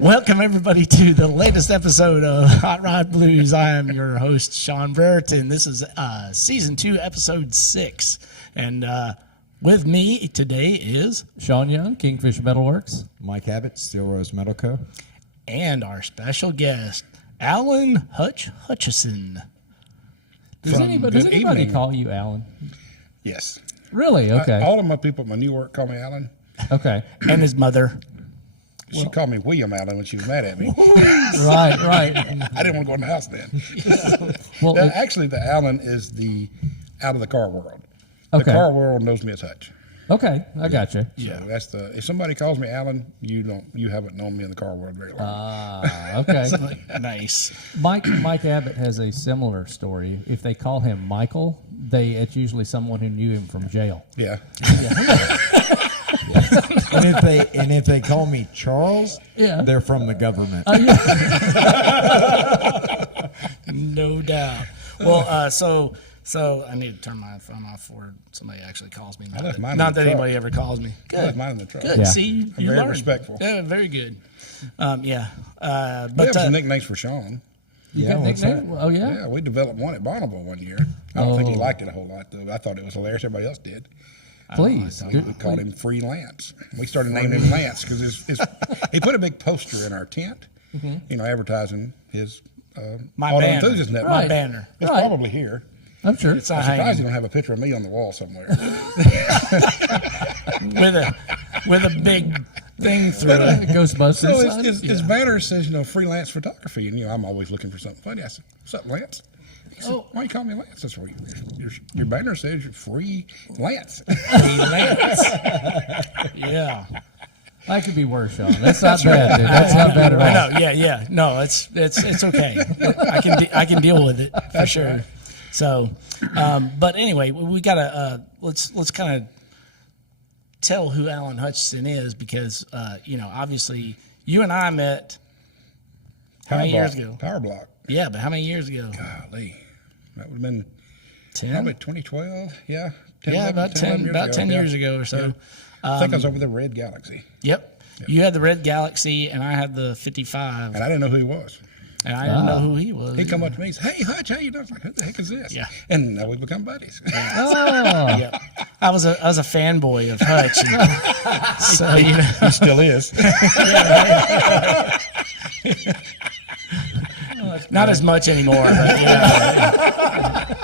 Welcome, everybody, to the latest episode of Hot Rod Blues. I am your host, Sean Burt, and this is Season 2, Episode 6. And with me today is Sean Young, Kingfish Metalworks. Mike Abbott, Steel Rose Metal Co. And our special guest, Alan Hutchison. Does anybody call you Alan? Yes. Really? Okay. All of my people at my new work call me Alan. Okay. And his mother. She called me William Allen when she was mad at me. Right. I didn't want to go in the house then. Well, Actually, the Allen is the out of the car world. Okay. The car world knows me as Hutch. okay, I got you. So that's if somebody calls me Alan, you haven't known me in the car world very long. Okay. Nice. Mike Abbott has a similar story. If they call him Michael, it's usually someone who knew him from jail. Yeah. And if they call me Charles, Yeah. they're from the government. No doubt. Well, so I need to turn my phone off before somebody actually calls me. I left mine in Not the that truck. anybody ever calls me. I left mine in the truck. Good. Yeah. See, I'm you very learned. respectful. Yeah, very good. Yeah. We But have some nicknames for Sean. Yeah, Good what's nickname? that? Oh, yeah? Yeah, we developed one at Bonneville one year. I don't think he liked it a whole lot, though. I thought it was hilarious. Everybody else did. Please. We called him Free Lance. We started naming him Lance because he put a big poster in our tent, advertising his My Auto banner. Enthusiast Network. My banner. It's Right. probably here. I'm sure. It's I'm not surprised you hanging don't have a picture of me on the wall somewhere. with a big thing through it. Ghostbusters. So his banner says, freelance photography, and I'm always looking for something funny. I said, "What's up, Lance?" He said, "Why you call me Lance?" I said, "Well, your banner says you're free Lance." Lance. Yeah. That could be worse, Sean. That's not bad, dude. That's not bad at all. I know. Yeah. No, it's okay. I can deal with it for sure. So, but anyway, we gotta let's kind of tell who Alan Hutchison is because obviously you and I met how many years ago? Power Block. Yeah, but how many years ago? Golly, that would have been 10? probably 2012. Yeah. 10, about 10 years ago or so. Yeah. I think I was over the Red Galaxy, Yep. You had the Red Galaxy, and I had the 55, and I didn't know who he was. and I didn't know who he was. He come up to me and said, "Hey, Hutch, how you doing?" I was like, "Who the heck is this?" Yeah. And now we've become buddies. Yeah. I was a fanboy of Hutch. So He still is. not as much anymore. But,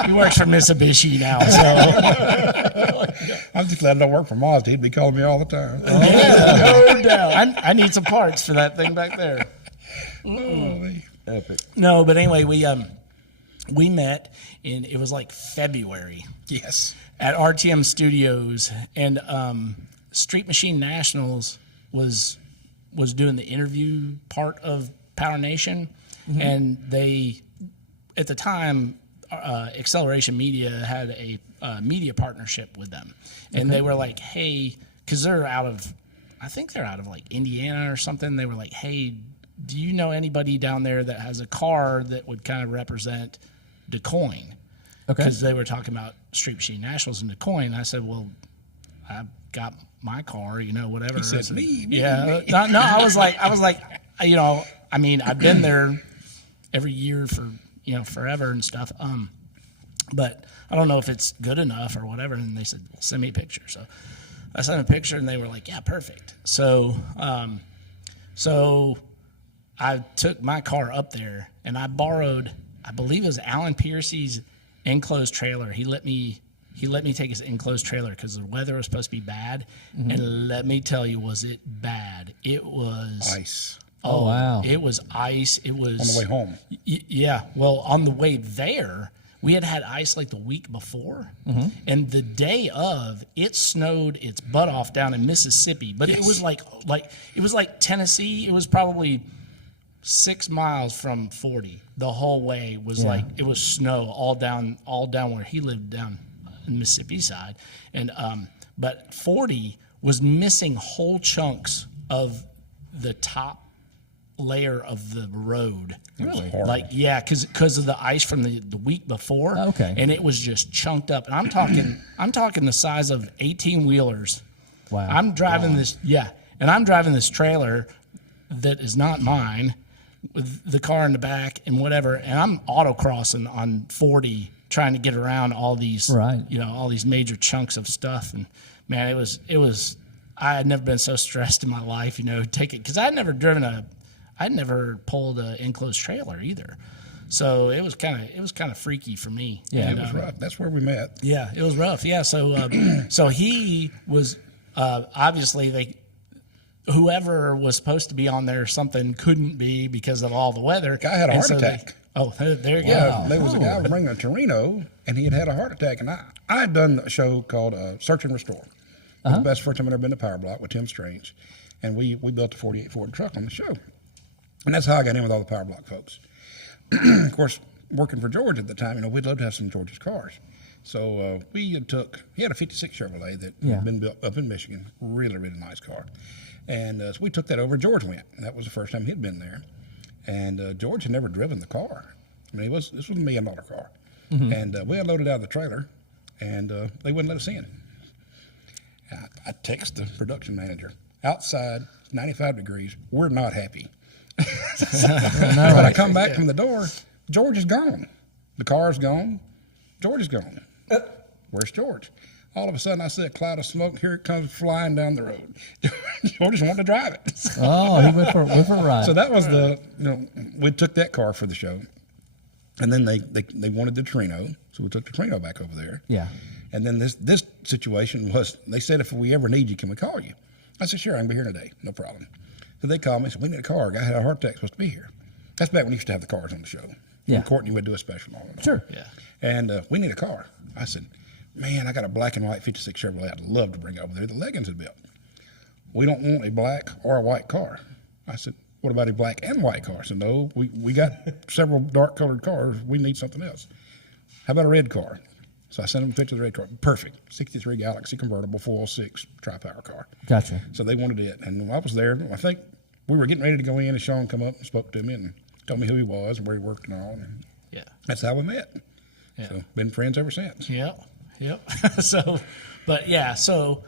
he works for Mitsubishi now. So I'm just glad I don't work for Mazda. He'd be calling me all the time. no doubt. I need some parts for that thing back there. Epic. No, but anyway, we met in it was like February Yes. at RTM Studios, and Street Machine Nationals was doing the interview part of Power Nation, and they at the time Acceleration Media had a media partnership with them, and they were like, hey, because they're out of like Indiana or something. They were like, hey, do you know anybody down there that has a car that would kind of represent DeCoin? Okay. Because they were talking about Street Machine Nationals in DeCoin. I said, well, I've got my car, whatever. He said, I said, me. Yeah. No, I was like, I mean, I've been there every year for, forever and stuff. But I don't know if it's good enough or whatever. And they said, well, send me a picture. So I sent a picture and they were like, yeah, perfect. So I took my car up there and I borrowed, I believe it was Alan Piercy's enclosed trailer. He let me take his enclosed trailer because the weather was supposed to be bad. And let me tell you, was it bad? It was Ice. Oh, wow. It was ice. It was On the way home. Yeah. Well, on the way there, we had ice like the week before, and the day of, it snowed its butt off down in Mississippi. But it was like Tennessee. It was probably 6 miles from 40. The whole way was like it was snow all down where he lived down in the Mississippi side, and but 40 was missing whole chunks of the top layer of the road. Really? Like, yeah, because of the ice from the week before. Okay. And it was just chunked up. And I'm talking the size of 18 wheelers. Wow. I'm driving this, and I'm driving this trailer that is not mine with the car in the back and whatever, and I'm autocrossing on 40 trying to get around all these, Right. all these major chunks of stuff. And man, it was, I had never been so stressed in my life, because I'd never pulled an enclosed trailer either. So it was kind of freaky for me. Yeah. It was rough. That's where we met. Yeah, it was rough. Yeah, so so he was obviously whoever was supposed to be on there something couldn't be because of all the weather. Guy had a And heart so attack. There you Yeah, go. there was a guy bringing a Torino, and he had a heart attack. And I had done a show called Search and Restore. It was the best first time I'd ever been to Power Block with Tim Strange. And we built a 48 Ford truck on the show. And that's how I got in with all the Power Block folks. Of course, working for George at the time, we'd love to have some of George's cars. So he had a 56 Chevrolet that had been built up in Michigan. Really, really nice car. And so we took that over. George went. And that was the first time he'd been there. And George had never driven the car. I mean, this was a $1 million car. And we unloaded out of the trailer, and they wouldn't let us in. I text the production manager. Outside, 95 degrees. We're not happy. When I come back from the door, George is gone. The car's gone. George is gone. Where's George? All of a sudden, I see a cloud of smoke. Here it comes flying down the road. George just wanted to drive it. Oh, he went for a ride. So that was we took that car for the show. And then they wanted the Torino, so we took the Torino back over there. Yeah. And then this situation was, they said, if we ever need you, can we call you? I said, sure, I can be here today, no problem. So they called me and said, we need a car. A guy had a heart attack, supposed to be here. That's back when we used to have the cars on the show. Yeah. And Courtney would do a special on them. Sure. Yeah. And we need a car. I said, man, I got a black and white 56 Chevrolet I'd love to bring over there. The Leggins had built. We don't want a black or a white car. I said, what about a black and white car? I said, no, we got several dark colored cars. We need something else. How about a red car? So I sent them a picture of the red car. Perfect. 63 Galaxy convertible, 406 tri-power car. Gotcha. So they wanted it. And I was there. I think we were getting ready to go in, and Sean come up and spoke to me and told me who he was and where he worked and all. And Yeah. that's how we met. Yeah. So been friends ever since. Yep. So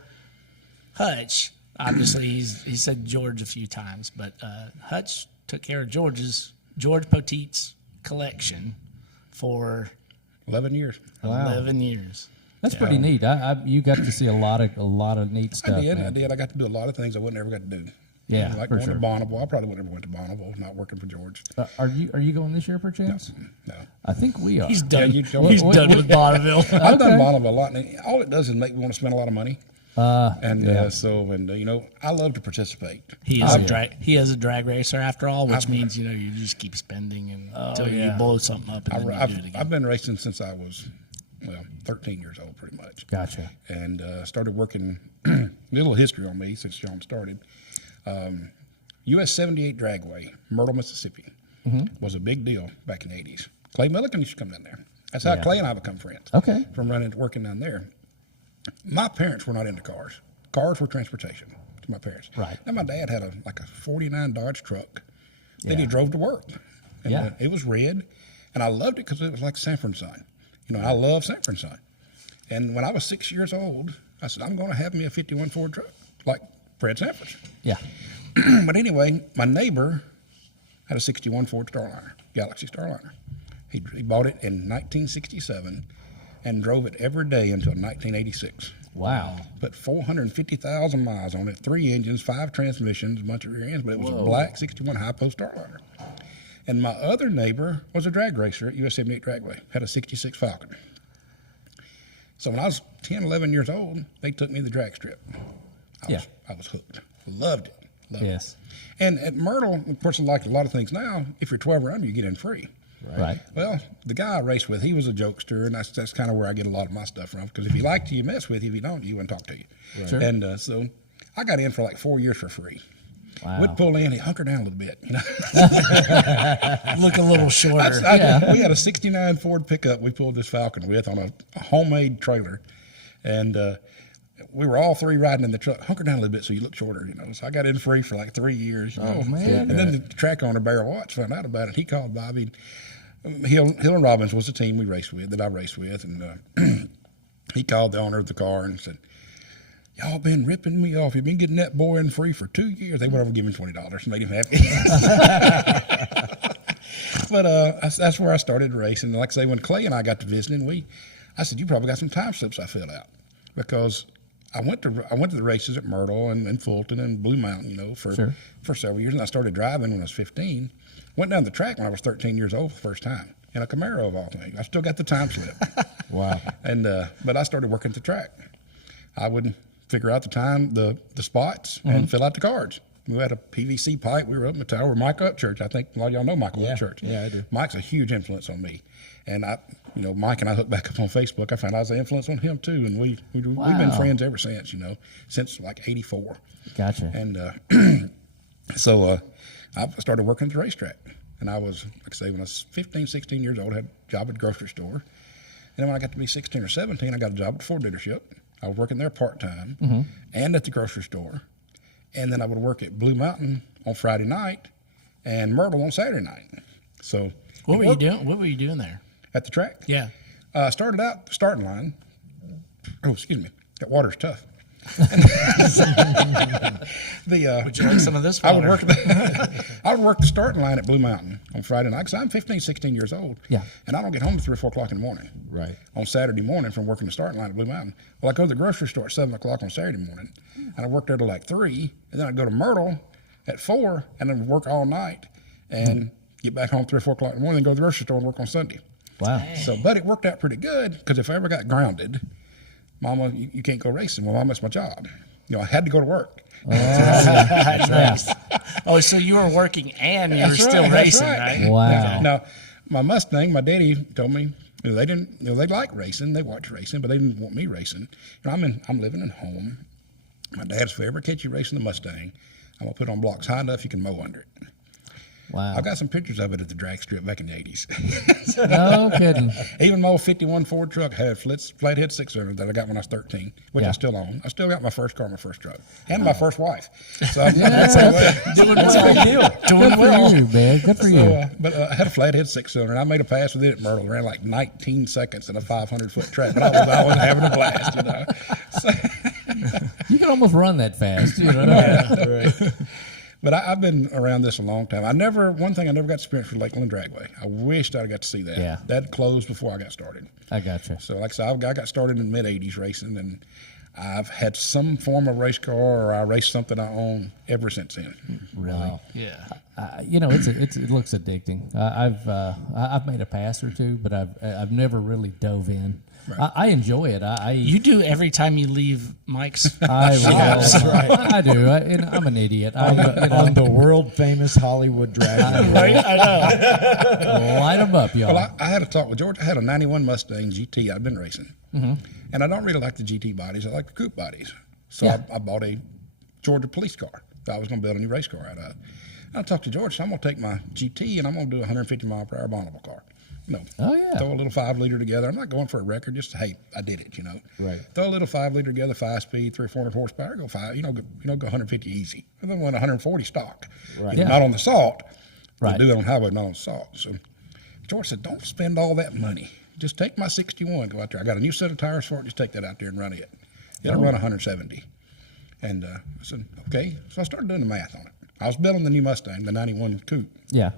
Hutch, obviously he said George a few times, but Hutch took care of George Poteet's collection for 11 years. Wow. 11 years. That's pretty neat. You got to see a lot of neat stuff. I did. I got to do a lot of things I wouldn't ever got to do. Yeah, like for going sure. to Bonneville. I probably would never went to Bonneville not working for George. Are you going this year, perchance? No. I think we are. He's done. you don't- He's done with Bonneville. I've done Bonneville a lot, and all it does is make me want to spend a lot of money. I love to participate. He is a drag racer after all, which means you just keep spending until you blow something up and then you do it again. I've been racing since I was 13 years old, pretty much. Gotcha. And started working. A little history on me since Sean started. US 78 Dragway, Myrtle, Mississippi, was a big deal back in the 80s. Clay Milliken used to come down there. That's how Clay and I become friends. Okay. From working down there. My parents were not into cars. Cars were transportation to my parents. Right. Then my dad had a 49 Dodge truck that he Yeah. drove to work. And Yeah. it was red, and I loved it because it was like Sanford Sun. I love Sanford Sun. And when I was 6 years old, I said, I'm going to have me a 51 Ford truck, like Fred Sanford's. Yeah. But anyway, my neighbor had a 61 Ford Starliner, Galaxy Starliner. He bought it in 1967 and drove it every day until 1986. Wow. Put 450,000 miles on it, 3 engines, 5 transmissions, a bunch of rear ends, but it was a black 61 high-post Starliner. And my other neighbor was a drag racer at US 78 Dragway, had a 66 Falcon. So when I was 10, 11 years old, they took me to the drag strip. I was hooked. Loved it. Yes. And at Myrtle, of course, like a lot of things now, if you're 12 or under, you get in free. Right. Well, the guy I raced with, he was a jokester, and that's kind of where I get a lot of my stuff from. Because if he liked you, you mess with you. If he don't, you wouldn't talk to you. Right. Sure. And so I got in for like 4 years for free. Wow. We'd pull in, he'd hunker down a little bit. Look a little shorter. We had a 69 Ford pickup we pulled this Falcon with on a homemade trailer. And we were all three riding in the truck. Hunker down a little bit so you look shorter, So I got in free for like 3 years. Oh, man. And then the track owner, Bear Watts, found out about it. He called Bobby. Hill and Robbins was the team that I raced with. And he called the owner of the car and said, y'all been ripping me off. You've been getting that boy in free for 2 years. They would ever give him $20, made him happy. But that's where I started racing. Like I say, when Clay and I got to visiting, I said, you probably got some time slips I filled out, because I went to the races at Myrtle and Fulton and Blue Mountain, for several years. And I started driving when I was 15. Went down the track when I was 13 years old for the first time in a Camaro of all things. I still got the time slip. Wow. And but I started working at the track. I would figure out the time, the spots, and fill out the cards. We had a PVC pipe. We were up in the tower with Mike Upchurch. I think a lot of y'all know Michael Upchurch. Yeah, I do. Mike's a huge influence on me. And Mike and I hooked back up on Facebook. I found I was an influence on him too. And we've been friends ever since, since like 84. Gotcha. And so I started working at the racetrack. And I was, like I say, when I was 15, 16 years old, I had a job at a grocery store. And then when I got to be 16 or 17, I got a job at the Ford dealership. I was working there part-time and at the grocery store. And then I would work at Blue Mountain on Friday night and Myrtle on Saturday night. So What were you doing? What were you doing there? at the track? Yeah. Started out starting line. Oh, excuse me. That water's tough. Would you like some of this I water? would work the starting line at Blue Mountain on Friday night because I'm 15, 16 years old. Yeah. And I don't get home at 3 or 4 o'clock in the morning. Right. On Saturday morning from working the starting line at Blue Mountain. Well, I go to the grocery store at 7 o'clock on Saturday morning, and I work there till like 3, and then I go to Myrtle at 4, and then work all night, and get back home 3 or 4 o'clock in the morning, and go to the grocery store and work on Sunday. Wow. So, but it worked out pretty good because if I ever got grounded, Mama, you can't go racing. Well, Mama, it's my job. I had to go to work. Nice. Oh, so you were working and you were That's still right, that's racing, right. right? Wow. Now, my Mustang, my daddy told me they didn't. They like racing, they watch racing, but they didn't want me racing. I'm living at home. My dad said, if I ever catch you racing the Mustang, I'm gonna put on blocks high enough you can mow under it. Wow. I've got some pictures of it at the drag strip back in the 80s. No kidding. Even my old 51 Ford truck had a flathead 6-cylinder that I got when I was 13, which I Yeah. still own. I still got my first car, my first truck, and my first wife. So Doing That's a well. big deal. Doing Good well. for you, man. Good for you. But I had a flathead 6-cylinder, and I made a pass with it at Myrtle. Ran like 19 seconds in a 500-foot track, but I was having a blast, So, You can almost run that fast, but I've been around this a long time. One thing I never got to experience was Lakeland Dragway. I wished I'd got to see that. Yeah. That closed before I got started. I got you. So like I said, I got started in the mid-'80s racing, and I've had some form of race car, or I raced something I own ever since then. Really. Yeah. It looks addicting. I've made a pass or two, but I've never really dove in. Right. I enjoy it. You do every time you leave Mike's. That's right. I do. I'm an idiot. On the world famous Hollywood drag. Right? I know. Light them up, y'all. Well, I had a talk with George. I had a 91 Mustang GT I'd been racing. And I don't really like the GT bodies. I like the coupe bodies. So Yeah. I bought a Georgia police car that I was going to build a new race car out of. And I talked to George, so I'm going to take my GT and I'm going to do a 150-mile-per-hour bonnable car. Oh, yeah. Throw a little 5-liter together. I'm not going for a record, just, hey, I did it, Right. Throw a little 5-liter together, 5-speed, 300 or 400 horsepower, go 150 easy. And then 140 stock. Right. Yeah. Not on the salt. Right. Do it on highway, not on salt. So George said, don't spend all that money. Just take my 61, go out there. I got a new set of tires for it. Just take that out there and run it. It'll run 170. And I said, okay. So I started doing the math on it. I was building the new Mustang, the 91 coupe. Yeah.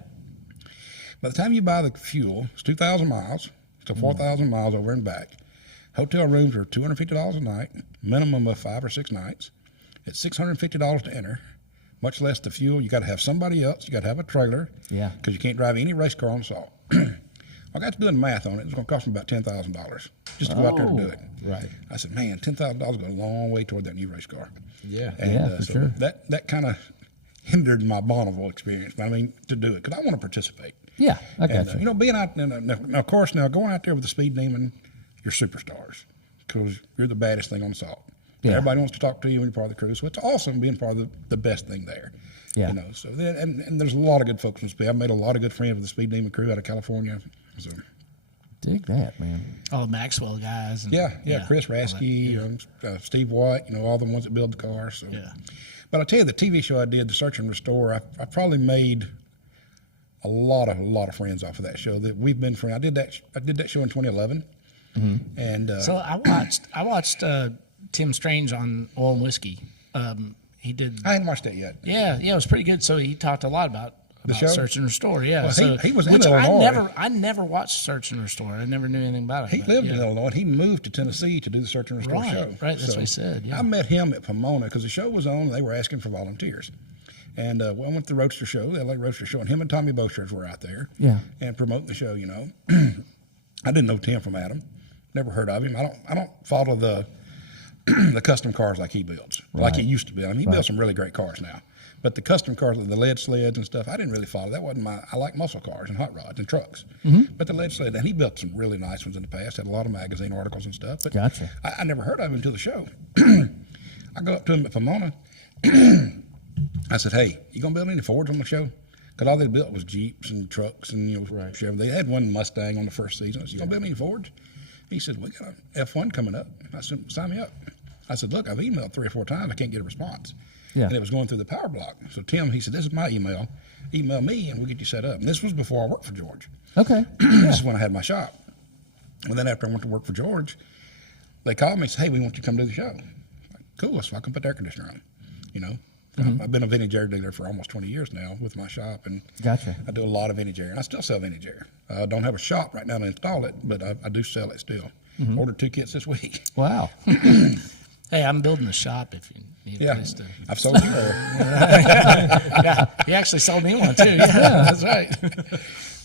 By the time you buy the fuel, it's 2,000 miles, so 4,000 miles over and back. Hotel rooms are $250 a night, minimum of 5 or 6 nights. It's $650 to enter, much less the fuel. You got to have somebody else. You got to have a trailer. Yeah. Because you can't drive any race car on salt. I got to doing the math on it. It was going to cost me about $10,000 just to go out there and do it. Right. I said, man, $10,000 goes a long way toward that new race car. Yeah. And, Yeah, for so sure. That kind of hindered my Bonneville experience. I mean, to do it because I want to participate. Yeah, I got And, you. being out, now, of course, now going out there with the Speed Demon, you're superstars because you're the baddest thing on salt. Yeah. Everybody wants to talk to you when you're part of the crew, so it's awesome being part of the best thing there. Yeah. So then, and there's a lot of good folks in Speed. I've made a lot of good friends with the Speed Demon crew out of California. So Dig that, man. All the Maxwell guys. And, yeah, Chris Rasky, Steve White, all the ones that build the cars. So. Yeah. But I'll tell you, the TV show I did, The Search and Restore, I probably made a lot of friends off of that show. That we've been friends. I did that show in 2011, and So I watched Tim Strange on Oil and Whiskey. He did. I hadn't watched that yet. Yeah, it was pretty good. So he talked a lot about show? Search and Restore. Yeah, Well, so he was in which Illinois. I never watched Search and Restore. I never knew anything about it. He but, lived yeah. in Illinois. And he moved to Tennessee to do the Search and Restore Right, show. right, that's what he said, yeah. I met him at Pomona because the show was on and they were asking for volunteers. And I went to the Roadster Show, the LA Roadster Show, and him and Tommy Bochers were out there. Yeah. And promoting the show, you know. I didn't know Tim from Adam. Never heard of him. I don't follow the the custom cars like he builds, like he used to build. I mean, he builds some really great cars now. But the custom cars, the lead sleds and stuff, I didn't really follow. That wasn't I like muscle cars and hot rods and trucks. But the lead sled, and he built some really nice ones in the past, had a lot of magazine articles and stuff. But Gotcha. I never heard of him until the show. I go up to him at Pomona. I said, hey, you going to build any Fords on the show? Because all they built was Jeeps and trucks and, you know, Chevy. They had one Mustang on the first season. I said, you going to build any Fords? He said, we got an F1 coming up. I said, sign me up. I said, look, I've emailed 3 or 4 times. I can't get a response. Yeah. And it was going through the power block. So Tim, he said, this is my email. Email me and we'll get you set up. And this was before I worked for George. Okay. This is when I had my shop. And then after I went to work for George, they called me and said, hey, we want you to come do the show. Like, cool, so I can put the air conditioner on, you know. I've been a vintage air dealer for almost 20 years now with my shop, and Gotcha. I do a lot of vintage air, and I still sell vintage air. I don't have a shop right now to install it, but I do sell it still. Ordered 2 kits this week. Wow. Hey, I'm building a shop if you need a Yeah, place to. I've sold you there. Yeah, he actually sold me one too. Yeah, that's right.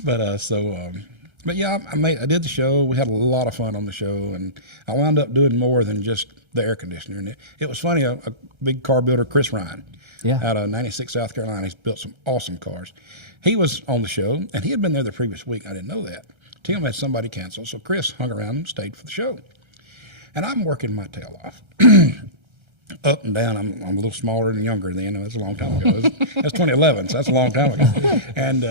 But yeah, I did the show. We had a lot of fun on the show, and I wound up doing more than just the air conditioner. And it was funny. A big car builder, Chris Ryan, out of 96 South Carolina, he's built some awesome cars. He was on the show, and he had been there the previous week. I didn't know that. Tim had somebody cancel, so Chris hung around and stayed for the show. And I'm working my tail off. Up and down. I'm a little smaller and younger then. That's a long time ago. That's 2011, so that's a long time ago. And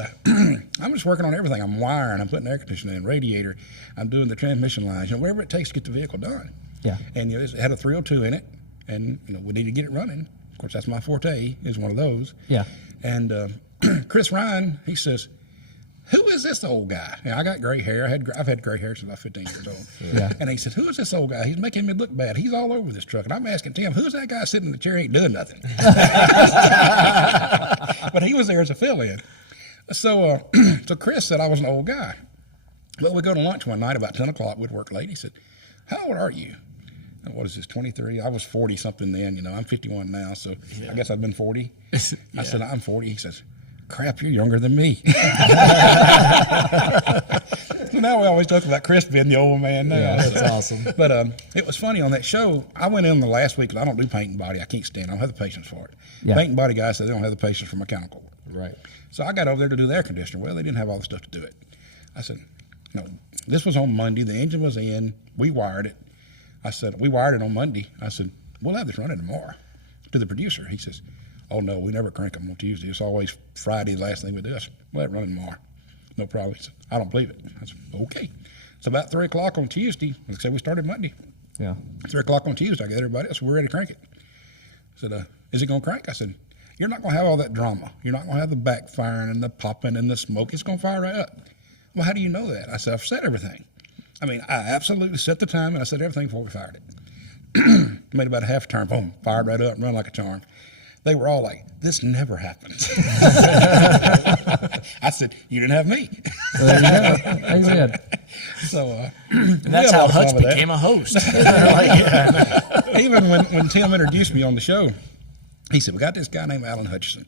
I'm just working on everything. I'm wiring. I'm putting air conditioning in, radiator. I'm doing the transmission lines, you know, whatever it takes to get the vehicle done. Yeah. And you know, it had a 302 in it, and you know, we need to get it running. Of course, that's my forte. Is one of those. Yeah. And Chris Ryan, he says, who is this old guy? And I got gray hair. I've had gray hair since I was 15 years old. Yeah. And he said, who is this old guy? He's making me look bad. He's all over this truck. And I'm asking Tim, who's that guy sitting in the chair ain't doing nothing? But he was there as a fill-in. So Chris said I was an old guy. Well, we go to lunch one night about 10 o'clock. We'd work late. He said, how old are you? And what is this, 23? I was 40-something then. You know, I'm 51 now, so I guess I've been 40. I said, I'm 40. He says, crap, you're younger than me. So now we always talk about Chris being the old man now. Yeah, that's awesome. But it was funny on that show. I went in the last week because I don't do paint and body. I can't stand it. I don't have the patience for it. Yeah. Paint and body guys say they don't have the patience for mechanical work. Right. So I got over there to do the air conditioner. Well, they didn't have all the stuff to do it. I said, no, this was on Monday. The engine was in. We wired it. I said, we wired it on Monday. I said, we'll have this running tomorrow. To the producer, he says, oh, no, we never crank them on Tuesday. It's always Friday, the last thing we do. I said, we'll have it running tomorrow. No problem. He said, I don't believe it. I said, okay. So about 3 o'clock on Tuesday, like I said, we started Monday. Yeah. 3 o'clock on Tuesday, I got everybody else, we're ready to crank it. I said, is it going to crank? I said, you're not going to have all that drama. You're not going to have the backfiring and the popping and the smoke. It's going to fire right up. Well, how do you know that? I said, I've set everything. I mean, I absolutely set the time and I set everything before we fired it. Made about a half turn, boom, fired right up and run like a charm. They were all like, this never happens. I said, you didn't have me. There you go. Amen. So And that's how Hutch became a host. Even when Tim introduced me on the show, he said, we got this guy named Alan Hutchison.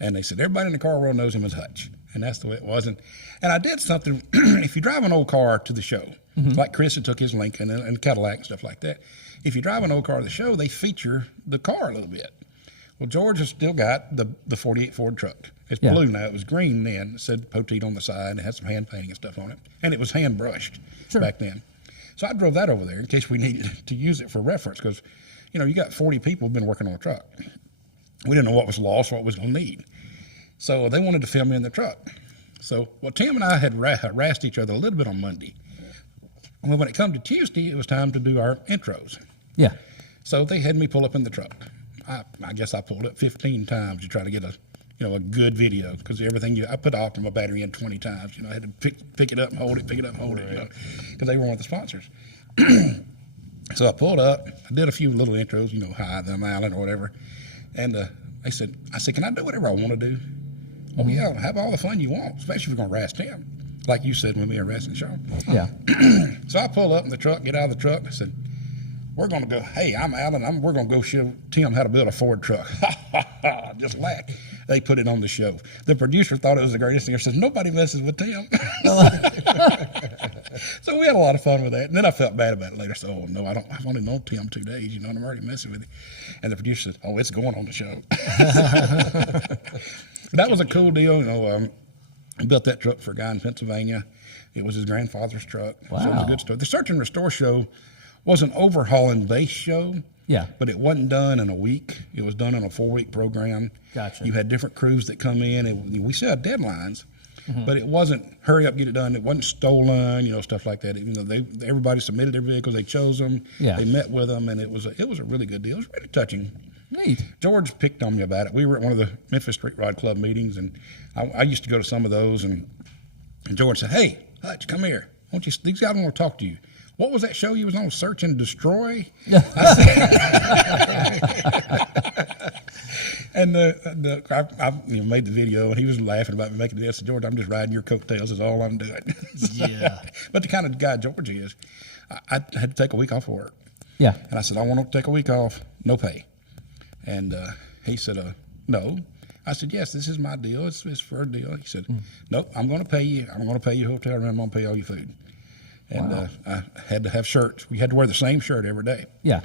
And they said, everybody in the car world knows him as Hutch. And that's the way it was. And I did something, if you drive an old car to the show, like Chris had took his Lincoln and Cadillac and stuff like that, if you drive an old car to the show, they feature the car a little bit. Well, George has still got the 48 Ford truck. It's blue now. It was green then. It said Poteet on the side. It had some hand painting and stuff on it. And it was hand brushed back then. So I drove that over there in case we needed to use it for reference because, you know, you got 40 people been working on a truck. We didn't know what was lost, what was going to need. So they wanted to film me in the truck. So, well, Tim and I had harassed each other a little bit on Monday. Well, when it come to Tuesday, it was time to do our intros. Yeah. So they had me pull up in the truck. I guess I pulled up 15 times to try to get a good video because everything I put Optima battery in 20 times. You know, I had to pick it up and hold it, pick it up and hold it, you know, because they were one of the sponsors. So I pulled up. I did a few little intros, hi, I'm Alan or whatever. And I said, can I do whatever I want to do? Oh, yeah, have all the fun you want, especially if you're going to arrest him. Like you said when we were arresting Sean. Yeah. So I pull up in the truck, get out of the truck. I said, we're going to go, hey, I'm Alan. We're going to go show Tim how to build a Ford truck. Just laugh. They put it on the show. The producer thought it was the greatest thing. He says, nobody messes with Tim. So we had a lot of fun with that. And then I felt bad about it later. So, oh, no, I've only known Tim 2 days, and I'm already messing with him. And the producer said, oh, it's going on the show. That was a cool deal. I built that truck for a guy in Pennsylvania. It was his grandfather's truck. Wow. So it was a good story. The Search and Restore show was an overhauling base show. Yeah. But it wasn't done in a week. It was done in a 4-week program. Gotcha. You had different crews that come in. We set deadlines, but it wasn't hurry up, get it done. It wasn't stolen, stuff like that. Everybody submitted their vehicles. They chose them. Yeah. They met with them, and it was a really good deal. It was really touching. Neat. George picked on me about it. We were at one of the Memphis Street Rod Club meetings, and I used to go to some of those, and George said, hey, Hutch, come here. These guys want to talk to you. What was that show you was on, Search and Destroy? And I made the video, and he was laughing about me making this. George, I'm just riding your coattails is all I'm doing. Yeah. But the kind of guy George is, I had to take a week off of work. Yeah. And I said, I want to take a week off, no pay. And he said, no. I said, yes, this is my deal. It's for a deal. He said, nope, I'm going to pay you. I'm going to pay your hotel room. I'm going to pay all your food. And I had to have shirts. We had to wear the same shirt every day. Yeah.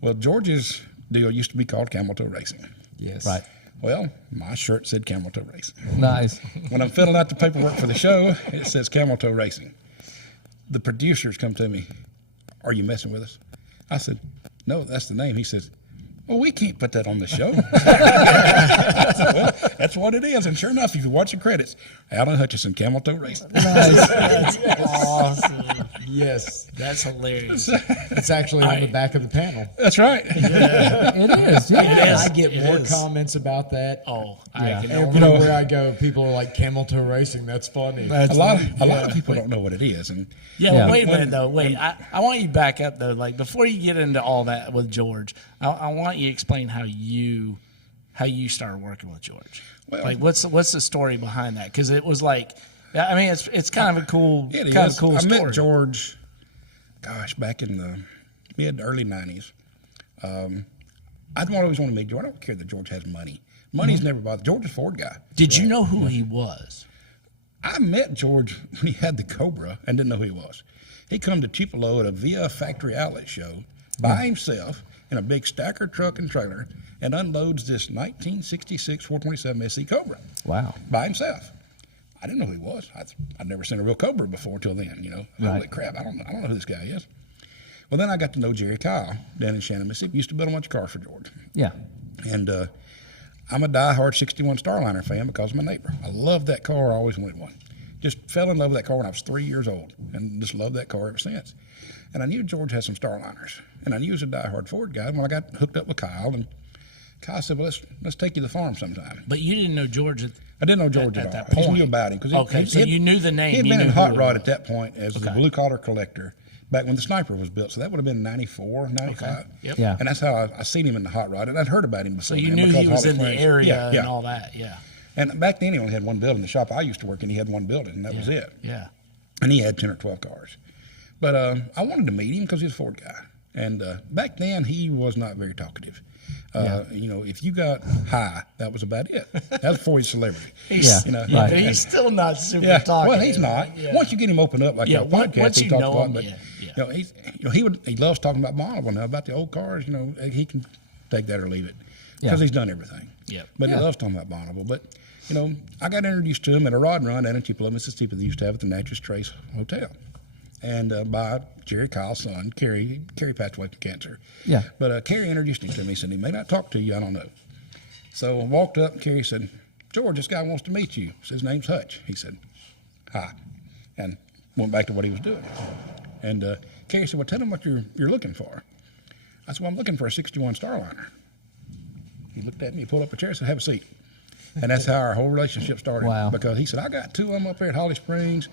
Well, George's deal used to be called Camel Toe Racing. Yes. Right. Well, my shirt said Camel Toe Racing. Nice. When I'm filling out the paperwork for the show, it says Camel Toe Racing. The producers come to me, are you messing with us? I said, no, that's the name. He says, well, we can't put that on the show. I said, well, that's what it is. And sure enough, if you watch the credits, Alan Hutchison, Camel Toe Racing. That's awesome. Yes. That's hilarious. It's actually on the back of the panel. That's right. It is. Yeah. It is. I get It more is. comments about that. Oh, Yeah. I can Everywhere I go, people are like, Camel Toe Racing, that's funny. A lot of people don't know what it is. And Yeah, Yeah. well, wait a minute though. Wait, I want you to back up though. Like before you get into all that with George, I want you to explain how you started working with George. Well- Like what's the story behind that? Because it was like, I mean, it's kind of a cool it kind is. of cool I story. met George, back in the early 90s. I'd always want to meet George. I don't care that George has money. Money's never bothered. George is a Ford guy. Did you know who he was? I met George when he had the Cobra and didn't know who he was. He come to Tupelo at a Via factory outlet show by himself in a big stacker truck and trailer and unloads this 1966 427 SE Cobra Wow. by himself. I didn't know who he was. I'd never seen a real Cobra before till then, Holy Right. crap, I don't know who this guy is. Well, then I got to know Jerry Kyle down in Shannon, Mississippi. Used to build a bunch of cars for George. Yeah. And I'm a diehard 61 Starliner fan because of my neighbor. I love that car. I always wanted one. Just fell in love with that car when I was 3 years old and just loved that car ever since. And I knew George had some Starliners. And I knew he was a diehard Ford guy. When I got hooked up with Kyle, and Kyle said, well, let's take you to the farm sometime. But you didn't know George I didn't know George at at all. that I just point. knew about him. Cause Okay, so you knew the name. He had You been knew in who Hot it Rod was. at that point as the Okay. blue-collar collector back when the Sniper was built. So that would have been 94, 95. Okay. Yep. Yeah. And that's how I seen him in the Hot Rod. And I'd heard about him before. So you then knew because he was Holly in the Springs. area Yeah. and all that. Yeah. And back then he only had one building. The shop I used to work in, he had one building, and that was it. Yeah. And he had 10 or 12 cars. But I wanted to meet him because he was a Ford guy. And back then he was not very talkative. If you got high, that was about it. That was before he's a celebrity. Yeah. Yeah, Right. but he's still not super Yeah, talkative. well, he's not. Yeah. Once you get him opened up like Yeah, a podcast, once he you talks know a lot. him, But yeah. he loves talking about Bonneville now, about the old cars. He can take that or leave it because Yeah. he's done everything. Yep. But Yeah. he loves talking about Bonneville. But I got introduced to him at a rod and run down in Tupelo, Mississippi. They used to have at the Natchez Trace Hotel, and by Jerry Kyle's son, Kerry. Kerry passed away from cancer. Yeah. But Kerry introduced him to me. He said he may not talk to you. I don't know. So I walked up, and Kerry said, George, this guy wants to meet you. His name's Hutch. He said, hi. And went back to what he was doing. And Kerry said, well, tell him what you're looking for. I said, well, I'm looking for a 61 Starliner. He looked at me, he pulled up a chair and said, have a seat. And that's how our whole relationship started. Wow. Because he said, I got two of them up there at Holly Springs.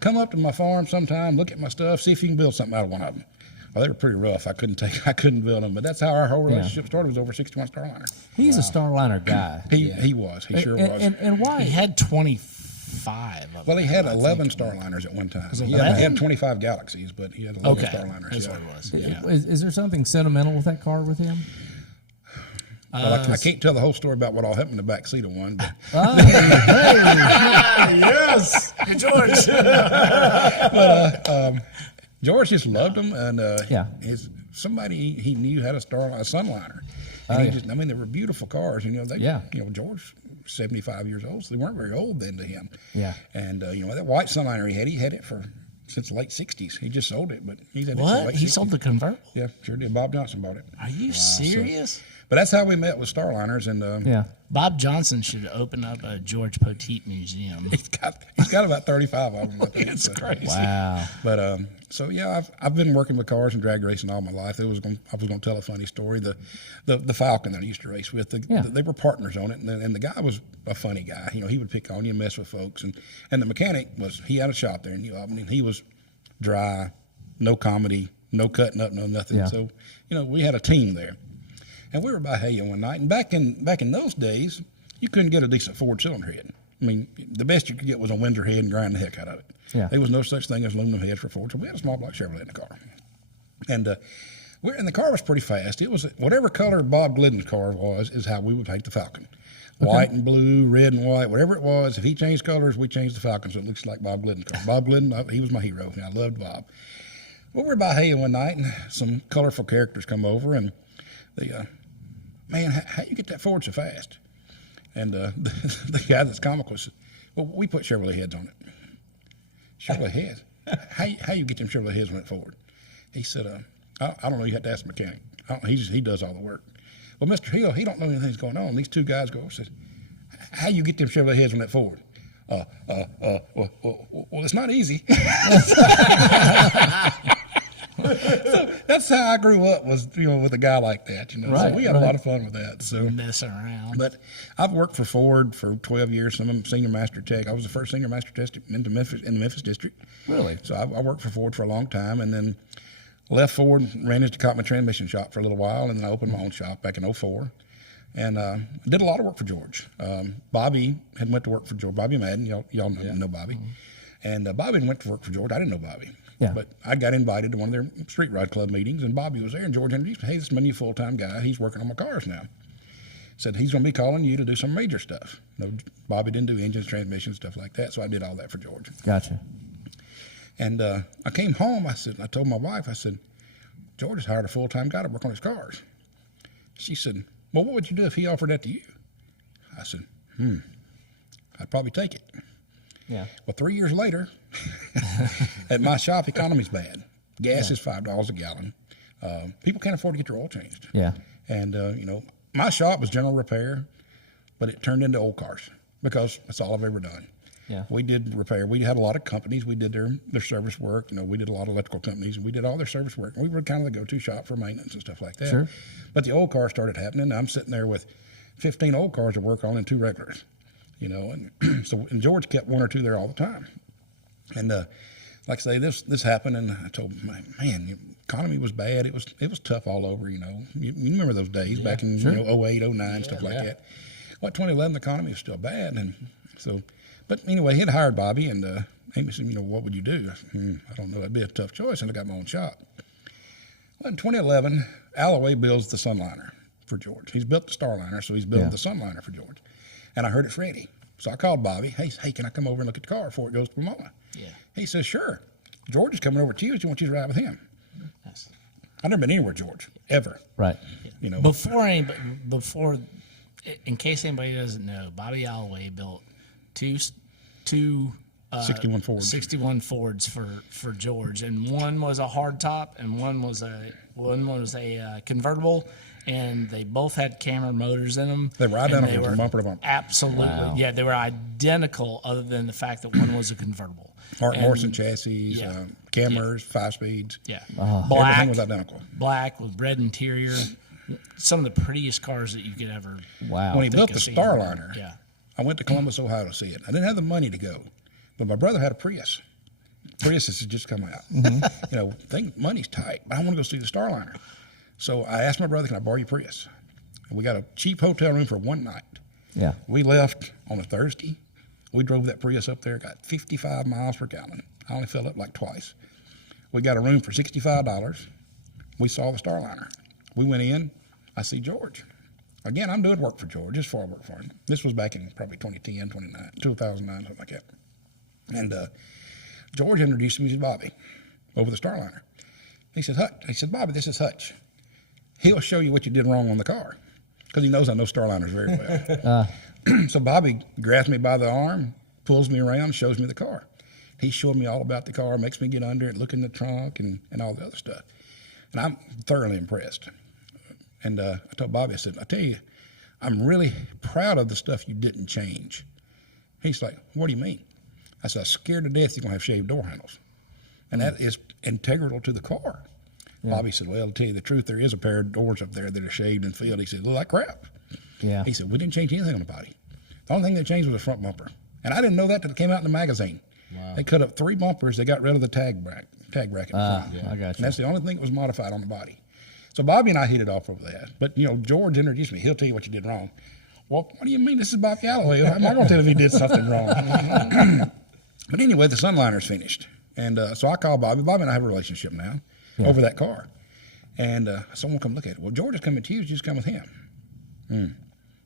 Come up to my farm sometime, look at my stuff, see if you can build something out of one of them. Well, they were pretty rough. I couldn't build them, but that's how our whole relationship started. Was over 61 Starliner. He's a Starliner guy. He was. He sure was. And why? He had 25 of Well, he them, had I 11 think. Starliners at one time. it He 11? had 25 Galaxies, but he had 11 Okay, Starliners. that's yeah. what it was. Yeah. Is there something sentimental with that car with him? Well, I can't tell the whole story about what all happened in the back seat of one. But Yes. Hey, George. George just loved them, and Yeah. somebody he knew had a Sunliner. Oh, And yeah. I mean, they were beautiful cars. Yeah. George, 75 years old, so they weren't very old then to him. Yeah. And that white Sunliner he had it since the late 60s. He just sold it, but he's had it since the What? late He 60s. sold the convertible? Yeah, sure did. Bob Johnson bought it. Are you serious? But that's how we met with Starliners, and Yeah. Bob Johnson should open up a George Poteet museum. he's got about 35 of them. I think. It's So- crazy. Wow. But so yeah, I've been working with cars and drag racing all my life. I was going to tell a funny story. The Falcon that I used to race with, they were partners on it, and the guy was a funny guy. He would pick on you, mess with folks, and the mechanic he had a shop there in New Albany, and he was dry, no comedy, no cutting up, no nothing. Yeah. So we had a team there, and we were by Haya one night, and back in those days, you couldn't get a decent Ford cylinder head. I mean, the best you could get was a Windsor head and grind the heck out of it. Yeah. There was no such thing as aluminum heads for Ford, so we had a small block Chevrolet in the car. And the car was pretty fast. It was whatever color Bob Glidden's car was is how we would take the Falcon. White and blue, red and white, whatever it was. If he changed colors, we changed the Falcon so it looks like Bob Glidden's car. Bob Glidden, he was my hero, and I loved Bob. Well, we were by Haya one night, and some colorful characters come over, and they, man, how you get that Ford so fast? And the guy that's comical said, well, we put Chevrolet heads on it. Chevrolet heads? How you get them Chevrolet heads on it Ford? He said, I don't know. You have to ask the mechanic. He does all the work. Well, Mr. Hill, he don't know anything's going on. These two guys go and says, how you get them Chevrolet heads on that Ford? Well, it's not easy. So that's how I grew up was with a guy like that. Right, So we had a right. lot of fun with that. So. Messing around. But I've worked for Ford for 12 years. Some of them senior master tech. I was the first senior master tech in the Memphis district. Really? So I worked for Ford for a long time, and then left Ford, ran into Cotman transmission shop for a little while, and then I opened my own shop back in '04, and did a lot of work for George. Bobby had went to work for George. Bobby Madden, y'all know Bobby, and Bobby went to work for George. I didn't know Bobby. Yeah. But I got invited to one of their street rod club meetings, and Bobby was there, and George introduced me. Hey, this is my new full-time guy. He's working on my cars now. Said he's going to be calling you to do some major stuff. Bobby didn't do engines, transmissions, stuff like that, so I did all that for George. Gotcha. And I came home, I told my wife, I said, George has hired a full-time guy to work on his cars. She said, well, what would you do if he offered that to you? I said, I'd probably take it. Yeah. Well, 3 years later, at my shop, economy's bad. Gas is $5 a gallon. People can't afford to get their oil changed. Yeah. And, my shop was general repair, but it turned into old cars because that's all I've ever done. Yeah. We did repair. We had a lot of companies. We did their service work. We did a lot of electrical companies, and we did all their service work. We were kind of the go-to shop for maintenance and stuff like that. Sure. But the old cars started happening. And I'm sitting there with 15 old cars to work on and 2 regulars. And and George kept 1 or 2 there all the time. And like I say, this happened, and I told him, man, the economy was bad. It was tough all over. You remember those days back in 08, 09, stuff like that. Well, 2011, the economy was still bad, and so. But anyway, he had hired Bobby, and Amy said, what would you do? I said, I don't know. That'd be a tough choice, and I got my own shop. Well, in 2011, Alloway builds the Sunliner for George. He's built the Starliner, so he's building the Sunliner for George. And I heard it's ready. So I called Bobby. Hey, can I come over and look at the car before it goes to Pomona? Yeah. He says, sure. George is coming over Tuesday. Want you to ride with him? Yes. I've never been anywhere, George, ever. Right. Before, in case anybody doesn't know, Bobby Alloway built two 61 Fords. 61 Fords for George, and one was a hardtop, and one was a convertible, and they both had camera motors in them. They were identical from bumper to bumper. Absolutely, Wow. yeah, they were identical, other than the fact that one was a convertible. Mark And- Morrison chassis, yeah. cameras, 5 speeds. Yeah, Everything was identical. black with red interior. Some of the prettiest cars that you could ever. Wow. When he think built of the seeing. Starliner, Yeah. I went to Columbus, Ohio to see it. I didn't have the money to go, but my brother had a Prius. Priuses had just come out. You know, think money's tight, but I want to go see the Starliner. So I asked my brother, can I borrow your Prius? And we got a cheap hotel room for one night. Yeah. We left on a Thursday. We drove that Prius up there, got 55 miles per gallon. I only filled up like twice. We got a room for $65. We saw the Starliner. We went in. I see George. Again, I'm doing work for George, just for work for him. This was back in probably 2010, 2009, something like that. And George introduced me to Bobby over the Starliner. He said, Hutch. He said, Bobby, this is Hutch. He'll show you what you did wrong on the car, because he knows I know Starliners very well. So Bobby grabs me by the arm, pulls me around, shows me the car. He showed me all about the car, makes me get under it, look in the trunk, and all the other stuff. And I'm thoroughly impressed. And I told Bobby, I said, I tell you, I'm really proud of the stuff you didn't change. He's like, what do you mean? I said, I'm scared to death you're going to have shaved door handles. And that is integral to the car. Yeah. Bobby said, well, to tell you the truth, there is a pair of doors up there that are shaved and filled. He said, look like crap. Yeah. He said, we didn't change anything on the body. The only thing that changed was the front bumper. And I didn't know that until it came out in the magazine. Wow. They cut up 3 bumpers. They got rid of the tag bracket in front. I got you. And that's the only thing that was modified on the body. So Bobby and I hit it off over that. But, you know, George introduced me. He'll tell you what you did wrong. Well, what do you mean? This is Bob Galloway. I'm not going to tell him he did something wrong. But anyway, the Sunliner's finished. And so I called Bobby. Bobby and I have a relationship now over that car. And someone come look at it. Well, George is coming to you. Just come with him. I ain't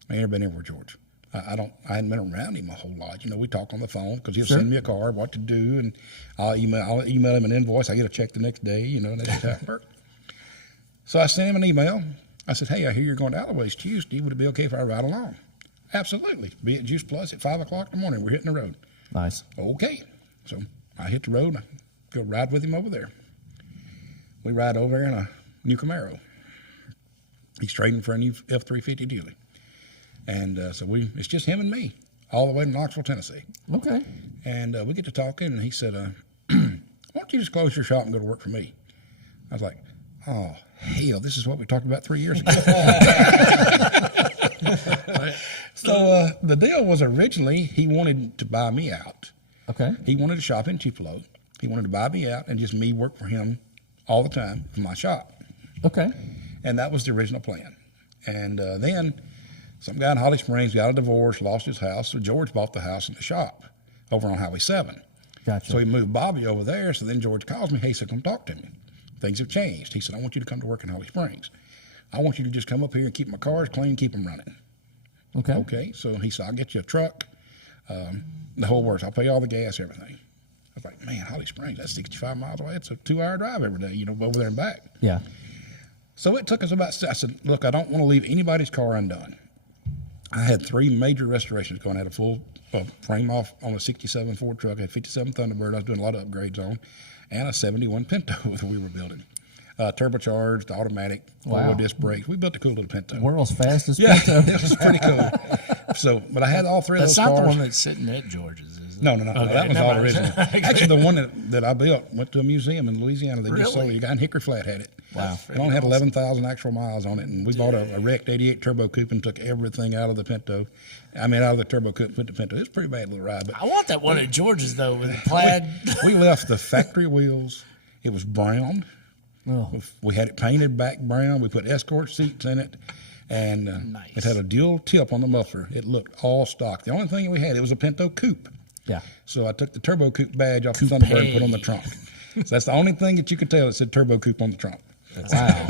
never been anywhere with George. I hadn't been around him a whole lot. You know, we talk on the phone because he'll send me a card, what to do, and I'll email him an invoice. I get a check the next day, you know, and that's how it works. So I sent him an email. I said, hey, I hear you're going to Alloway's Tuesday. Would it be okay if I ride along? Absolutely. Be at Juice Plus at 5 o'clock in the morning. We're hitting the road. Nice. Okay. So I hit the road and I go ride with him over there. We ride over there in a new Camaro. He's trading for a new F-350 Dually. And so it's just him and me all the way to Knoxville, Tennessee. Okay. And we get to talking, and he said, why don't you just close your shop and go to work for me? I was like, oh, hell, this is what we talked about 3 years ago. So the deal was originally he wanted to buy me out. Okay. He wanted to shop in Tupelo. He wanted to buy me out and just me work for him all the time for my shop. Okay. And that was the original plan. And then some guy in Holly Springs got a divorce, lost his house, so George bought the house and the shop over on Highway 7. Gotcha. So he moved Bobby over there, so then George calls me, hey, so come talk to me. Things have changed. He said, I want you to come to work in Holly Springs. I want you to just come up here and keep my cars clean, keep them running. Okay. Okay, so he said, I'll get you a truck, the whole works. I'll pay all the gas, everything. I was like, man, Holly Springs, that's 65 miles away. It's a 2-hour drive every day, you know, over there and back. Yeah. So it took us I said, look, I don't want to leave anybody's car undone. I had 3 major restorations going. I had a full frame off on a 67 Ford truck. I had 57 Thunderbird I was doing a lot of upgrades on, and a 71 Pinto that we were building. Turbocharged, automatic, 4-wheel disc brakes. We built a cool little Pinto. World's fastest Yeah, Pinto. it was pretty cool. So, but I had all 3 of those That's cars. not the one that's sitting at George's, is it? No. Okay, That was never all mind. original. Actually, the one that I built went to a museum in Louisiana. They just sold it. Really? A guy in Hickory Flat had it. Wow. It only had 11,000 actual miles on it, and we bought a wrecked 88 Turbo Coupe and took everything out of the Pinto. I mean, out of the Turbo Coupe and put the Pinto. It was a pretty bad little ride. But I want that one at George's, though, with the plaid. we left the factory wheels. It was brown. Oh. We had it painted back brown. We put Escort seats in it. And Nice. it had a dual tip on the muffler. It looked all stock. The only thing we had, it was a Pinto Coupe. Yeah. So I took the Turbo Coupe badge off the Thunderbird and put it on the trunk. So that's the only thing that you could tell that said Turbo Coupe on the trunk. Wow.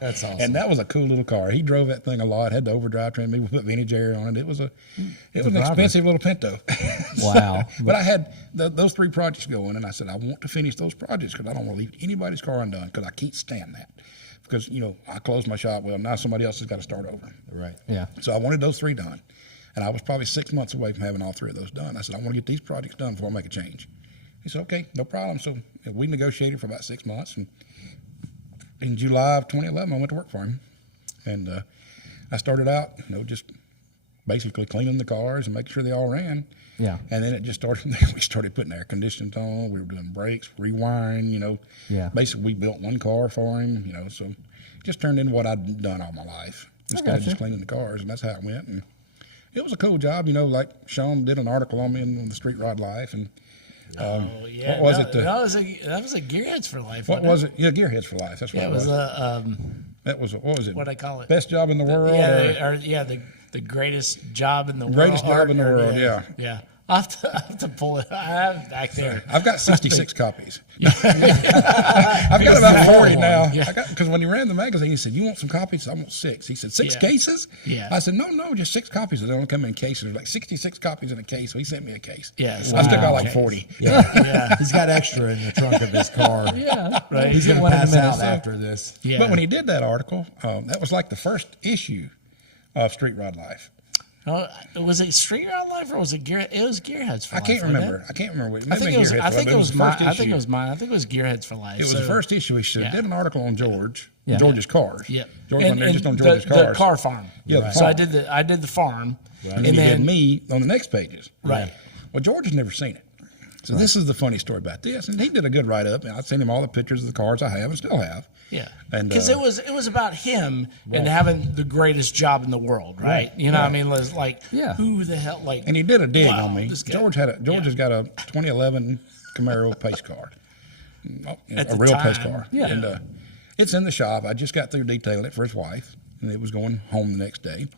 That's awesome. And that was a cool little car. He drove that thing a lot. Had the overdrive trim. We put vintage air on it. It was an expensive little Pinto. Wow. But I had those 3 projects going, and I said I want to finish those projects because I don't want to leave anybody's car undone because I can't stand that. Because you know I closed my shop. Well, now somebody else has got to start over. Right. Yeah. So I wanted those 3 done, and I was probably 6 months away from having all 3 of those done. I said I want to get these projects done before I make a change. He said okay, no problem. So we negotiated for about 6 months, and in July of 2011, I went to work for him, and I started out, you know, just basically cleaning the cars and making sure they all ran. Yeah. And then it just started from there. We started putting air conditioners on. We were doing brakes, rewiring, you know. Yeah. Basically, we built 1 car for him, you know. So it just turned into what I'd done all my life. Instead of gotcha. just cleaning the cars, and that's how it went. And it was a cool job, you know. Like Sean did an article on me in the Street Rod Life, and Oh yeah. What was no, it? That was a Gearheads for Life. What wasn't was it? Yeah, Gearheads for Life. That's what Yeah, it it was was. That was what was it? What'd I call it? Best job in the world. The greatest job in the world. Greatest job in the world, yeah. Yeah. I'll have to pull it. I have it back there. I've got 66 copies. I've got about 40 now. Yeah. Because when he ran the magazine, he said, "You want some copies?" I want 6. He said, "6 Yeah. cases?" Yeah. I said, "No, just 6 copies. They don't come in cases. There's like 66 copies in a case." So he sent me a case. Yeah, so I still got wow. like 40. Yeah. He's got extra in the trunk of his car. Yeah, Right. He's going to One in pass the out Minnesota. after this. Yeah. But when he did that article, that was like the first issue of Street Rod Life. Oh, was it Street Rod Life or was it Gear? It was Gearheads for I Life. can't wasn't remember. it? I can't remember. I think it was. I think it was the mine. first I think it issue. was mine. I think it was Gearheads for Life. It was the first issue. He said, Yeah. did an article on Yeah. George's cars. Yep. George went there just on George's cars. The car farm. Yeah, the So farm. I did the farm, And then he had me on the next pages. Right. Well, George has never seen it. So this is the funny story about this. And he did a good write-up. And I sent him all the pictures of the cars I have and still have. Yeah, And, because it was about him and having the greatest job in the world, right? You know, what I mean, like, Yeah. who the hell, like, And he did a dig wow, on me. this guy. George has got a 2011 Camaro pace car. At A the real pace time, car. yeah. And it's in the shop. I just got through detailing it for his wife. And it was going home the next day.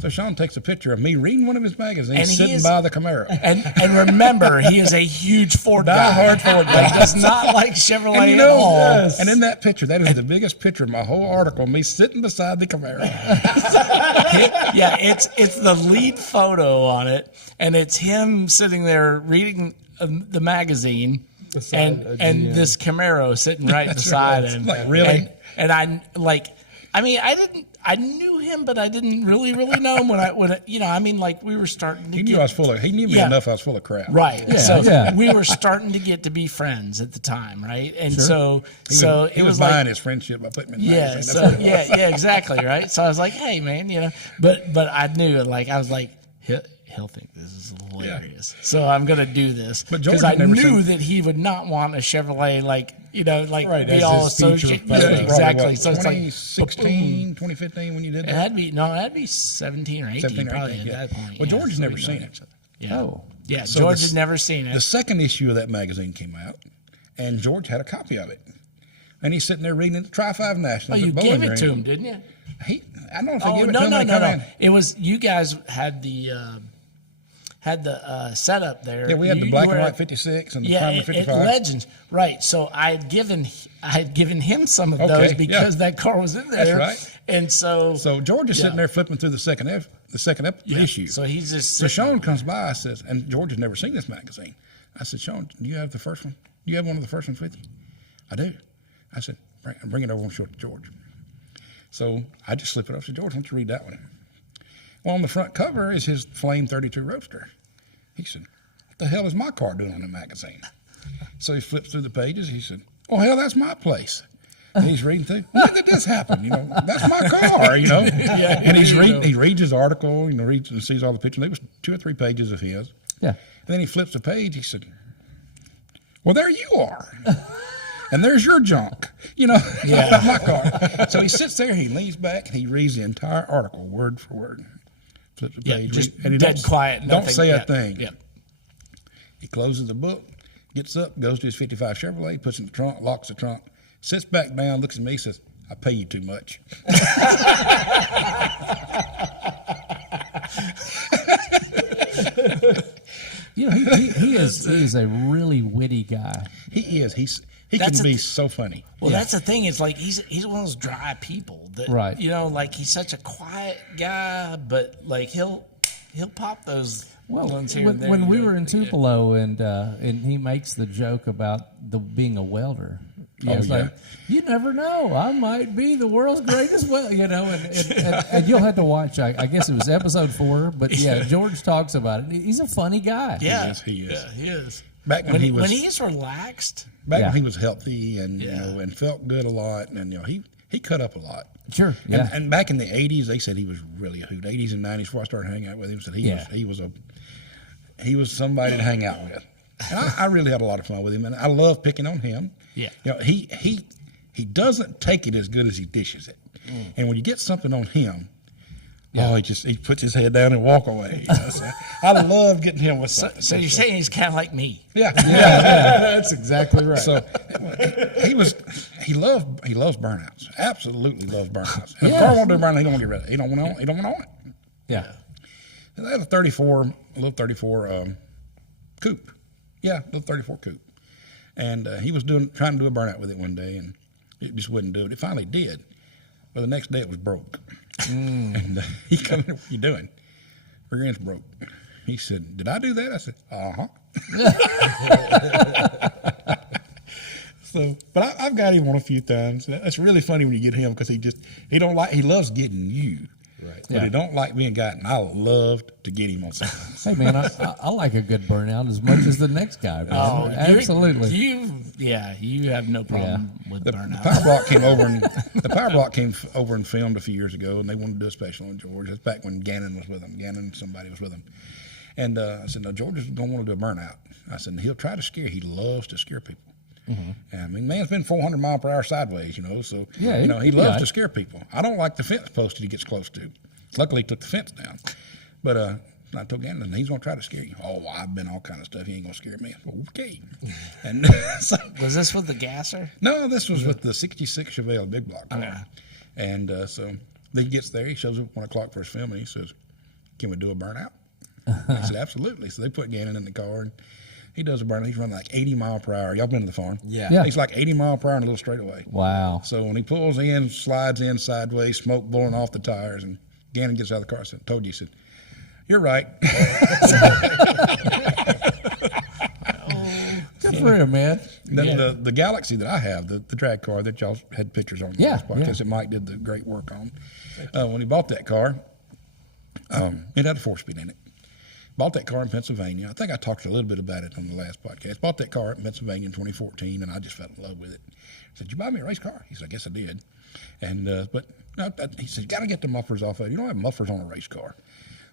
So Sean takes a picture of me reading one of his magazines And he sitting is- by the Camaro. and remember, he is a huge Ford guy. Die-hard Ford guy. He does not like Chevrolet And you at know, all. and in that picture, that is the biggest picture of my whole article, me sitting beside the Camaro. Yeah, it's the lead photo on it, and it's him sitting there reading the magazine, Beside a and GM. this Camaro sitting right beside him. Like, really? And I knew him, but I didn't really know him we were starting to He knew get I was full of. He knew me Yeah. enough. I was full of crap. right. Yeah, so yeah. we were starting to get to be friends at the time, right? And so He it was like, buying his friendship by putting me in the yeah, magazine. so That's what it was. yeah, exactly, right. So I was like, hey, man, but I knew it. Like I was like, he'll think this is hilarious. So I'm gonna do this But George because I had never knew seen- that he would not want a Chevrolet, Right, be as all his feature associated. photo. Yeah, exactly. What, So it's like 2016, 2015 when you did it that. had to be 17 or 18 17 or probably 18, at yeah. that point. Well, yeah. George has So never we seen know it. each other. Yeah. Oh. Yeah, So George the- had never seen The it. second issue of that magazine came out, and George had a copy of it. And he's sitting there reading it, Tri-5 Oh, Nationals. you at Bowling gave it Green. to him, didn't you? I don't know if I Oh gave it no to him no when he no come no! in. It was you guys had the setup there. Yeah, we had the You black and were- white 56 and the Yeah, primer at 55. Legends, right? So I had given him some of Okay, those yeah. because that car was in there. That's right. And so So George is sitting Yeah. there flipping through the second yeah, issue. So he's just So sitting Sean there. comes by, says, and George has never seen this magazine. I said, Sean, do you have the first one? Do you have one of the first ones with you? I do. I said, bring it over and show it to George. So I just slip it over. I said, George, why don't you read that one? Well, on the front cover is his Flame 32 Roadster. He said, what the hell is my car doing on the magazine? So he flips through the pages. He said, oh, hell, that's my place. And he's reading through. When did this happen? That's my car. And he's reading. He reads his article. Reads and sees all the pictures. There was 2 or 3 pages of his. Yeah. And then he flips the page. He said, well, there you are. And there's your junk. Not my car. So he sits there. He leans back and he reads the entire article word for word. Flips the Yeah, page. just and he dead don't, quiet. Don't Nothing. say Yeah, a thing. Yeah. He closes the book, gets up, goes to his 55 Chevrolet, puts it in the trunk, locks the trunk, sits back down, looks at me, says, I pay you too much. He is a really witty guy. He is. He That's can a- be so funny. Well, that's the thing. It's like he's one of those dry people that Right. like he's such a quiet guy, but like he'll pop those ones here and there. When we you know, were in Tupelo and he makes the joke about being a welder. It's yeah. like, you never know. I might be the world's greatest welder, and you'll have to watch. I guess it was episode 4, but yeah, George talks about it. He's a funny guy. Yeah, He is. Yeah, he is. Back when he was when he's relaxed. back Yeah. when he was healthy and Yeah. and felt good a lot, and he cut up a lot. Sure. Yeah. And back in the 80s, they said he was really a hoot. 80s and 90s, before I started hanging out with him, said he was somebody to hang out with. And I really had a lot of fun with him, and I love picking on him. Yeah. He doesn't take it as good as he dishes it. And when you get something on him, Oh, he puts his head down and walk away. You know, so I love getting him with something. So you're saying he's kind of like me? Yeah, That's exactly right. So he loves burnouts. Absolutely loves burnouts. And if Yeah. car won't do a burnout, he don't want to get rid of it. He don't want to own it. Yeah. And I had a little 34 coupe. Yeah, little 34 coupe. And he was trying to do a burnout with it one day, and it just wouldn't do it. It finally did. But the next day it was broke. And he come in, what are you doing? Rear end's broke. He said, did I do that? I said, uh-huh. So, but I've got him on a few times. That's really funny when you get him because he loves getting you. Right. But he don't like being gotten. I love to get him on something. Hey man, I like a good burnout as much as the next guy, man. Absolutely. You have no problem with The burnout. Power Block came over and filmed a few years ago, and they wanted to do a special on George. That's back when Gannon was with him. Somebody was with him. And I said, no, George is going to want to do a burnout. I said, he'll try to scare. He loves to scare people. And I mean, man's been 400 mile per hour sideways, so he loves to scare people. I don't like the fence post that he gets close to. Luckily, he took the fence down. But I told Gannon, he's going to try to scare you. Oh, I've been all kind of stuff. He ain't going to scare me. Okay. And so, Was this with the gasser? no, this was with the 66 Chevelle big block car. Okay. And so he gets there. He shows up at 1 o'clock for his filming. He says, can we do a burnout? I said, absolutely. So they put Gannon in the car, and he does a burnout. He's running like 80 mile per hour. Y'all been to the farm? Yeah. He's like 80 mile per hour in a little straightaway. Wow. So when he pulls in, slides in sideways, smoke blowing off the tires, and Gannon gets out of the car and said, told you, he said, you're right. Good for him, man. The Galaxy that I have, the drag car that y'all had pictures on the last podcast that Mike did the great work on. When he bought that car, it had a 4-speed in it. Bought that car in Pennsylvania. I think I talked a little bit about it on the last podcast. Bought that car in Pennsylvania in 2014, and I just fell in love with it. I said, "Did you buy me a race car?" He said, "I guess I did." And he said, "You got to get the mufflers off of it. You don't have mufflers on a race car."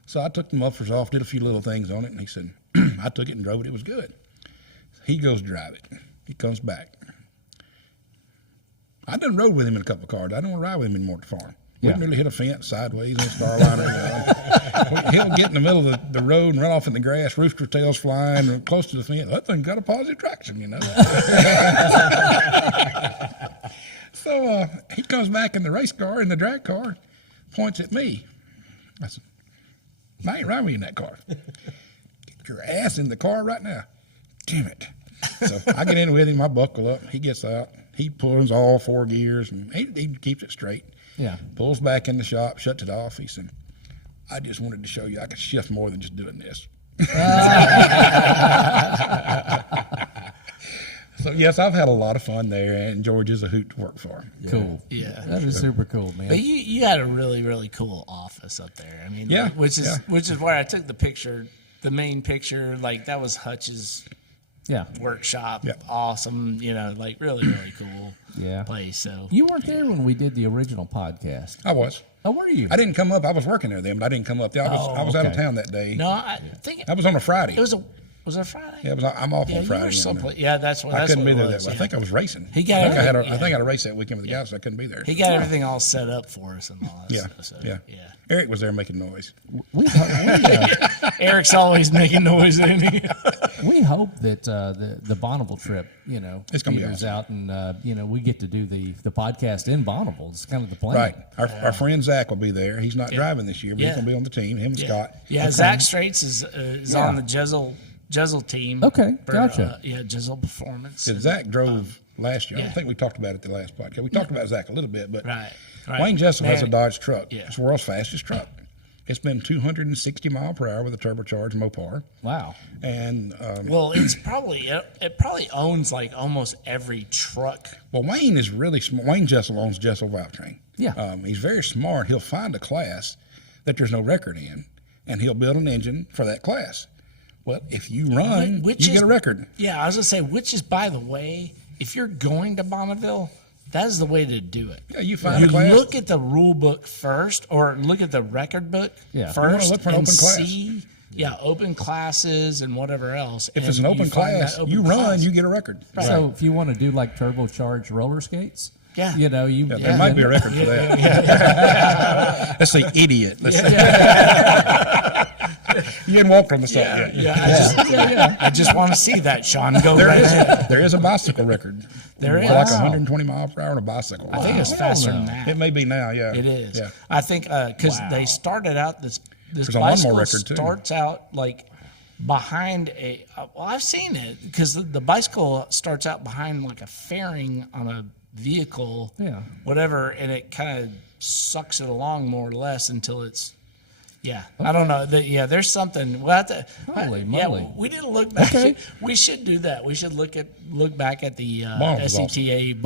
So I took the mufflers off, did a few little things on it, and he said, I took it and drove it. It was good. He goes drive it. He comes back. I done rode with him in a couple of cars. I don't want to ride with him anymore at the farm. We nearly hit a fence sideways in a Starliner. He'll get in the middle of the road and run off in the grass, rooster tails flying close to the fence. That thing got a positive traction, So he comes back in the race car, in the drag car, points at me. I said, I ain't riding with you in that car. Get your ass in the car right now. Damn it. So I get in with him, I buckle up, he gets out, he pulls all 4 gears, and he keeps it straight. Yeah. Pulls back in the shop, shuts it off. He said, I just wanted to show you I could shift more than just doing this. So, yes, I've had a lot of fun there, and George is a hoot to work for. Cool. Yeah. That is super cool, man. But you had a really, really cool office up there. I mean, Yeah, which is where I took the picture, the main picture. Like that was Hutch's workshop. Yeah. Awesome. Like really, really cool Yeah. place. So You weren't there when we did the original podcast. I was. Oh, were you? I didn't come up. I was working there then, but I didn't come up. I was out of okay. town that day. no, I think That was on a Friday. it was a Friday. Yeah, I'm off Yeah, on you Friday. were you know. someplace. Yeah, that's what. I That's couldn't what be it there was, that way. I think I was racing. He got I think everything, I think I had a race that weekend with the guys, so I couldn't be there. He got everything all set up for us and all that Yeah, stuff. So, yeah. yeah. Eric was there making noise. We Eric's always making noise, isn't he? we hope that the Bonneville trip, It's gonna be peters awesome. out, and we get to do the podcast in Bonneville. It's kind of the plan. Right. Our friend Zach will be there. He's not driving this year, but he's going to be on the team. Him and Scott. Yeah, Zach Straits is on the Jezel team. Okay, gotcha. Jezel Performance. And Zach drove last year. I Yeah. don't think we talked about it the last podcast. We talked about Zach a little bit, but Right. Wayne Jessel has a Man. Dodge truck. Yeah. It's the world's fastest truck. It's been 260 mile per hour with a turbocharged Mopar. Wow. And, Well, it probably owns like almost every truck. well, Wayne is really smart. Wayne Jessel owns Jessel Valvetrain. Yeah. He's very smart. He'll find a class that there's no record in, and he'll build an engine for that class. Well, if you run, Which you is- get a record. Yeah, I was gonna say, which is, by the way, if you're going to Bonneville, that is the way to do it. Yeah, you find You a class. look at the rule book first, or look at the record book Yeah. You wanna first, look for an and open class. see, open classes and whatever else. If it's an open class, you run, you get a record. So if you want to do like turbocharged roller skates, Yeah. You know, you. There might be a record for that. Let's say idiot. Let's say. You hadn't walked on the salt yet. I just want to see that, Sean. Go right ahead. There is a bicycle record. There is. Like 120 miles per hour on a bicycle. I think it's faster than that. It may be now, yeah. It is. Yeah. I think because they started out this There's a lawnmower bicycle record, too. starts out like behind a. Well, I've seen it because the bicycle starts out behind like a fairing on a vehicle, whatever, and it kind of sucks it along more or less until it's. Yeah, I don't know. There's something. We'll have to, Holy yeah, moly. we didn't look back. Okay. We should do that. We should look back at the Bonneville's SCTA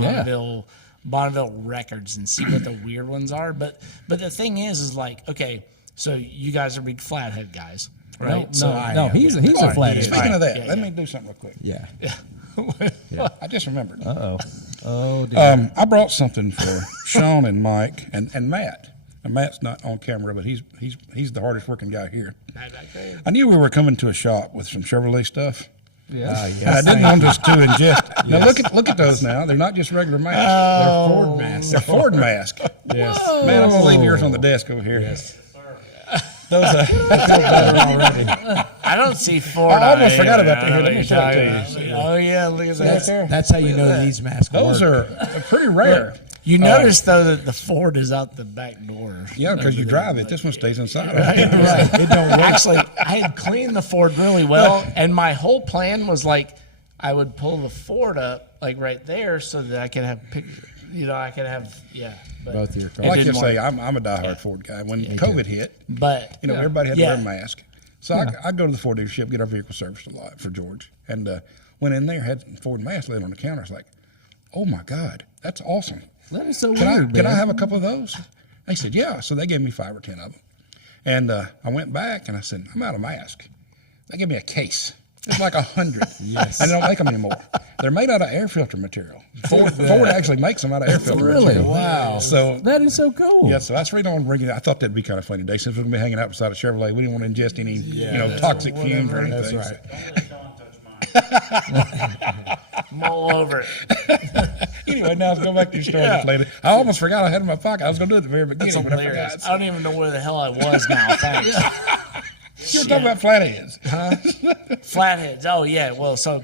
Bonneville records and see what the weird ones are. But the thing is like, okay, so you guys are big flathead guys, right? No, he's a flathead. Speaking of that, let me do something real quick. Yeah. I just remembered. Oh, dear. I brought something for Sean and Mike and Matt. And Matt's not on camera, but he's the hardest working guy here. I knew we were coming to a shop with some Chevrolet stuff. Yeah. And I didn't want us to ingest. Now look at those now. They're not just regular masks. They're Ford masks. They're Ford masks. Yes. Man, I'm gonna leave yours on the desk over here. Yes. Those I feel better already. I don't see Ford. I almost on forgot either. about that. Here, I let don't me know show what it you're to talking about. Oh yeah, look at that. That's how you know these masks Those work. are pretty rare. You notice though that the Ford is out the back door. Yeah, because you drive it. This one stays inside. Right. It don't work. Actually, I had cleaned the Ford really well, and my whole plan was like I would pull the Ford up like right there so that I could have pictures. You know, I could have But Both your it cars. Like you didn't say, work. I'm a diehard Ford guy. When COVID hit, But everybody had to wear a mask. So I go to the Ford dealership, get our vehicle serviced a lot for George, and went in there, had Ford mask laid on the counter. I was like, oh my God, that's awesome. That is so Can weird, I man. have a couple of those? They said, yeah. So they gave me 5 or 10 of them. And I went back and I said, I'm out of mask. They gave me a case. It's like 100. Yes. And they don't make them anymore. They're made out of air filter material. Ford actually makes them out of air filter Really? material. Wow. So That is so cool. yeah, so that's really don't want to bring it. I thought that'd be kind of funny today. Since we're gonna be hanging out beside a Chevrolet, we didn't want to ingest any, toxic fumes or anything. That's right. mull over it. Anyway, now let's go back to your story, lady. I almost forgot I had it in my pocket. I was gonna do it at the very beginning, That's but I hilarious. forgot. I don't even know where the hell I was now. Thanks. You were talking about flatheads. Flatheads. Oh yeah. Well, so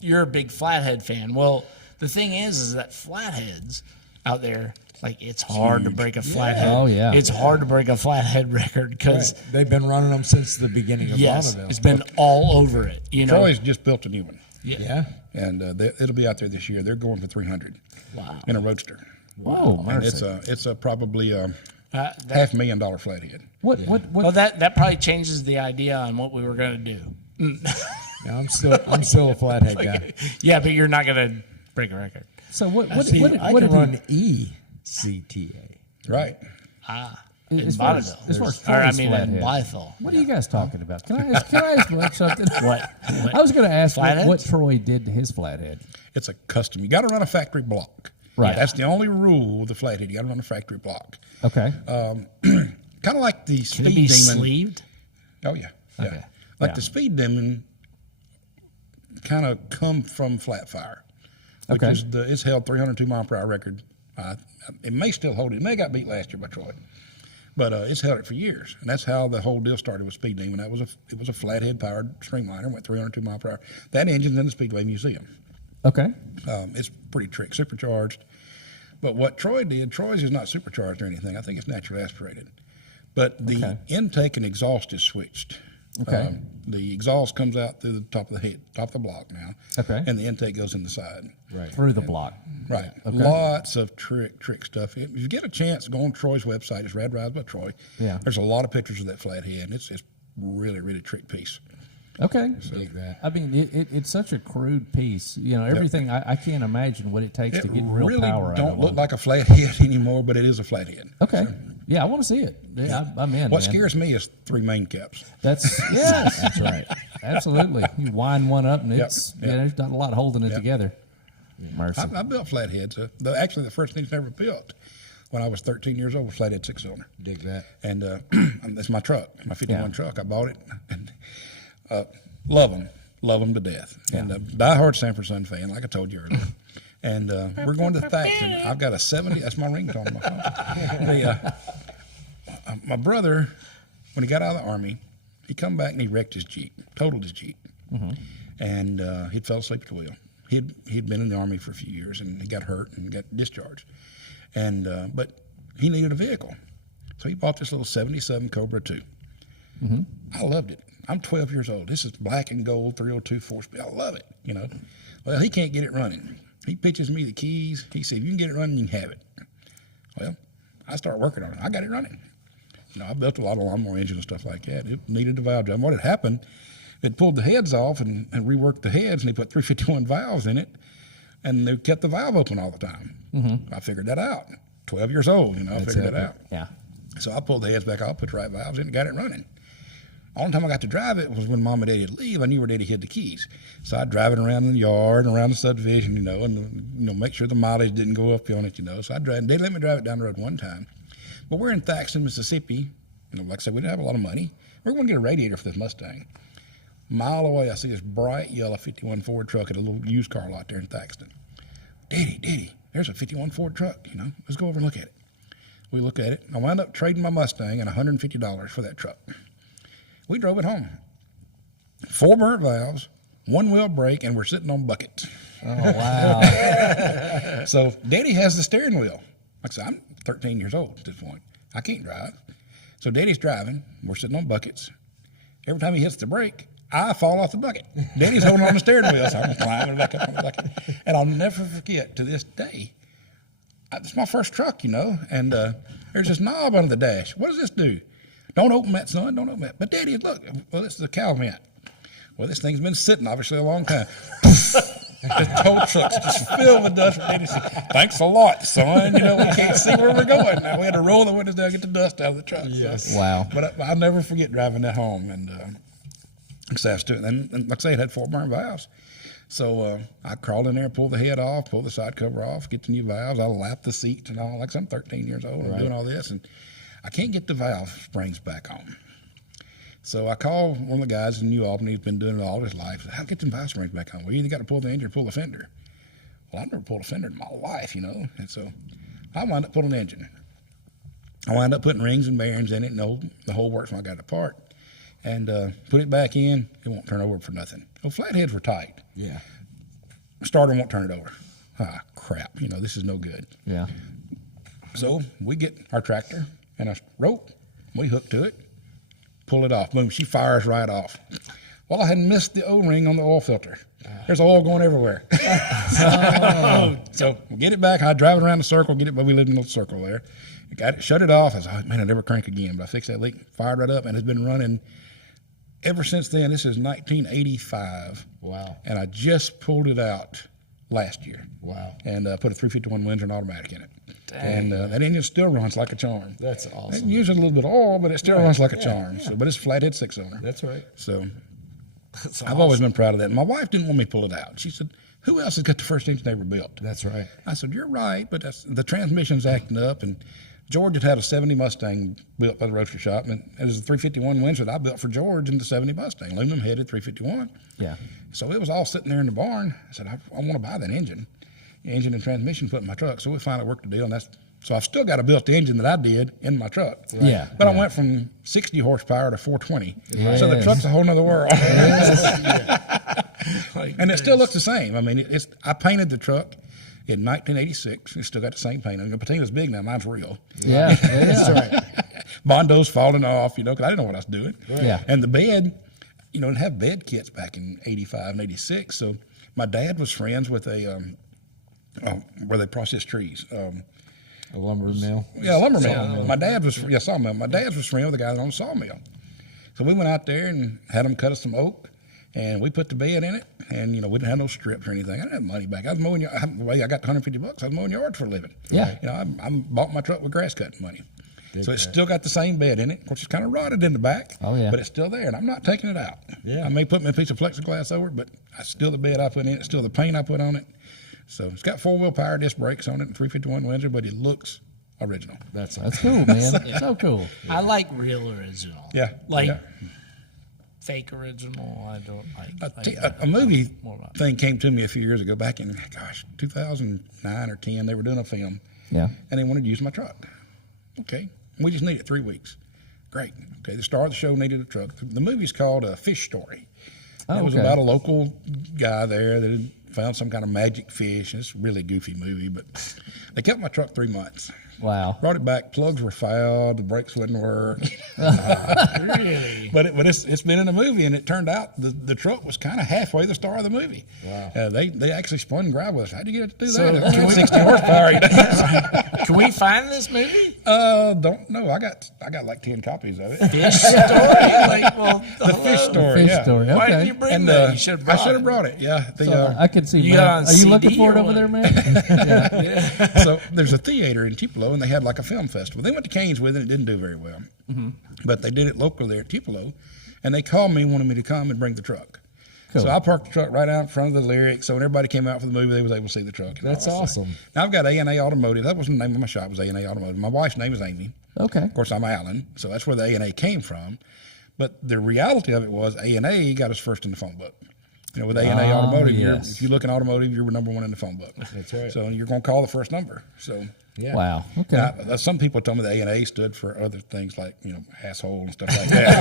you're a big flathead fan. Well, the thing is that flatheads out there, like it's hard to break a flathead. Oh, yeah. It's hard to break a flathead record because They've been running them since the beginning of yes, Bonneville. it's been all over it. You know. Troy's just built a new one, Yeah. and it'll be out there this year. They're going for 300 Wow. in a roadster, Whoa, and mercy. it's a probably That, $500,000 flathead. What? well, that probably changes the idea on what we were going to do. Yeah, I'm still a flathead guy. Yeah, but you're not going to break a record. So what? See, What I have can you- run ECTA. Right. In as far as Bonneville. as far as Or I Troy's mean, in flathead. Blytheville. What are you guys talking about? Can I ask Mike something? What? I was going to ask what Flatheads? Troy did to his flathead. It's a custom. You got to run a factory block. Right. That's the only rule with the flathead. You got to run a factory block. Okay. Kind of like the Can speed it be demon. sleeved? Oh yeah, yeah. Okay. Like Yeah. the speed demon, kind of come from flat fire, which Okay. is it's held 302 mile per hour record. It may still hold it. It may got beat last year by Troy, but it's held it for years, and that's how the whole deal started with speed demon. It was a flathead powered streamliner, went 302 mile per hour. That engine's in the Speedway Museum. Okay. It's pretty trick, supercharged. But what Troy did, Troy's is not supercharged or anything. I think it's naturally aspirated. But the intake and exhaust is switched. Okay. The exhaust comes out through the top of the block now. Okay. And the intake goes in the side. Right. Through the block. Right. Okay. Lots of trick stuff. If you get a chance, go on Troy's website. It's Rad Rides by Troy. Yeah. There's a lot of pictures of that flathead, and it's really, really trick piece. Okay. Dig that. I mean, it's such a crude piece. You know, everything. I can't imagine what it takes to get real really power out don't of look one. like a flathead anymore, but it is a flathead. Okay. Yeah, I want to see it. Yeah, I'm in. What man. scares me is 3 main caps. That's yes, that's right. Absolutely. You wind one up, and it's there's not a lot holding it together. Mercy. I built flatheads. Actually, the first things I ever built when I was 13 years old was flathead 6-cylinder. Dig that. And that's my truck, my 51 truck. I bought it and love them to death. Yeah. And diehard Sanford Sun fan, like I told you earlier. And we're going to Thaxton. I've got a 70. That's my ringtone on my phone. My brother, when he got out of the Army, he come back and he wrecked his Jeep, totaled his Jeep. And he'd fell asleep at the wheel. He'd been in the Army for a few years, and he got hurt and got discharged. And but he needed a vehicle. So he bought this little 77 Cobra 2. I loved it. I'm 12 years old. This is black and gold, 302 4-speed. I love it, you know. Well, he can't get it running. He pitches me the keys. He said, if you can get it running, you can have it. Well, I start working on it. I got it running. You know, I built a lot of lawnmower engines and stuff like that. It needed a valve job. What had happened, it pulled the heads off and reworked the heads, and they put 351 valves in it, and they kept the valve open all the time. I figured that out. 12 years old, you know, I figured that out. Yeah. So I pulled the heads back off, put the right valves in, and got it running. Only time I got to drive it was when Mom and Daddy would leave. I knew where Daddy hid the keys. So I'd drive it around the yard and around the subdivision, you know, and make sure the mileage didn't go up on it, you know. So I'd drive. They let me drive it down the road one time. But we're in Thaxton, Mississippi. You know, like I said, we didn't have a lot of money. We're going to get a radiator for this Mustang. A mile away, I see this bright yellow 51 Ford truck at a little used car lot there in Thaxton. Daddy, there's a 51 Ford truck, you know. Let's go over and look at it. We look at it. I wound up trading my Mustang and $150 for that truck. We drove it home. 4 burnt valves, 1 wheel brake, and we're sitting on buckets. Oh, wow. So Daddy has the steering wheel. Like I said, I'm 13 years old at this point. I can't drive. So Daddy's driving. We're sitting on buckets. Every time he hits the brake, I fall off the bucket. Daddy's holding on the steering wheel, so I'm climbing back up on the bucket. And I'll never forget to this day, it's my first truck, you know, and there's this knob under the dash. What does this do? Don't open that, son. Don't open that. But Daddy, look. Well, this is a cow vent. Well, this thing's been sitting obviously a long time. The tow truck's just filled with dust. Daddy said, thanks a lot, son. You know, we can't see where we're going now. We had to roll the windows down, get the dust out of the truck. Yes. So, Wow. but I'll never forget driving that home and access to it. And like I say, it had 4 burnt valves. So I crawled in there, pulled the head off, pulled the side cover off, get the new valves. I lapped the seats and all. Like I said, I'm 13 years old. I'm doing all this, and I can't get the valve springs back on. So I called one of the guys in New Albany. He's been doing it all his life. How to get them valve springs back on? Well, you either got to pull the engine or pull the fender. Well, I've never pulled a fender in my life, you know. And so I wound up pulling the engine. I wound up putting rings and bearings in it, and the whole works when I got it apart. And put it back in. It won't turn over for nothing. Well, flatheads were tight. Yeah. Starter won't turn it over. Ah, crap. You know, this is no good. Yeah. So we get our tractor and a rope. We hook to it, pull it off. Boom, she fires right off. Well, I had missed the O-ring on the oil filter. There's oil going everywhere. So we get it back. I drive it around the circle, get it, but we lived in a little circle there. I got it, shut it off. I was like, man, I'll never crank again. But I fixed that leak, fired right up, and it's been running ever since then. This is 1985. Wow. And I just pulled it out last year. Wow. And put a 351 Windsor and automatic in it. Dang. And that engine still runs like a charm. That's awesome. It uses a little bit of oil, but it still runs like a charm. Yeah. So, but it's a flathead 6-cylinder. That's right. So I've always been proud of that. And my wife didn't want me to pull it out. She said, who else has got the first engine they ever built? That's right. I said, you're right, but the transmission's acting up. And George had a 70 Mustang built by the roaster shop, and it was a 351 Windsor that I built for George in the 70 Mustang, aluminum headed 351. Yeah. So it was all sitting there in the barn. I said, I want to buy that engine and transmission put in my truck. So we finally worked the deal, and so I've still got a built engine that I did in my truck. Right. Yeah. But I went from 60 horsepower to 420. Yes. So the truck's a whole nother world. And it still looks the same. I mean, I painted the truck in 1986. It's still got the same paint. The patina's big now. Mine's real. Yeah. That's right. Bondo's falling off, you know, because I didn't know what I was doing. Right. Yeah. And the bed, you know, didn't have bed kits back in 85 and 86. So my dad was friends with where they process trees. A lumber mill. Yeah, a lumber mill. My dad was, sawmill. My dad was friends with the guy that owned a sawmill. So we went out there and had them cut us some oak, and we put the bed in it, and, you know, we didn't have no strips or anything. I didn't have money back. I was mowing, I got the $150. I was mowing yards for a living. Yeah. You know, I bought my truck with grass cutting money. So it's still got the same bed in it. Of course, it's kind of rotted in the back. Oh, yeah. But it's still there, and I'm not taking it out. Yeah. I may put me a piece of plexiglass over it, but it's still the bed I put in it. It's still the paint I put on it. So it's got 4-wheel power disc brakes on it and 351 Windsor, but it looks original. That's cool, man. So cool. I like real original. Yeah. Like yeah. fake original? I don't like. A movie more about thing came to me a few years ago, back in 2009 or 10. They were doing a film, Yeah. and they wanted to use my truck. Okay, we just needed 3 weeks. Great. Okay, the star of the show needed a truck. The movie's called A Fish Story. Oh, It was okay. about a local guy there that had found some kind of magic fish. It's a really goofy movie, but they kept my truck 3 months. Wow. Brought it back. Plugs were fouled. The brakes wouldn't work. really. But it's been in the movie, and it turned out the truck was kind of halfway the star of the movie. Wow. They actually spun and grabbed with us. How'd you get it to do So, that? It only had 60 horsepower. Can we find this movie? Don't know. I got like 10 copies of it. Fish story. Like, well, The fish story. Fish yeah. story. Why Okay. didn't you bring And that? You should have I should have brought it. Yeah. The, So, I can see. you Man. got it on Are you looking CD for it or over what? there, man? Yeah. so there's a theater in Tupelo, and they had like a film festival. They went to Canes with it. It didn't do very well, but they did it locally there at Tupelo, and they called me, wanted me to come and bring the truck. Cool. So I parked the truck right out in front of the Lyric. So when everybody came out for the movie, they was able to see the truck. That's Also, awesome. Now I've got A&A Automotive. That was the name of my shop. Was A&A Automotive. My wife's name is Amy. Okay. Of course, I'm Alan, so that's where the A&A came from. But the reality of it was A&A got us first in the phone book. You know, with A&A Automotive, yes. if you look in automotive, you were number one in the phone book. That's right. So you're going to call the first number. So Yeah. Wow. Okay. now, some people told me the A&A stood for other things like, asshole and stuff like that.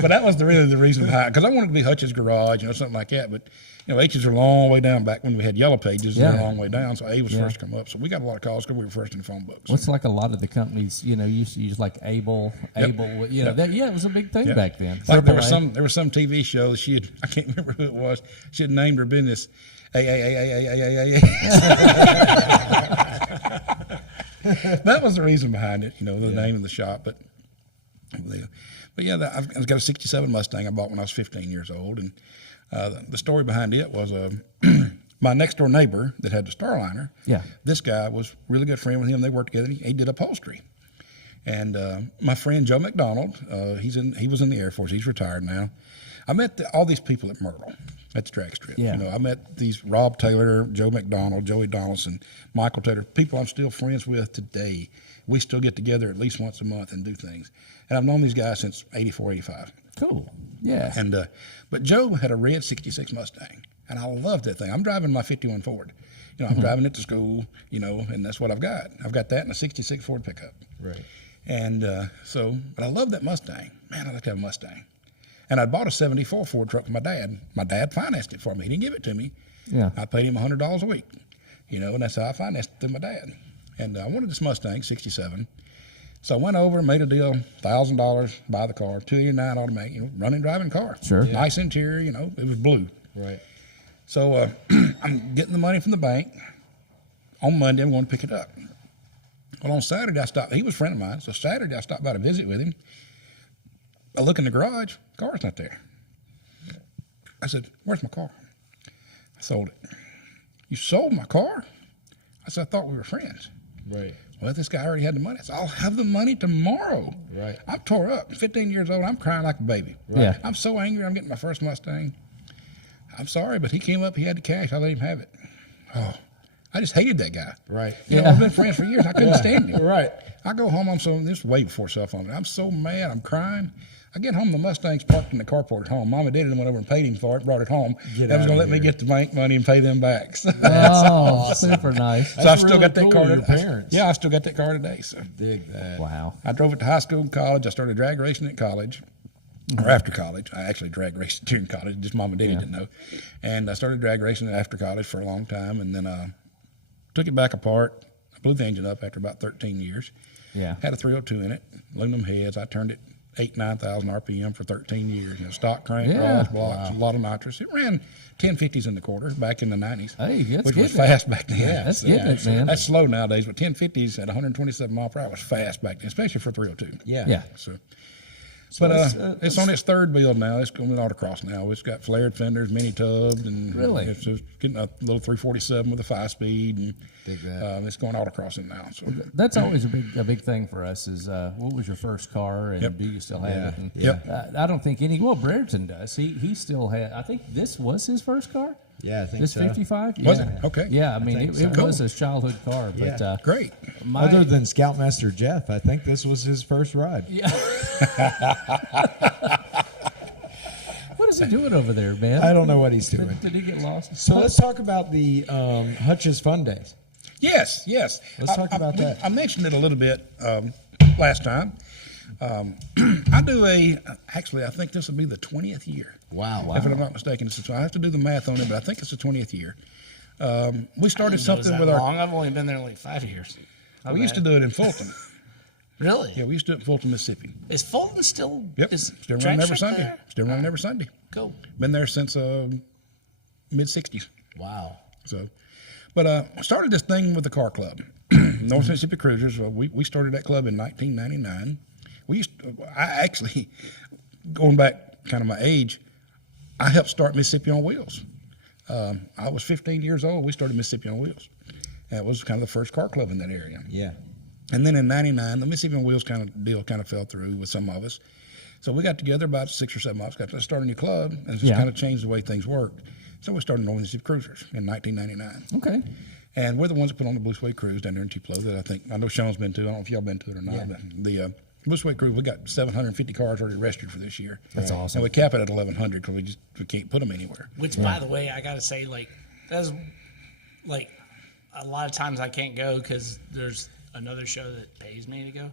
But that was really the reason behind, because I wanted to be Hutch's Garage, something like that. But, H's are a long way down. Back when we had yellow pages, they're Yeah. a long way down. So A was first to come up. So we got a lot of calls because we were first in the phone books. What's like a lot of the companies, used to use like Able, Yep. that, it was a big thing Yeah. back then. Like there was AAA. some TV show that I can't remember who it was. She had named her business A. That was the reason behind it, the name of the shop. But yeah, I've got a '67 Mustang I bought when I was 15 years old, and the story behind it was my next door neighbor that had the Starliner. Yeah. This guy was really good friend with him. They worked together. He did upholstery. And my friend Joe McDonald, he was in the Air Force. He's retired now. I met all these people at Myrtle at the track strip. Yeah. I met these Rob Taylor, Joe McDonald, Joey Donaldson, Michael Taylor, people I'm still friends with today. We still get together at least once a month and do things. And I've known these guys since 84, 85. Cool. Yeah. And but Joe had a red '66 Mustang, and I loved that thing. I'm driving my '51 Ford. I'm driving it to school, and that's what I've got. I've got that in a '66 Ford pickup. Right. And but I love that Mustang. Man, I'd like to have a Mustang. And I bought a '74 Ford truck for my dad. My dad financed it for me. He didn't give it to me. Yeah. I paid him $100 a week, and that's how I financed it through my dad. And I wanted this Mustang, '67. So I went over and made a deal, $1,000, buy the car, 289 automatic, running, driving car. Sure. Yeah. Nice interior, it was blue. Right. So I'm getting the money from the bank. On Monday, I'm going to pick it up. Well, on Saturday, I stopped. He was a friend of mine. So Saturday, I stopped by to visit with him. I look in the garage, car's not there. I said, where's my car? I sold it. You sold my car? I said, I thought we were friends. Right. Well, this guy already had the money. I said, I'll have the money tomorrow. Right. I'm tore up. 15 years old. I'm crying like a baby. Right. Yeah. I'm so angry. I'm getting my first Mustang. I'm sorry, but he came up. He had the cash. I let him have it. Oh, I just hated that guy. Right. I've been friends for years. I couldn't stand him. Right. I go home. This was way before cell phone. I'm so mad. I'm crying. I get home. The Mustang's parked in the carport at home. Mom and Dad went over and paid him for it. Brought it home. Get That was out going to of let me here. get the bank money and pay them back. So, Oh, super nice. so I've That's still really got that cool car. of your parents. Yeah, I still got that car today. So. Dig that. Wow. I drove it to high school and college. I started drag racing at college, or after college. I actually drag raced during college. Just mom and daddy didn't know. And I started drag racing after college for a long time, and then took it back apart. I blew the engine up after about 13 years. Yeah. Had a 302 in it, aluminum heads. I turned it 9,000 RPM for 13 years. Stock crank, Yeah. rawls, blocks, a lot of nitrous. It ran 1050s in the quarter back in the 90s. Hey, that's which was getting it. fast back then. That's getting it, man. That's slow nowadays, but 1050s at 127 mile per hour was fast back then, especially for 302. Yeah. Yeah. So but it's on its third build now. It's going autocross now. It's got flared fenders, mini tubbed, and Really? it's just getting a little 347 with a 5-speed, and Dig that. it's going autocrossing now. So That's always a big thing for us. Is what was your first car, and Yep. do you still have it? And, Yep. I don't think Brereton does. He still had. I think this was his first car. Yeah, I think This so. 55? Was Yeah. it? Okay. Yeah, I mean, think it so. was a childhood car, but Yeah. Great. Other than Scoutmaster Jeff, I think this was his first ride. what is he doing over there, man? I don't know what he's doing. Did he get lost? So let's talk about the Hutch's Fun Days. Yes, yes. Let's talk about that. I mentioned it a little bit last time. I do actually, I think this will be the 20th year. Wow. If I'm not mistaken. So I have to do the math on it, but I think it's the 20th year. We started It was something that with our. long. I've only been there like 5 years. We used to do it in Fulton. Really? Yeah, we used to do it in Fulton, Mississippi. Is Fulton still? Yep. Is Still track running every strip Sunday. there? Still running every Sunday. Cool. Been there since mid 60s. Wow. So, but started this thing with the car club, North Mississippi Cruisers. We started that club in 1999. I actually, going back kind of my age, I helped start Mississippi on Wheels. I was 15 years old. We started Mississippi on Wheels. And it was kind of the first car club in that area. Yeah. And then in 99, the Mississippi on Wheels deal fell through with some of us. So we got together, about 6 or 7 of us, got to start a new club, and it just kind of changed the way things worked. So we started North Mississippi Cruisers in 1999. Okay. And we're the ones that put on the Blue Suede Cruise down there in Tupelo that I know Sean's been to. I don't know if y'all been to it or not. Yeah. But the Blue Suede Cruise, we got 750 cars already registered for this year. That's awesome. And we cap it at 1,100 because we can't put them anywhere. Which, by the way, I gotta say, like, that's like a lot of times I can't go because there's another show that pays me to go.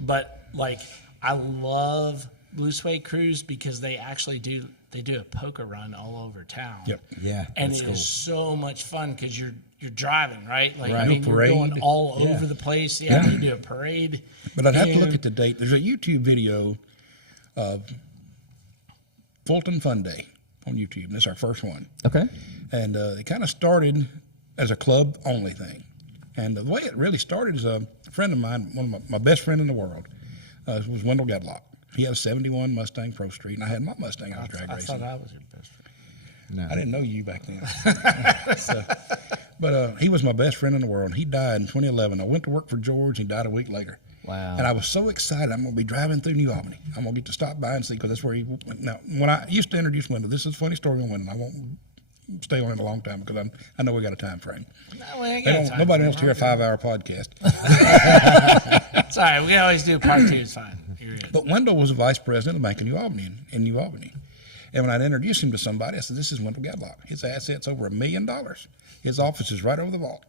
But like, I love Blue Suede Cruise because they actually do a poker run all over town. Yep. Yeah. And that's it cool. is so much fun because you're driving, right? Like, Right. I mean, Do a you're going parade. all Yeah. over the place. Yeah, you do a parade. But I'd have to look And- at the date. There's a YouTube video of Fulton Fun Day on YouTube. And this is our first one. Okay. And it kind of started as a club only thing. And the way it really started is a friend of mine, one of my best friend in the world, was Wendell Gadlock. He had a 71 Mustang Pro Street, and I had my Mustang I was drag I racing. thought I was your best friend. No. I didn't know you back then. But he was my best friend in the world. He died in 2011. I went to work for George. He died a week later. Wow. And I was so excited. I'm going to be driving through New Albany. I'm going to get to stop by and see, because that's where he. Now, when I used to introduce Wendell, this is a funny story on Wendell. I won't stay on it a long time because I know we got a time frame. No, we ain't They got don't, time nobody for wants to hear a 5-hour podcast. It's all right. We always do part two. It's fine. You're good. But Wendell was the vice president of the Bank of New Albany in New Albany. And when I'd introduce him to somebody, I said, "This is Wendell Gadlock. His assets over $1 million. His office is right over the vault."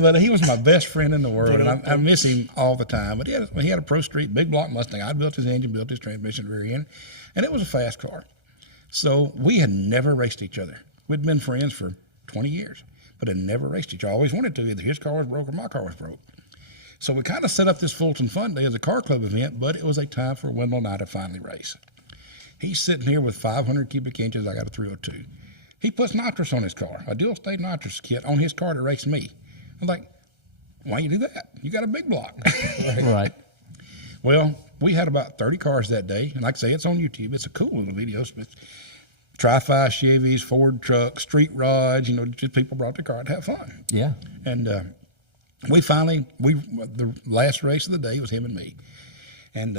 But he was my best friend in the world, and I miss him all the time. But he had a Pro Street big block Mustang. I built his engine, built his transmission rear end, and it was a fast car. So we had never raced each other. We'd been friends for 20 years, but had never raced each other. I always wanted to. Either his car was broke or my car was broke. So we kind of set up this Fulton Fun Day as a car club event, but it was a time for Wendell and I to finally race. He's sitting here with 500 cubic inches. I got a 302. He puts nitrous on his car, a dual state nitrous kit on his car to race me. I'm like, why you do that? You got a big block. Right. Well, we had about 30 cars that day, and like I say, it's on YouTube. It's a cool little video. It's Tri-Fi Chevys, Ford trucks, street rods, just people brought their car to have fun. Yeah. And the last race of the day was him and me. And,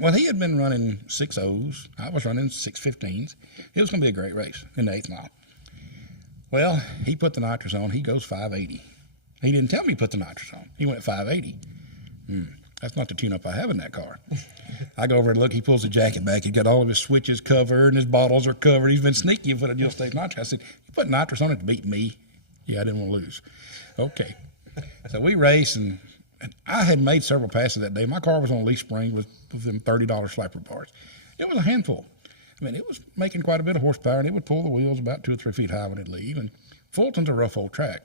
well, he had been running 6.0s. I was running 6.15s. It was going to be a great race in the 8th mile. Well, he put the nitrous on. He goes 580. He didn't tell me he put the nitrous on. He went 580. That's not the tune-up I have in that car. I go over and look. He pulls the jacket back. He's got all of his switches covered, and his bottles are covered. He's been sneaky and put a dual state nitrous. I said, "You put nitrous on it to beat me?" Yeah, I didn't want to lose. Okay. So we raced, and I had made several passes that day. My car was on a leaf spring with them $30 slapper bars. It was a handful. I mean, it was making quite a bit of horsepower, and it would pull the wheels about 2 or 3 feet high when it'd leave. And Fulton's a rough old track.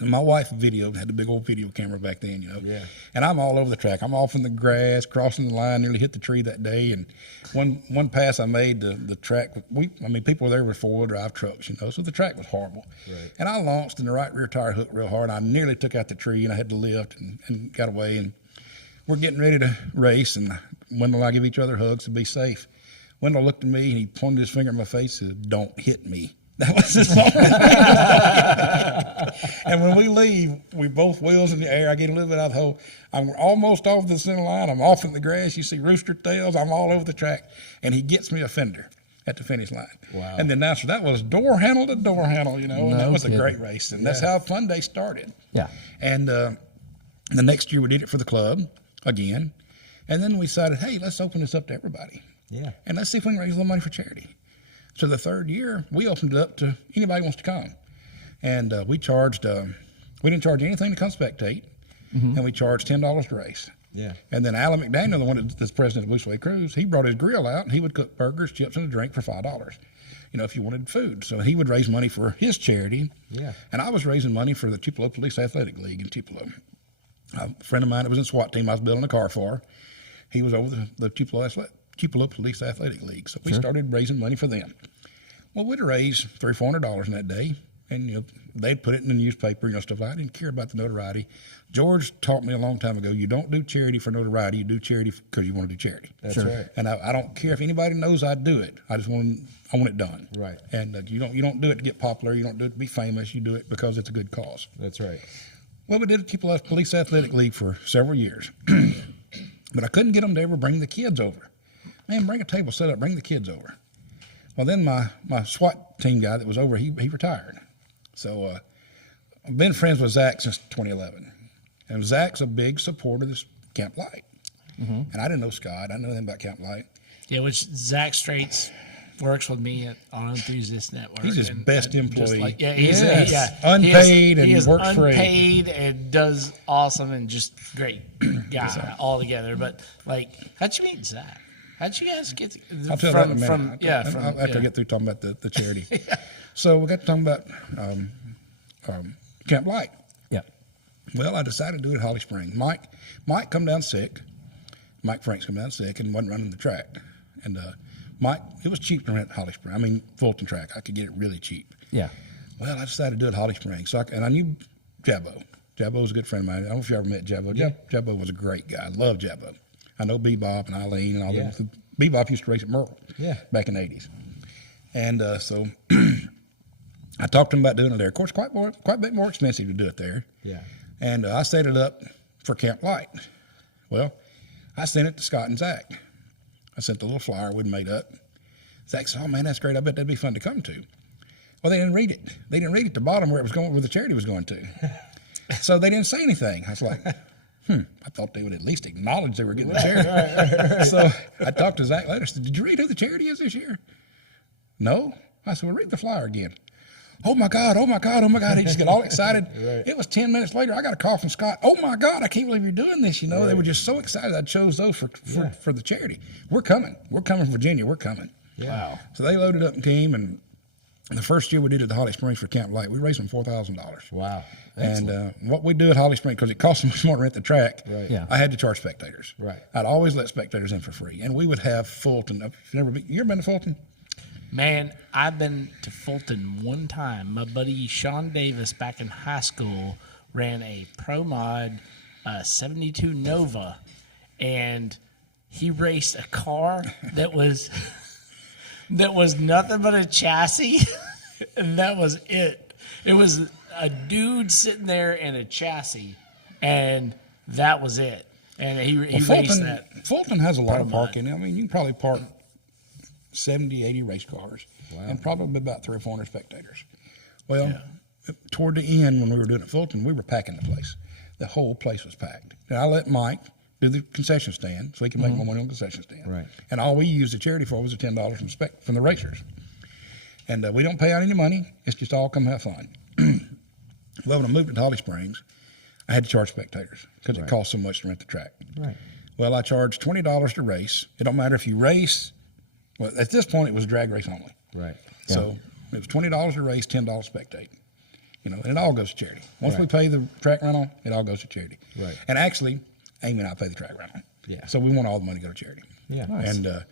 And my wife had a big old video camera back then, Yeah. And I'm all over the track. I'm off in the grass, crossing the line, nearly hit the tree that day. And one pass I made, the track, people were there with 4-wheel drive trucks, so the track was horrible. Right. And I launched, and the right rear tire hooked real hard. I nearly took out the tree, and I had to lift and got away. And we're getting ready to race, and Wendell and I give each other hugs to be safe. Wendell looked at me, and he pointed his finger at my face and said, "Don't hit me." That was his moment. And when we leave, we both wheels in the air. I get a little bit out of the hole. I'm almost off the center line. I'm off in the grass. You see rooster tails. I'm all over the track. And he gets me a fender at the finish line. Wow. And then after that was door handle to door handle, and No that was kidding. a great race. And that's how Fun Day started. Yeah. And the next year we did it for the club again. And then we decided, hey, let's open this up to everybody. Yeah. And let's see if we can raise a little money for charity. So the third year, we opened it up to anybody who wants to come. And we charged, we didn't charge anything to come spectate. And we charged $10 to race. Yeah. And then Alan McDaniel, the one that's president of Blue Suede Cruise, he brought his grill out and he would cook burgers, chips, and a drink for $5. If you wanted food. So he would raise money for his charity. Yeah. And I was raising money for the Tupelo Police Athletic League in Tupelo. A friend of mine that was in SWAT team I was building a car for, he was over the Tupelo Police Athletic League. So we started raising money for them. Well, we'd raise $300 or $400 in that day. And, they'd put it in the newspaper, stuff. I didn't care about the notoriety. George taught me a long time ago, you don't do charity for notoriety. You do charity because you want to do charity. That's right. And I don't care if anybody knows I do it. I want it done. Right. And you don't do it to get popular. You don't do it to be famous. You do it because it's a good cause. That's right. Well, we did a Tupelo Police Athletic League for several years. But I couldn't get them to ever bring the kids over. Man, bring a table set up, bring the kids over. Well, then my SWAT team guy that was over, he retired. So I've been friends with Zach since 2011. And Zach's a big supporter of this Camp Light. And I didn't know Scott. I didn't know anything about Camp Light. Yeah, which Zach Straits works with me on Enthusiast Network. He's his best employee. He's unpaid and he is works free. unpaid and does awesome and just great guy altogether. But how'd you meet Zach? How'd you guys get I'll tell that in a minute. After I get through talking about the charity. So we got to talking about Camp Light. Yeah. Well, I decided to do it at Holly Springs. Mike come down sick. Mike Franks come down sick and wasn't running the track. And Mike, it was cheap to rent Holly Springs. I mean, Fulton track. I could get it really cheap. Yeah. Well, I decided to do it at Holly Springs. So I knew Jabbo. Jabbo was a good friend of mine. I don't know if you ever met Jabbo. Jabbo was a great guy. I love Jabbo. I know Bebop and Eileen and all them. Bebop used to race at Merle back in the 80s. And so I talked to him about doing it there. Of course, quite a bit more expensive to do it there. Yeah. And I set it up for Camp Light. Well, I sent it to Scott and Zach. I sent the little flyer we'd made up. Zach said, "Oh man, that's great. I bet that'd be fun to come to." Well, they didn't read it. They didn't read at the bottom where it was going, where the charity was going to. So they didn't say anything. I was like, I thought they would at least acknowledge they were getting the charity. Right. So I talked to Zach later. I said, "Did you read who the charity is this year?" "No." I said, "Well, read the flyer again." "Oh my God, oh my God, oh my God." He just got all excited. Right. It was 10 minutes later. I got a call from Scott. "Oh my God, I can't believe you're doing this." Right. They were just so excited I chose those for the charity. We're coming. We're coming from Virginia. We're coming. Yeah. Wow. So they loaded up and came, and the first year we did it at the Holly Springs for Camp Light, we raised them $4,000. Wow. And what we do at Holly Springs, because it costs so much more to rent the track, Right. Yeah. I had to charge spectators. Right. I'd always let spectators in for free. And we would have Fulton. You ever been to Fulton? Man, I've been to Fulton one time. My buddy Sean Davis back in high school ran a Pro Mod 72 Nova, and he raced a car that was nothing but a chassis, and that was it. It was a dude sitting there in a chassis, and that was it. And he raced that. Fulton has a lot of Pro Mod. parking. I mean, you can probably park 70, 80 race cars and probably about 300 or 400 spectators. Well, toward the end when we were doing it at Fulton, we were packing the place. The whole place was packed. And I let Mike do the concession stand so he could make more money on the concession stand. Right. And all we used the charity for was the $10 from the racers. And we don't pay out any money. It's just all come have fun. Well, when I moved to Holly Springs, I had to charge spectators because it cost so much to rent the track. Right. Well, I charged $20 to race. It don't matter if you race. Well, at this point, it was drag race only. Right. So it was $20 to race, $10 spectate. And it all goes to charity. Once we pay the track rental, it all goes to charity. Right. And actually, Amy and I pay the track rental. Yeah. So we want all the money to go to charity. Yeah. Nice. And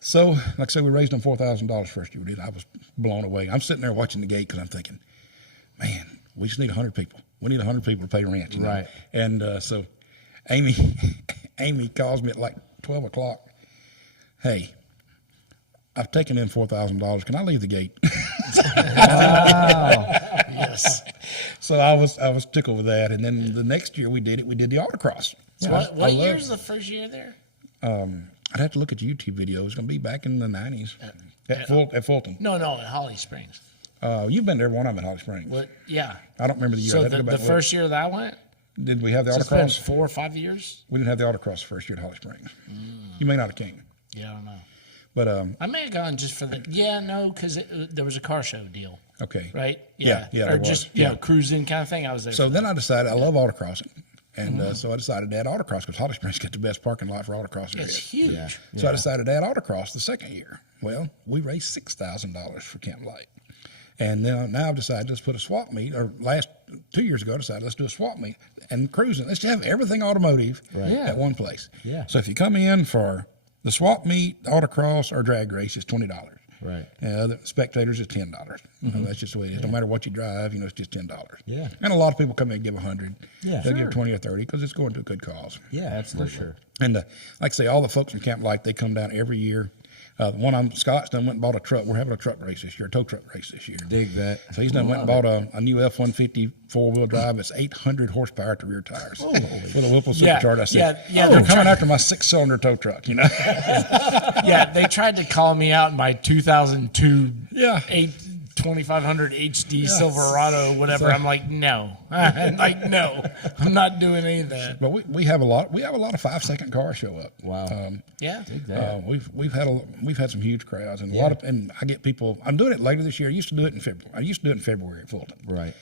so, like I said, we raised them $4,000 first year we did. I was blown away. I'm sitting there watching the gate because I'm thinking, man, we just need 100 people. We need 100 people to pay rent. Right. And so Amy calls me at like 12 o'clock. "Hey, I've taken in $4,000. Can I leave the gate?" Wow. Yes. So I was tickled with that. And then the next year we did the autocross. So what year is the first year there? I'd have to look at the YouTube video. It's going to be back in the 90s at Fulton. No, at Holly Springs. You've been there one time at Holly Springs. What? Yeah. I don't remember the year. So I'd have to the go back and look. first year that I went, Did we have the so it's been autocross? 4 or 5 years. We didn't have the autocross the first year at Holly Springs. You may not have came. Yeah, I don't know. But I may have gone just for the because there was a car show deal, okay. right? Yeah, or there was. just Yeah. cruising kind of thing. I was there. So then I decided I love autocrossing. And so I decided to add autocross because Holly Springs got the best parking lot for autocross there it's is. huge. So I decided to add autocross the second year. Well, we raised $6,000 for Camp Light. And now I've decided to just put a swap meet, or 2 years ago, I decided let's do a swap meet and cruising. Let's have everything automotive at one place. Yeah. So if you come in for the swap meet, autocross, or drag race, it's $20. Right. The spectators is $10. That's just the way it is. No matter what you drive, it's just $10. Yeah. And a lot of people come in and give 100. Yeah. They'll Sure. give 20 or 30 because it's going to a good cause. Yeah, absolutely. For sure. And like I say, all the folks from Camp Light, they come down every year. One of them, Scott's done went and bought a truck. We're having a truck race this year, a tow truck race this year. Dig that. So he's done went and bought a new F-150 four-wheel drive. It's 800 horsepower to rear tires with a Whipple Yeah, supercharger. I said, yeah, they're they're coming after my 6-cylinder tow truck, Yeah, they tried to call me out in my 2002 Yeah. 2500 HD Silverado, whatever. I'm like, no, I'm not doing any of that. But we have a lot of 5-second cars show up. Wow. Yeah, Dig that. We've had some huge crowds and a lot of, and I get people. I'm doing it later this year. I used to do it in February at Fulton. Right.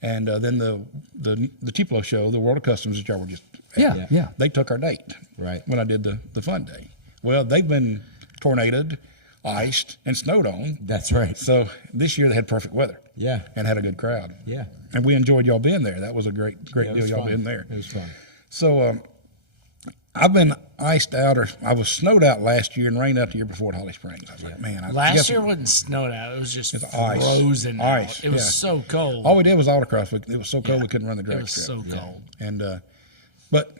And then the Tupelo show, the World of Customs that y'all were just at, Yeah. they took our date. Right. When I did the fun day. Well, they've been tornadoed, iced, and snowed on. That's right. So this year they had perfect weather. Yeah. And had a good crowd. Yeah. And we enjoyed y'all being there. That was a great It deal, was y'all fun. being there. It was fun. So I've been iced out, or I was snowed out last year and rained out the year before at Holly Springs. I was like, man. last year wasn't snowed out; it was just It's ice. frozen. Ice, Out. It was yeah. so cold. All we did was autocross. It was so cold we couldn't run the drag it was strip. so cold. And but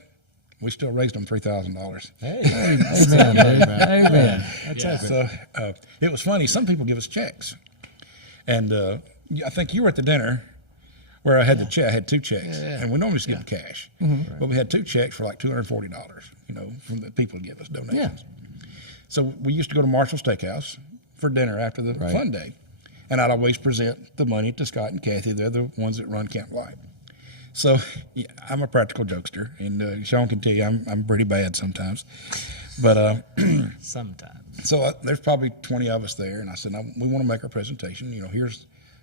we still raised them $3,000. Hey. Amen. Amen. So it was funny. Some people give us checks, and I think you were at the dinner where I had the check. I had 2 checks, and we normally just give them cash, but we had 2 checks for like $240. From the people to give us donations. So we used to go to Marshall's Steakhouse for dinner after the fun day, and I'd always present the money to Scott and Kathy. They're the ones that run Camp Light. So I'm a practical jokester, and Sean can tell you I'm pretty bad sometimes. But Sometimes. so there's probably 20 of us there, and I said, we want to make our presentation.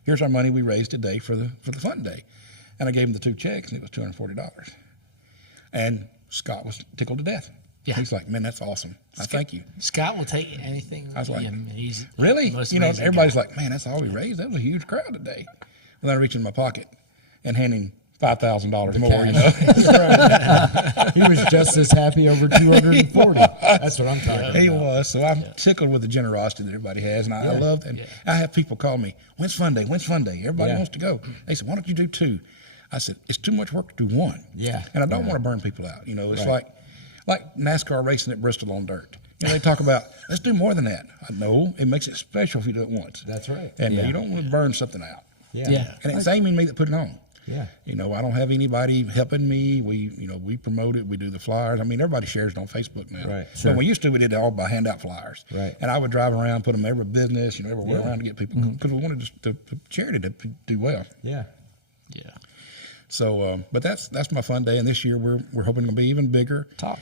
Here's our money we raised today for the fun day, and I gave him the 2 checks, and it was $240. And Scott was tickled to death. Yeah. He's like, man, that's awesome. I thank you. Scott will take anything. I was like, he's really? the most amazing Everybody's guy. like, man, that's all we raised. That was a huge crowd today. And then I reach in my pocket and hand him $5,000 more. He was just as happy over 240. That's what I'm talking about. He was. So I'm tickled with the generosity that everybody has, and I love that. I have people call me, when's fun day? When's fun day? Everybody wants to go. They said, why don't you do 2? I said, it's too much work to do 1. Yeah. And I don't want to burn people out. It's like NASCAR racing at Bristol on dirt. They talk about, let's do more than that. No, it makes it special if you do it once. That's right. And you don't want to burn something out. Yeah. And it's Amy and me that put it on. Yeah. I don't have anybody helping me. We promote it. We do the flyers. I mean, everybody shares it on Facebook now. Right. But we used to, we did it all by handout flyers. Right. And I would drive around, put them every business, everywhere around to get people, because we wanted the charity to do well. Yeah. Yeah. So, but that's my fun day. And this year we're hoping it'll be even bigger. Top.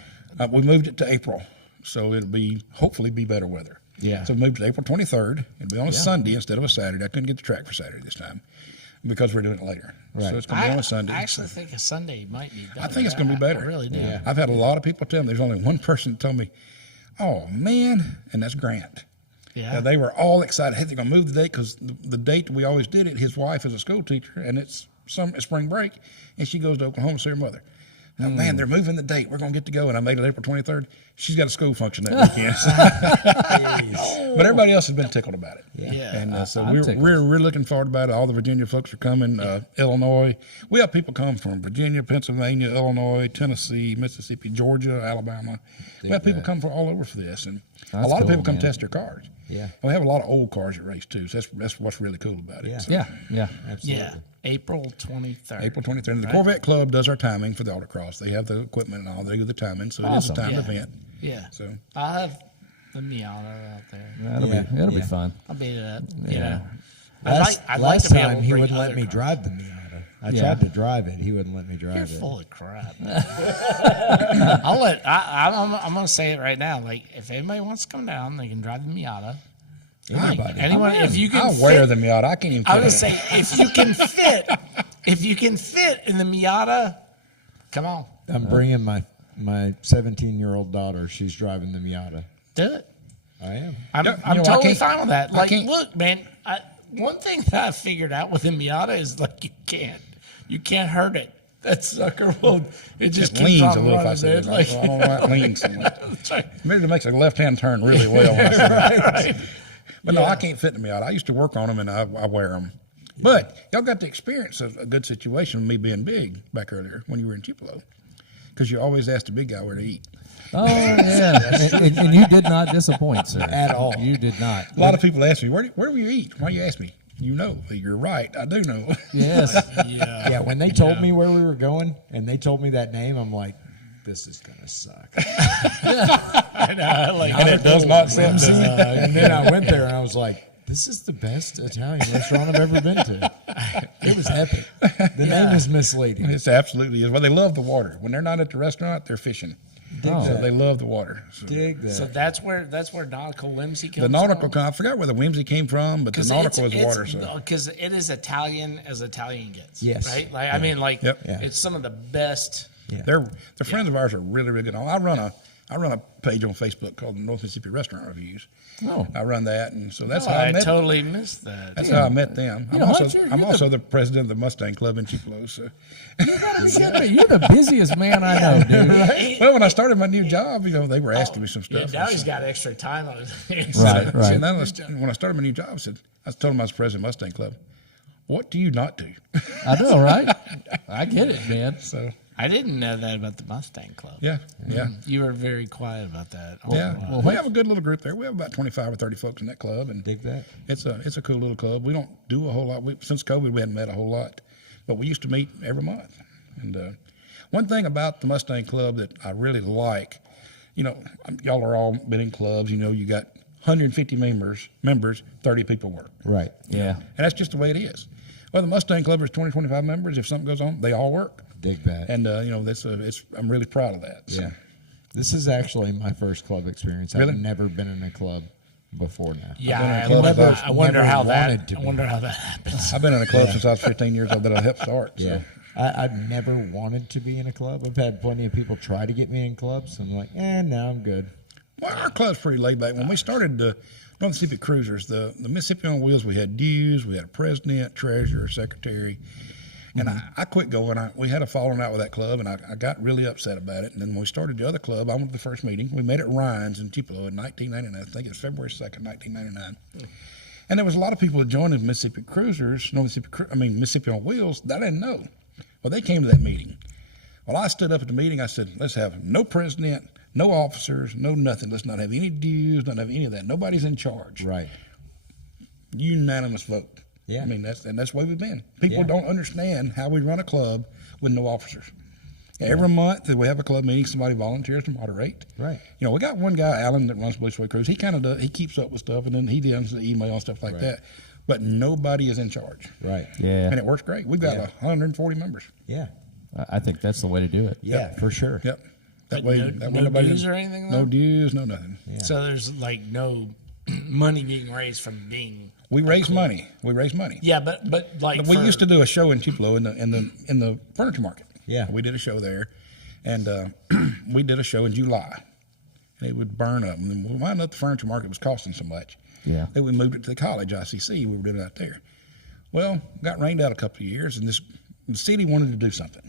We moved it to April, so it'll hopefully be better weather. Yeah. So we moved to April 23rd. It'll be on a Sunday instead of a Saturday. I couldn't get the track for Saturday this time because we're doing it later. Right. So it's going to be on a Sunday. I actually think a Sunday might be better. I think it's going to be better. I really do. Yeah. I've had a lot of people tell me. There's only one person that told me, "Oh man," and that's Grant. Yeah. They were all excited. Hey, they're going to move the date because the date we always did it. His wife is a school teacher, and it's spring break, and she goes to Oklahoma to see her mother. Now, man, they're moving the date. We're going to get to go, and I made it April 23rd. She's got a school function that weekend. But everybody else has been tickled about it. Yeah. And so I'm tickled. we're looking forward about it. All the Virginia folks are coming. Illinois, we have people come from Virginia, Pennsylvania, Illinois, Tennessee, Mississippi, Georgia, Alabama. We have people come from all over for this, and That's a lot of cool, people come man. test their cars. Yeah. And we have a lot of old cars at race too. So that's what's really cool about it. Yeah. So Yeah. Absolutely. Yeah. April 23rd. April 23rd. The Corvette Club does our timing for the autocross. They have the equipment and all. They do the timing, so it is a Awesome. timed Yeah. event. Yeah. So I'll have the Miata out there. It'll be Yeah. fun. I'll beat it up. Yeah. You know. Last I'd like last to be able time to he bring wouldn't let other me cars. drive the Miata. I Yeah. tried to drive it. He wouldn't let me drive You're it. full of crap. I'm gonna say it right now. Like, if anybody wants to come down, they can drive the Miata. Anybody. Anyone, if you can, I'll fit, wear the Miata. I can't even. I was fit gonna in it. say, if you can fit in the Miata, come on, I'm bringing my 17-year-old daughter. She's driving the Miata. do it. I am. I'm, Yeah, I'm you know, I totally can't- fine with that. I Like, can't- look, man, one thing that I figured out with the Miata is like you can't hurt it. That sucker will, it just It keeps leans on a little if I running, say dude. that. Like, I don't know why it leans so much. that's right. Maybe it makes a left-hand turn really well. When I say that. Right. But no, I can't fit in the Miata. I used to work on them and I wear them. But y'all got the experience of a good situation with me being big back earlier when you were in Tupelo. Because you always asked the big guy where to eat. Oh yeah, and you did not disappoint, sir. At all. You did not. A lot of people ask me, where do you eat? Why you ask me? You know. You're right. I do know. Yes. Yeah. Yeah, when they told me where we were going and they told me that name, I'm like, this is going to suck. I know, like, And it does not sound Whimsy. good. And then I went there and I was like, this is the best Italian restaurant I've ever been to. It was epic. The name is misleading. It's absolutely is. Well, they love the water. When they're not at the restaurant, they're fishing. Oh. So they love the water. So Dig that. so that's where nautical whimsy comes the nautical, from. I forgot where the whimsy came from, but the nautical is water. So Because it is Italian as Italian gets. Yes. Right? Like, I mean, like, Yep. Yeah. it's some of the best. Yeah. they're friends of ours are really, really good. I run a page on Facebook called the North Mississippi Restaurant Reviews. Oh. I run that, and so that's Oh, how I I met. totally missed that. That's how I met them. You know, Hutch, I'm you're also the president of the Mustang Club in Tupelo. So, You're the busiest man I know, dude. well, when I started my new job, they were asking me some Yeah, stuff. now he's got extra time on his hands. Right, See, right. now when I started my new job, I told him I was president of Mustang Club. What do you not do? I know, right? I get it, man. So, I didn't know that about the Mustang Club. yeah. You were very quiet about that. Yeah, Oh, wow. we have a good little group there. We have about 25 or 30 folks in that club, and Dig that. it's a cool little club. We don't do a whole lot. Since COVID, we hadn't met a whole lot, but we used to meet every month. And one thing about the Mustang Club that I really like, y'all are all been in clubs. You got 150 members, 30 people work, Right. Yeah. and that's just the way it is. Well, the Mustang Club is 20, 25 members. If something goes on, they all work, Dig that. and I'm really proud of that. So. Yeah. This is actually my first club experience. Really? I've never been in a club before now. Yeah, been in I clubs wonder, I've I wonder never how wanted that. to I be. wonder how that happens. I've been in a club since I was 15 years old that I helped start. So. Yeah. I've never wanted to be in a club. I've had plenty of people try to get me in clubs. And I'm like, no, I'm good. Well, our club's pretty laid back. When we started the North Mississippi Cruisers, the Mississippi on Wheels, we had dues, we had a president, treasurer, secretary. And I quit going. We had a falling out with that club, and I got really upset about it. And then when we started the other club, I went to the first meeting. We met at Ryan's in Tupelo in 1999. I think it was February 2nd, 1999. And there was a lot of people that joined the Mississippi Cruisers, Mississippi on Wheels, that I didn't know. Well, they came to that meeting. Well, I stood up at the meeting. I said, let's have no president, no officers, no nothing. Let's not have any dues, not have any of that. Nobody's in charge. Right. Unanimous vote. Yeah. I mean, that's the way we've been. People Yeah. don't understand how we run a club with no officers. Every month that we have a club meeting, somebody volunteers to moderate. Right. We got one guy, Alan, that runs Blue Suede Cruise. He kind of does. He keeps up with stuff, and then he does the email and stuff like that. But nobody is in charge, Right. Yeah. and it works great. We've got Yeah. 140 members. Yeah. I think that's the way to do it. Yeah, for sure. Yep. That But way, no nobody's dues or anything, No though? dues, no nothing. Yeah. So there's like no money being raised from being. We raise money. We raise money. Yeah, but like We for- used to do a show in Tupelo in the furniture market. Yeah. We did a show there, and we did a show in July. It would burn up, and then we wound up the furniture market was costing so much. Yeah. That we moved it to the college ICC. We were doing it out there. Well, got rained out a couple of years, and the city wanted to do something,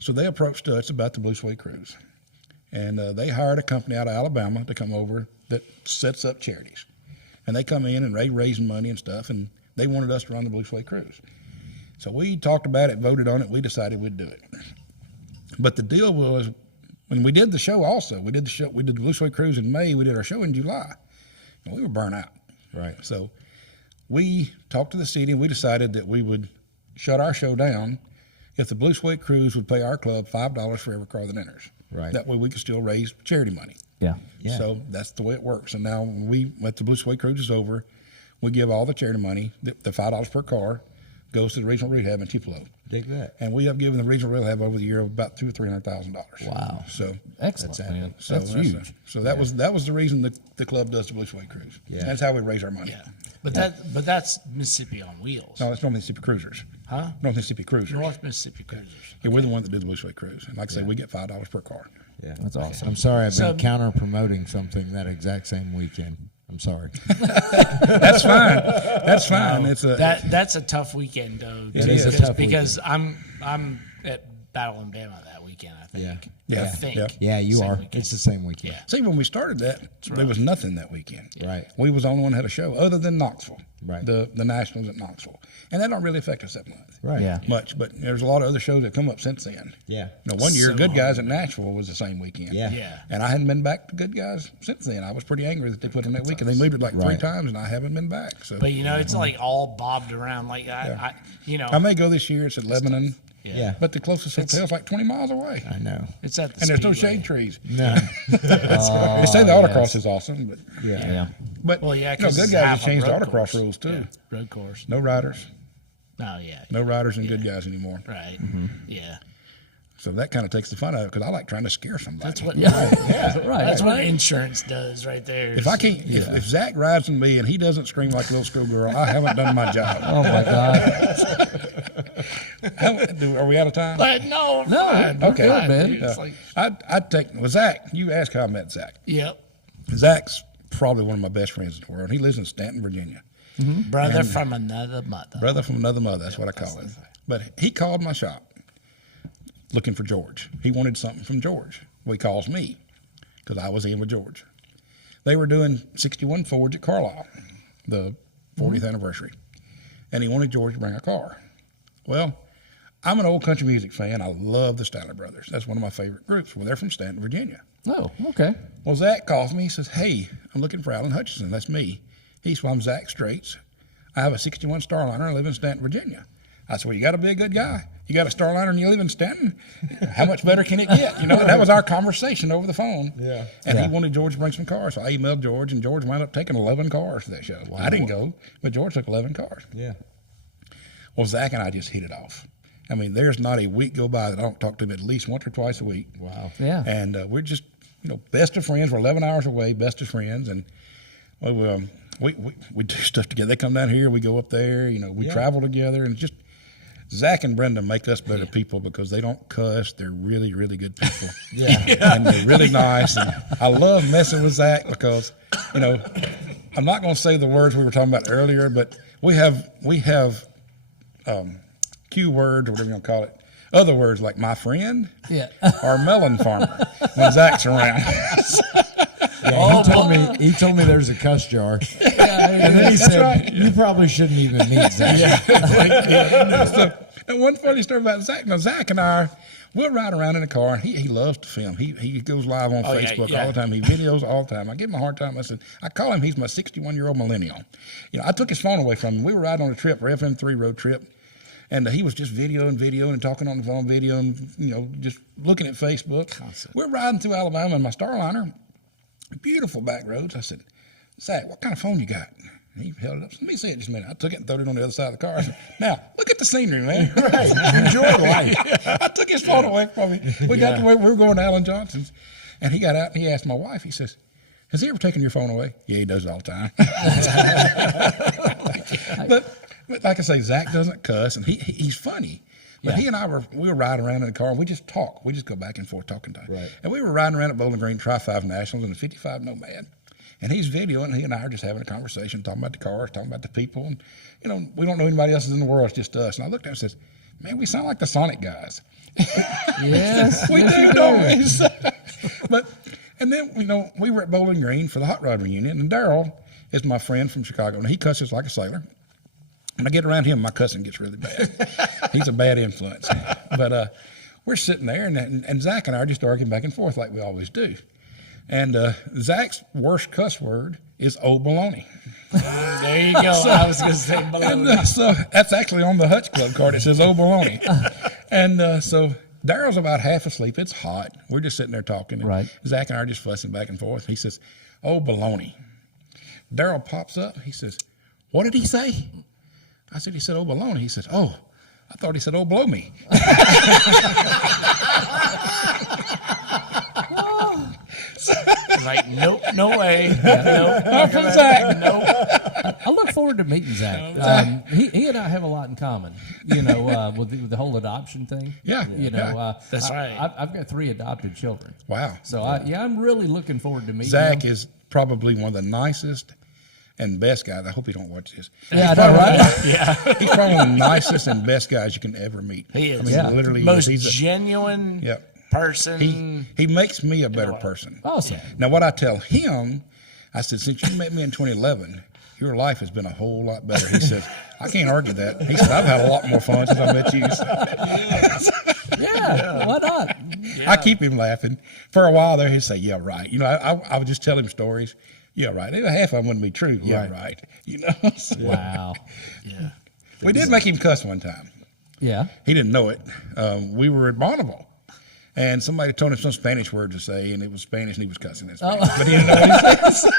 so they approached us about the Blue Suede Cruise, and they hired a company out of Alabama to come over that sets up charities. and they come in and raising money and stuff, and they wanted us to run the Blue Suede Cruise. So we talked about it, voted on it. We decided we'd do it. But the deal was, when we did the show, also we did the Blue Suede Cruise in May. We did our show in July, and we were burnt out. Right. So we talked to the city, and we decided that we would shut our show down if the Blue Suede Cruise would pay our club $5 for every car that enters. Right. That way we could still raise charity money. Yeah. Yeah. So that's the way it works. And now when the Blue Suede Cruise is over, we give all the charity money. The $5 per car goes to the regional rehab in Tupelo. Dig that. And we have given the regional rehab over the year about $200,000 or $300,000. Wow. So Excellent, That's man. so That's huge. So that was the reason the club does the Blue Suede Cruise. Yeah. That's how we raise our money. Yeah, but that's Mississippi on Wheels, No, it's North Mississippi Cruisers. huh? North Mississippi Cruisers. North Mississippi Cruisers. Yeah, we're the one that do the Blue Suede Cruise. And like I say, we get $5 per car. Yeah. That's awesome. I'm sorry I've So- been counter promoting something that exact same weekend. I'm sorry. That's fine. That's fine. It's a That's a tough weekend though. It too, is a tough because I'm at Battle in Bama that weekend. I think. Yeah. Yeah. I think. Yeah. Yeah, you Same are. weekend. It's the same weekend. Yeah. See, when we started that, there was nothing that weekend. Right. We was the only one that had a show other than Knoxville. Right. The Nationals at Knoxville. And that don't really affect us that much. Right. Yeah. Much, but there's a lot of other shows that come up since then. Yeah. One year, So Good Guys at Nashville was the same weekend. Yeah. Yeah. And I hadn't been back to Good Guys since then. I was pretty angry that they put them that weekend. They moved it like three Right. times, and I haven't been back. So But it's like all bobbed around. Like I I may go this year. It's at Lebanon, Yeah. but the closest hotel's like 20 miles away, I know. it's at the and there's no Speedway. shade trees. No. They say the autocross is awesome, but Yeah. Well, yeah, you know, 'cause Good it's Guys half have a changed road autocross course. rules too. Yeah, road course. No riders, Oh yeah. no riders in Good Guys anymore. Right. Yeah. So that kind of takes the fun out of it because I like trying to scare somebody. That's what. Yeah. Right. That's what insurance does right there. If I can't, if Zach rides with me and he doesn't scream like a little schoolgirl, I haven't done my job. Oh my God. Are we out of time? But no, No, fine, we're we're good, fine, man. dude. It's like, I'd take Zach. You ask how I met Zach. yep, Zach's probably one of my best friends in the world. He lives in Stanton, Virginia. brother from another mother. Brother from another mother. That's what I call him. But he called my shop looking for George. He wanted something from George. Well, he calls me because I was in with George. They were doing 61 Fords at Carlisle, the 40th anniversary, and he wanted George to bring a car. Well, I'm an old country music fan. I love the Statler Brothers. That's one of my favorite groups. Well, they're from Stanton, Virginia. Oh, okay. Well, Zach calls me. He says, "Hey, I'm looking for Alan Hutchinson." That's me. He says, "Well, I'm Zach Straits. I have a 61 Starliner. I live in Stanton, Virginia." I said, "Well, you got to be a good guy. You got a Starliner and you live in Stanton? How much better can it get?" You know, that was our conversation over the phone. Yeah. And Yeah. he wanted George to bring some cars. So I emailed George, and George wound up taking 11 cars for that show. I didn't go, but George took 11 cars. Yeah. Well, Zach and I just hit it off. I mean, there's not a week go by that I don't talk to him at least once or twice a week. Wow. Yeah. And we're just, best of friends. We're 11 hours away, best of friends. And we do stuff together. They come down here, we go up there, we travel together. And just Zach and Brenda make us better people because they don't cuss. They're really, really good people. Yeah. And they're really nice. And I love messing with Zach because, I'm not going to say the words we were talking about earlier, but we have Q words or whatever you want to call it. Other words like my friend Yeah. or melon farmer when Zach's around. Yeah, he told me there's a cuss jar. And then he said, "You probably shouldn't even meet Zach." And one funny story about Zach. Now, Zach and I, we'll ride around in a car, and he loves to film. He goes live on yeah, Facebook yeah. all the time. He videos all the time. I give him a hard time. I call him, he's my 61-year-old millennial. I took his phone away from him. We were riding on a trip, our FM3 road trip, and he was just videoing and talking on the phone, videoing, just looking at Facebook. We're riding through Alabama in my Starliner, beautiful back roads. I said, "Zach, what kind of phone you got?" And he held it up. Let me see it just a minute. I took it and threw it on the other side of the car. I said, "Now, look at the scenery, man." Enjoy life. I took his phone away from me. We got to where we were going to Alan Johnson's. And he got out and he asked my wife, he says, "Has he ever taken your phone away?" "Yeah, he does it all the time." But like I say, Zach doesn't cuss, and he's funny. But he and I we were riding around in the car, and we just talk. We just go back and forth talking time. Right. And we were riding around at Bowling Green Tri-5 Nationals in a 55 Nomad. And he's videoing, and he and I are just having a conversation, talking about the cars, talking about the people. And, we don't know anybody else in the world. It's just us. And I looked at him and says, "Man, we sound like the Sonic guys." Yes. We do, don't we? And then, we were at Bowling Green for the Hot Rod reunion, and Daryl is my friend from Chicago, and he cusses like a sailor. When I get around him, my cussing gets really bad. He's a bad influence. But we're sitting there, and Zach and I are just arguing back and forth like we always do. And Zach's worst cuss word is "oh baloney." There you go. I was going to say baloney. And so that's actually on the Hutch Club card. It says "oh baloney." And so Daryl's about half asleep. It's hot. We're just sitting there talking. And Right. Zach and I are just fussing back and forth. He says, "oh baloney." Daryl pops up. He says, "what did he say?" I said, "he said, oh, baloney." He says, "oh, I thought he said, oh, blow me." Like, nope, no way. Nope. Up from Zach. Nope. I look forward to meeting Zach. He and I have a lot in common, with the whole adoption thing. Yeah, That's right. I've got 3 adopted children. Wow. So I'm really looking forward to meeting Zach him. is probably one of the nicest and best guys. I hope he don't watch this. Yeah, I know, right? Yeah. He's probably the nicest and best guys you can ever meet. He is. I mean, Yeah. literally, Most he's genuine person. he makes me a better person. Awesome. Now, what I tell him, I said, since you met me in 2011, your life has been a whole lot better. He said, I can't argue that. He said, I've had a lot more fun since I met you. Yeah, why not? I keep him laughing. For a while there, he'd say, yeah, right. I would just tell him stories. Yeah, right. Half of them wouldn't be true. Yeah, right. So Wow. Yeah. we did make him cuss one time. Yeah. He didn't know it. We were at Bonneville, and somebody told him some Spanish word to say, and it was Spanish, and he was cussing in Spanish. But he didn't know what he said.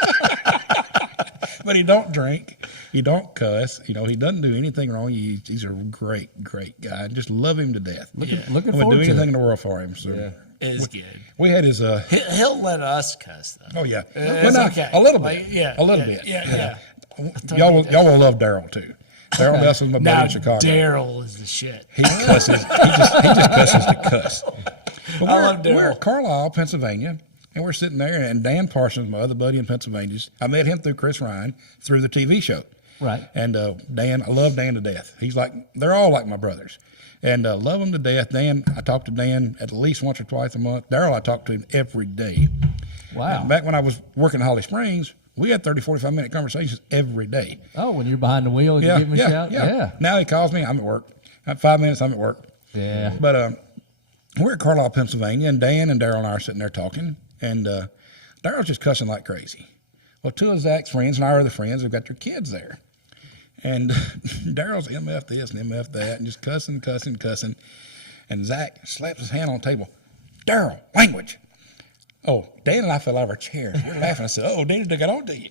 But he don't drink. He don't cuss. He doesn't do anything wrong. He's a great, great guy. I just love him to death. Looking I would forward do to anything it. in the world for him. So It's good. we had his. He'll let us cuss, though. Oh yeah, It's Well, okay. a little Like, bit. A little bit. Yeah. Y'all will love Daryl too. Daryl Nelson's my buddy Now, in Chicago. Daryl is the shit. He cusses. He just cusses to cuss. But I love Daryl. we're at Carlisle, Pennsylvania, and we're sitting there. And Dan Parsons, my other buddy in Pennsylvania, I met him through Chris Ryan through the TV show. Right. And Dan, I love Dan to death. They're all like my brothers, and love him to death. Dan, I talk to Dan at least once or twice a month. Daryl, I talk to him every day. Wow. And back when I was working in Holly Springs, we had 30, 45-minute conversations every day. Oh, when you're behind the wheel and you give him a shout? Yeah. Now he calls me. I'm at work. At 5 minutes, I'm at work. Yeah. But we're at Carlisle, Pennsylvania, and Dan and Daryl and I are sitting there talking, and Daryl's just cussing like crazy. Well, 2 of Zach's friends and our other friends have got their kids there. And Daryl's MF this and MF that, and just cussing. And Zach slaps his hand on the table. Daryl, language. Oh, Dan and I fell out of our chairs. We're laughing. I said, oh, Danny took it on to you.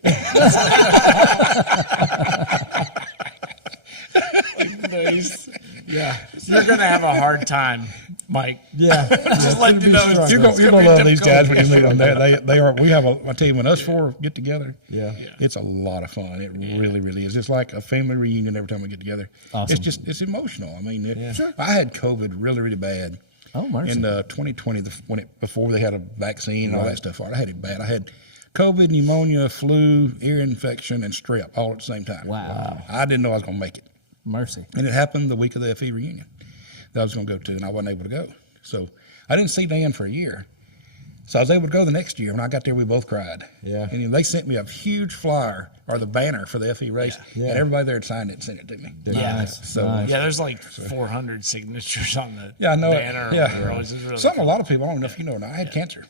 Yeah. You're going to have a hard time, Mike. Yeah. Just let you know. You're gonna love these guys when you meet them. They are. We have I tell you, when us 4 get together, it's a lot of fun. It really, really is. It's like a family reunion every time we get together. Awesome. It's emotional. I mean, I had COVID really, really bad. Oh, mercy. In 2020, before they had a vaccine and all that stuff, I had it bad. I had COVID, pneumonia, flu, ear infection, and strep all at the same time. Wow. I didn't know I was going to make it. Mercy. And it happened the week of the FE reunion that I was going to go to, and I wasn't able to go. So I didn't see Dan for a year. So I was able to go the next year. When I got there, we both cried. Yeah. And they sent me a huge flyer, or the banner for the FE race, Yeah. and everybody there had signed it and sent it to me. Yeah. Nice. So, nice. Yeah, there's like 400 signatures on the Yeah, I know it. banner. Yeah. Roses. It's really Something a lot of people, I don't know if you know or not, I had cancer.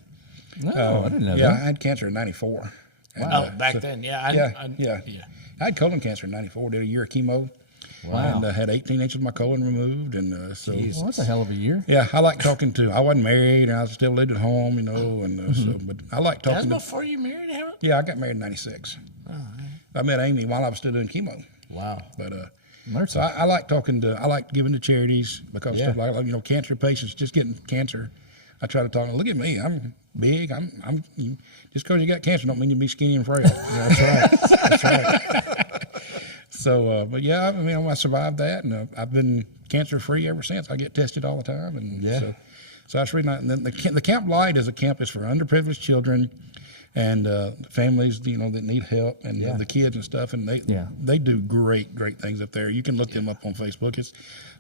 No, I didn't know Yeah, I that. had cancer in 94. And, Oh, back then, yeah. Yeah. I had colon cancer in 94, did a year of chemo. Wow. And had 18 inches of my colon removed. And so, Well, that's a hell of a year. yeah, I like talking to, I wasn't married, and I still lived at home, and so, but I like That's talking to, before you married him? yeah, I got married in 96. I met Amy while I was still doing chemo. Wow. But, Mercy. so I like talking to, I like giving to charities because Yeah. stuff like, cancer patients just getting cancer. I try to talk, look at me, I'm big, just because you got cancer don't mean you be skinny and frail. That's right. That's right. So, but yeah, I mean, I survived that, and I've been cancer-free ever since. I get tested all the time, and so that's really nice. And then the Camp Light is a campus for underprivileged children and families, that need help, and the kids and stuff. And they do great things up there. You can look them up on Facebook.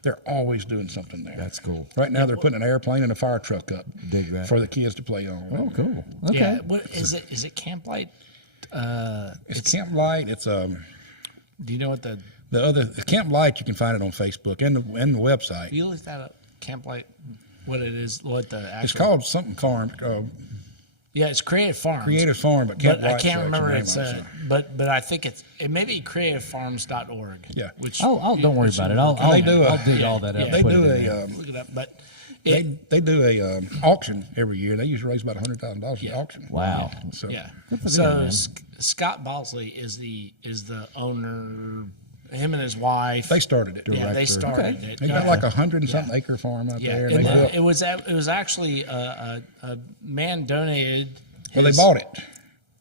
They're always doing something there. That's cool. Right now, they're putting an airplane and a fire truck up Dig that. for the kids to play on. Oh, cool. Okay. Yeah. What is it? Is it camplight.org? It's Camp Light. It's Do you know what the Camp Light. You can find it on Facebook and the website. you look that up? Camp Light, what it is, what the actual. It's called something farm. Yeah, it's Creative Farms. Creative Farm, but Camp But I Light's can't the remember. name It's of it, so. but I think it may be creativefarms.org. Yeah. Which Don't worry about it. I'll They do I'll dig all that up. yeah. They put it do in there. a look it up. But they do a auction every year. They usually raise about $100,000 in the auction. Wow. So yeah. Good for So them, man. Scott Bosley is the owner. Him and his wife. they started it. yeah, they director. started Okay. it. They got like 100 and something acre farm out Yeah, there. and They built, it was actually a man donated. well, they his- bought it.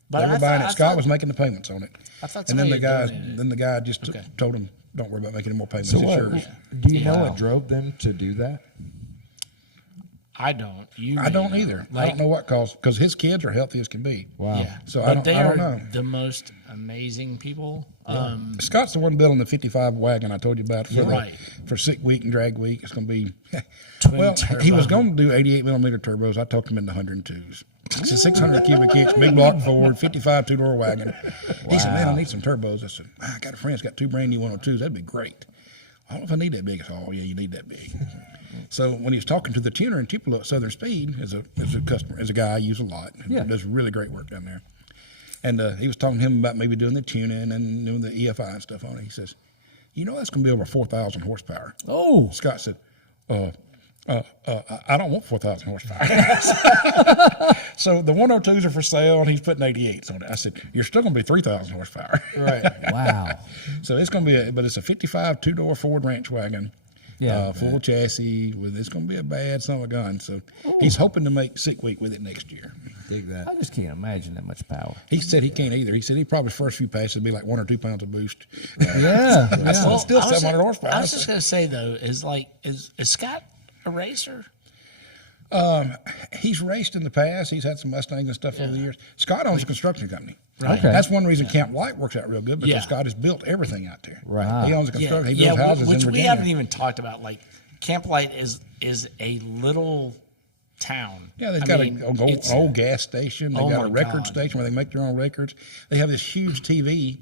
But They I were buying thought- it. I Scott thought- was making the payments on it. I thought And then the somebody donated it. then the guy just Okay. told him, "Don't worry about making any more payments. So It's what? yours." Do you know Wow. what drove them to do that? I don't. You I may don't know. either. I Like, don't know what caused because his kids are healthy as can be. Wow. Yeah. So but I don't- they I don't are know. the most amazing people. Scott's the one building the 55 wagon I told you about for Right. for Sick Week and Drag Week. It's going to be Twin well. turbo. He was going to do 88 millimeter turbos. I talked him into 102s. It's a 600 cubic inch, big block Ford, 55 two-door wagon. He said, "Man, I need some turbos." I said, "I got a friend that's got 2 brand new 102s. That'd be great." I don't know if I need that big. I said, "Oh yeah, you need that big." So when he was talking to the tuner in Tupelo at Southern Speed, as a customer, as a guy I use a lot, Yeah. does really great work down there. And he was talking to him about maybe doing the tuning and doing the EFI and stuff on it. He says, "You know that's going to be over 4,000 horsepower." Oh, Scott said, I don't want 4,000 horsepower." So the 102s are for sale, and he's putting 88s on it. I said, "You're still going to be 3,000 horsepower." Right. wow. So it's going to be, but it's a 55 two-door Ford ranch wagon. Yeah. Full chassis. It's going to be a bad son of a gun. So he's hoping to make Sick Week with it next year. Dig that. I just can't imagine that much power. He said he can't either. He said he probably first few passes would be like 1 or 2 pounds of boost. Yeah. Well, yeah. still I was- 700 horsepower. I was just gonna say though, is Scott a racer? He's raced in the past. He's had some Mustangs and stuff over the years. Scott owns a construction company. Right. Okay. That's one reason Camp Light works out real good because Yeah. Scott has built everything out there. Right. He owns a construction. He builds houses which in we Virginia. haven't even talked about. Like Camp Light is a little town. Yeah, they've I got mean, an it's- old gas station. They've Oh got my a record God. station where they make their own records. They have this huge TV,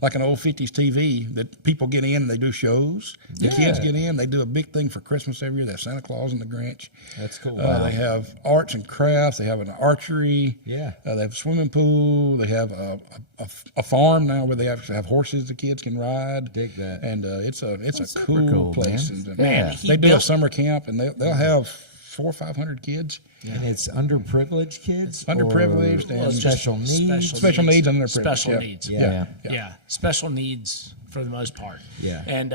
like an old 50s TV, that people get in and they do shows. The kids get in. They do a big thing for Christmas every year. They have Santa Claus and the Grinch. That's cool. They have arts and crafts. They have an archery. Yeah. They have a swimming pool. They have a farm now where they actually have horses the kids can ride. Dig that. And it's a super cool, cool, place. man. And, Man, he they do a built- summer camp, and they'll have 400 or 500 kids. And it's underprivileged kids? Underprivileged or and special just needs? Special needs and underprivileged, Special yeah. needs. Yeah. Yeah. Special needs for the most part. Yeah. And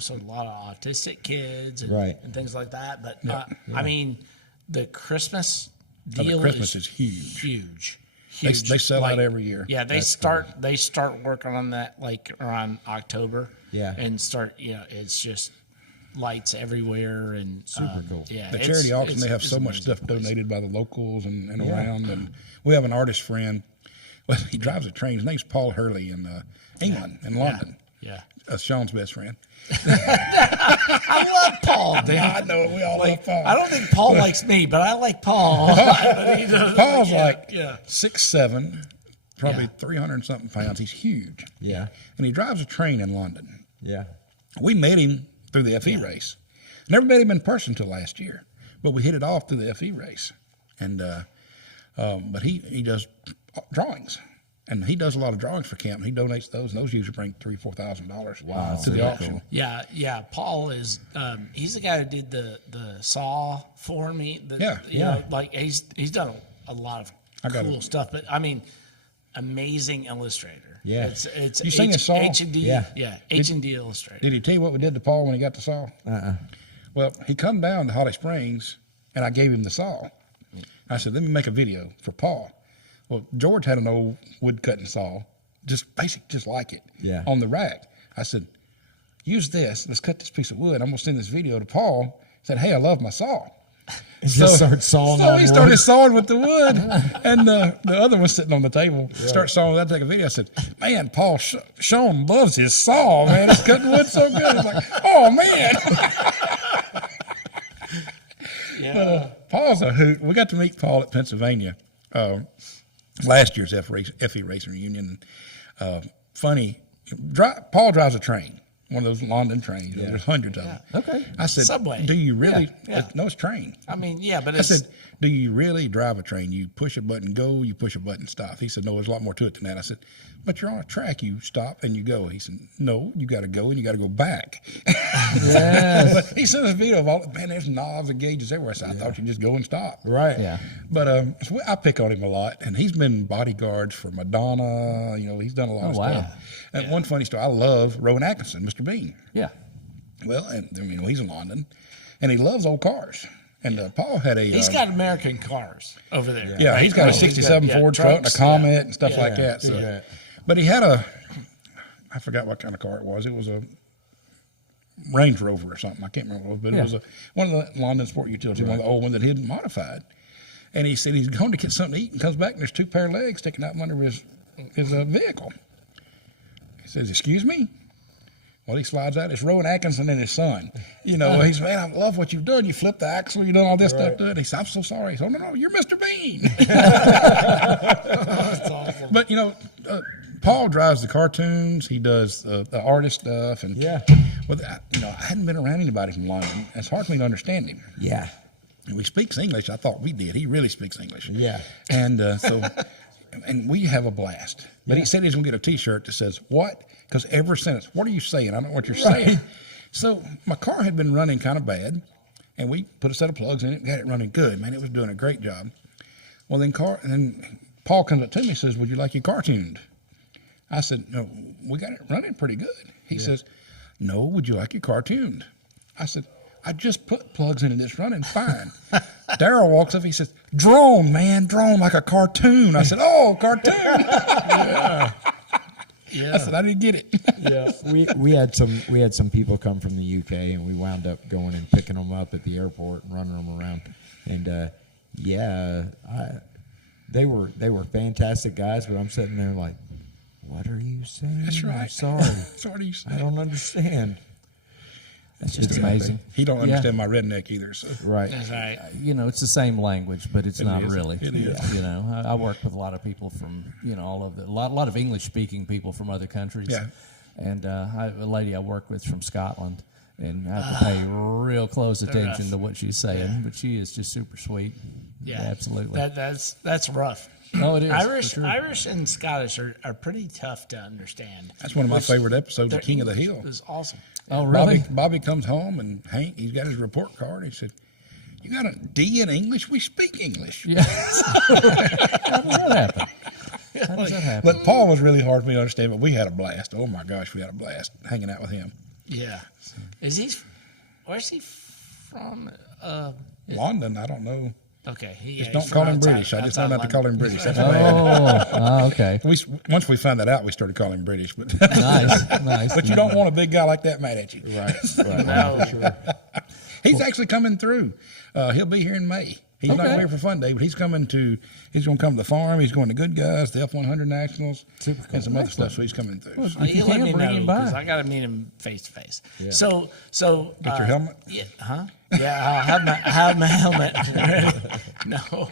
so a lot of autistic kids and, Right. and things like that. But I mean, the Christmas the deal Christmas is huge. Huge. They Huge. sell out every year. Yeah, they start working on that like around October. Yeah. And start it's just lights everywhere and Super cool. Yeah. The it's- charity auction, they have it's so much amazing stuff place. donated by the locals and around. And we have an artist friend. Well, he drives a train. His name's Paul Hurley in England, in London. Yeah. Sean's best friend. I love Paul, dude. I know it. We all love Paul. I don't think Paul likes me, but I like Paul. But he doesn't. Paul's Yeah, like yeah. 6'7", probably Yeah. 300 and something pounds. He's huge. Yeah. And he drives a train in London. Yeah. We met him through the FE race. Never met him in person till last year, but we hit it off through the FE race. And but he does drawings, and he does a lot of drawings for camp. And he donates those, and those usually bring $3,000-4,000 to the auction. Yeah. Paul is he's the guy who did the saw for me. Like he's done a lot of cool stuff. But I mean, amazing illustrator. Yeah. It's You seen his saw? H&D. Yeah. H&D illustrator. Did he tell you what we did to Paul when he got the saw? Well, he come down to Holly Springs, and I gave him the saw. I said, "Let me make a video for Paul." Well, George had an old wood cutting saw, just like it, Yeah. on the rack. I said, "Use this. Let's cut this piece of wood. I'm gonna send this video to Paul." He said, "Hey, I love my saw." And just start sawing So on he wood. started sawing with the wood, and the other one sitting on the table. Start sawing. I take a video. I said, "Man, Paul Sean loves his saw. Man, it's cutting wood so good." He's like, "Oh man." Yeah. But Paul's a hoot. We got to meet Paul at Pennsylvania. last year's FE Racing reunion. Funny, Paul drives a train, one of those London trains. Yeah. There's hundreds of them. Okay. I said, Subway. do you really? Yeah. No, it's train. I mean, yeah, but I it's said, do you really drive a train? You push a button, go, you push a button, stop. He said, no, there's a lot more to it than that. I said, but you're on a track, you stop and you go. He said, no, you got to go and you got to go back. Yes. But he sent us a video of all, man, there's knobs and gauges everywhere. I said, I thought you'd just go and stop. Right. Yeah. But so I pick on him a lot, and he's been bodyguards for Madonna. You know, he's done a lot of wow. stuff. And one funny story, I love Rowan Atkinson, Mr. Bean. Yeah. Well, and you know, he's in London, and he loves old cars. And Paul had a. he's got American cars over there. Yeah, right? he's got a Right. '67 Yeah, Ford truck and a trucks, Comet yeah. and stuff like that. So, Yeah. but he had I forgot what kind of car it was. It was a Range Rover or something. I can't remember what it was, but it was one of the London Sport Utilities, one of the old ones that he'd modified. And he said he's going to get something to eat and comes back and there's two pair of legs sticking out from under his vehicle. He says, "Excuse me." Well, he slides out. It's Rowan Atkinson and his son. You know, he's, man, I love what you've done. You flipped the axle. You done all this stuff to it. He said, "I'm so sorry." He said, "Oh, no, you're Mr. Bean." That's awesome. But, you know, Paul drives the cartoons. He does the artist stuff. And, Yeah. well, you know, I hadn't been around anybody from London. It's hard for me to understand him. Yeah. And he speaks English. I thought we did. He really speaks English. Yeah. And and we have a blast. But he said he's going to get a T-shirt that says, "What?" Because every sentence, "What are you saying? I don't know what you're saying." So my car had been running kind of bad, and we put a set of plugs in it and got it running good. Man, it was doing a great job. Well, then Paul comes up to me and says, "Would you like your car tuned?" I said, "No, we got it running pretty good." He says, "No, would you like your car tuned?" I said, "I just put plugs in and it's running fine." Daryl walks up, he says, "Drone, man, drone like a cartoon." I said, "Oh, cartoon." Yeah. I said, "I didn't get it." Yeah, we had some people come from the UK, and we wound up going and picking them up at the airport and running them around. And they were fantastic guys. But I'm sitting there like, what are you saying? That's right. I'm sorry, So what do you say? I don't understand. That's just amazing. He don't understand my redneck either. So Right. That's right. You know, it's the same language, but it's not is. really. It is. You know, I work with a lot of people from, you know, all of a lot of English speaking people from other countries. Yeah. And a lady I work with from Scotland, and I have to pay real close attention to what she's saying, but she is just super sweet. Yeah, absolutely. That's rough. Oh, it is. Irish, for sure. Irish and Scottish are pretty tough to understand. that's one of my favorite episodes Their of King of the English Hill. is awesome. Oh, really? Bobby comes home and Hank, he's got his report card. He said, "You got a D in English? We speak English." Yeah. How does that happen? How does that happen? But Paul was really hard for me to understand, but we had a blast. Oh my gosh, we had a blast hanging out with him. Yeah. Where's he from? London, I don't know. Okay. Just don't call him British. I just know not to call him British. That's bad. Okay. Once we found that out, we started calling him British. But Nice. but you don't want a big guy like that mad at you. Right. Right. No. He's actually coming through. He'll be here in May. He's not Okay. going to be here for Fun Day, but he's going to come to the farm. He's going to Good Guys, the F100 Nationals, and some other stuff. So he's coming through. So, If you You let can, me bring know him by. because I got to meet him face to face. So Get your helmet? Yeah. Huh? Yeah. I have my helmet. No.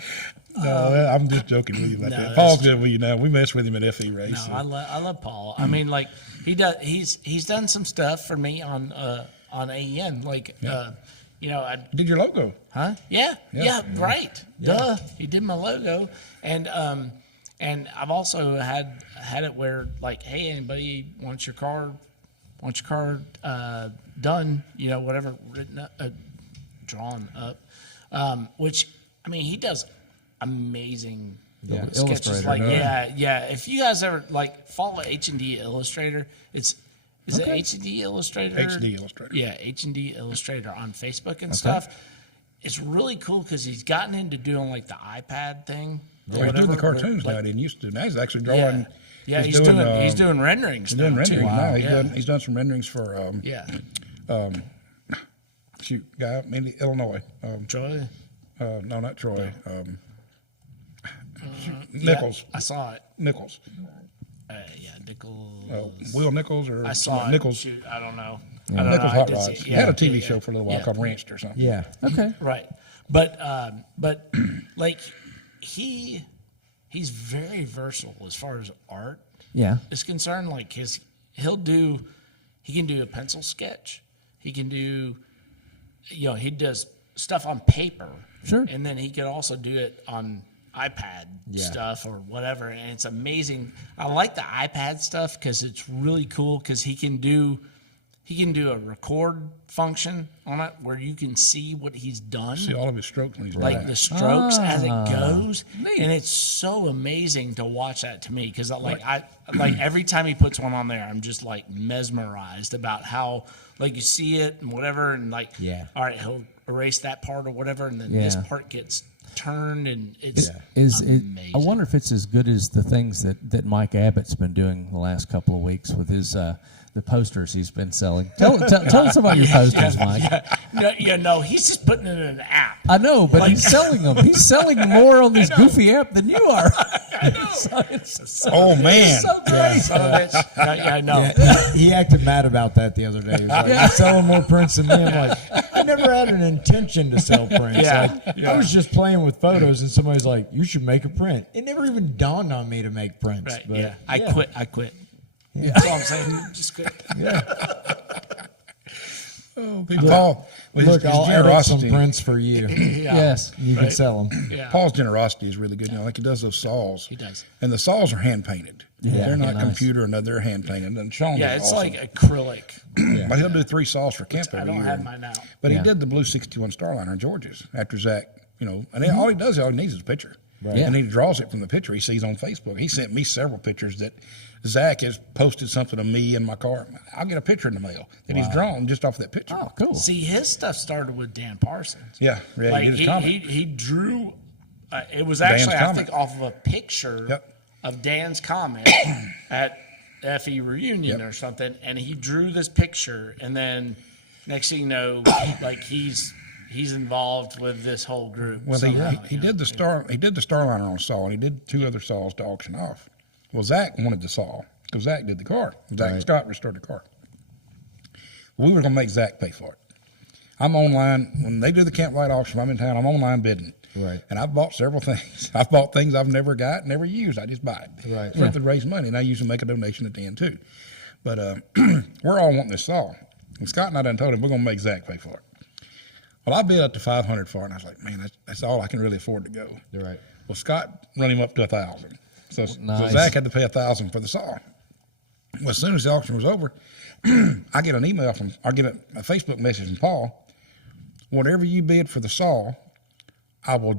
No, I'm just joking with you about no, that. that's Paul's good with you now. We messed with him at FE race. No, so. I love Paul. I mean, like he's done some stuff for me on AEN. Like, you know, Did your logo? huh? Yeah, right. Duh. He did my logo, and I've also had it where like, hey, anybody wants your car done? You know, whatever written up, drawn up. Which I mean, he does amazing. Sketches. Illustrator, Like yeah. yeah. If you guys ever like follow H&D Illustrator, is it Okay. H&D Illustrator? HD Illustrator. Yeah, H&D Illustrator on Facebook and stuff. It's really cool because he's gotten into doing like the iPad thing. Well, he's doing the whatever, cartoons like, now. He didn't used to. Now he's actually drawing. Yeah, he's doing renderings. He's doing now, renderings too. now. Yeah. He's done some renderings for Yeah. guy up in Illinois. Joy. No, not Troy. Yeah, Nichols. I saw it. Nichols. Yeah, Nichols. Will Nichols or I saw it. Nichols. Shoot, I don't know. I don't Nichols know. I Hot did see Rods. it. He had a TV yeah, show for a little while yeah. called Ranched or something. Yeah. Okay. Right. But like he's very versatile as far as art Yeah. is concerned. Like he can do a pencil sketch. He can do, he does stuff on paper. Sure. And then he could also do it on iPad stuff or whatever. And it's amazing. I like the iPad stuff because it's really cool because he can do a record function on it where you can see what he's done. See all of his strokes when he's Like the strokes as it goes, neat. and it's so amazing to watch that to me because I every time he puts one on there, I'm just like mesmerized about how like you see it and whatever, and like all right, he'll erase that part or whatever, and then this part gets turned, and it's amazing. I wonder if it's as good as the things that Mike Abbott's been doing the last couple of weeks with his the posters he's been selling. Tell us about your posters, Mike. No, he's just putting it in an app. I know, but he's selling them. He's selling more on this goofy app than you are. I know. Oh man, So great. Some of it's, I know. He acted mad about that the other day. He was like, "You're selling more prints than me." I'm like, I never had an intention to sell prints. I was just playing with photos, and somebody's like, "You should make a print." It never even dawned on me to make prints. Right, But, I quit. That's all I'm saying. Just quit. Paul. Well, Look, his I'll edit some generosity. prints for you. Yes. You can sell them. Yeah. Paul's generosity is really good. Like he does those saws. He does. And the saws are hand painted. They're not nice. computer, no, they're hand painted. And Sean Yeah, does it's awesome. like acrylic. But he'll do 3 saws for camp I every don't year. have mine out. But he did the Blue 61 Starliner in George's after Zach, and all he does, all he needs is a picture. Yeah. And he draws it from the picture he sees on Facebook. He sent me several pictures that Zach has posted something of me in my car. I'll get a picture in the mail that he's drawn just off that picture. Oh, cool. See, his stuff started with Dan Parsons. Yeah, Like he did his comic. he drew. It was actually I comic. think off of a picture Yep. of Dan's comic at FE reunion Yep. or something, and he drew this picture, and then next thing you know, like he's involved with this whole group. Well, somehow, he did the Starliner on a saw, and he did 2 other saws to auction off. Well, Zach wanted the saw because Zach did the car. Zach Scott restored the car. We were going to make Zach pay for it. I'm online when they do the camplight auction. I'm in town. I'm online bidding. Right. And I've bought several things. I've bought things I've never got, never used. I just buy it. Right. For it to raise money, and I usually make a donation at the end too. But we're all wanting this saw, and Scott and I done told him we're going to make Zach pay for it. Well, I bid up to $500 for it, and I was like, man, that's all I can really afford to go. Right. Well, Scott run him up to $1,000. So Nice. Zach had to pay $1,000 for the saw. Well, as soon as the auction was over, I get an email I get a Facebook message from Paul. Whatever you bid for the saw, I will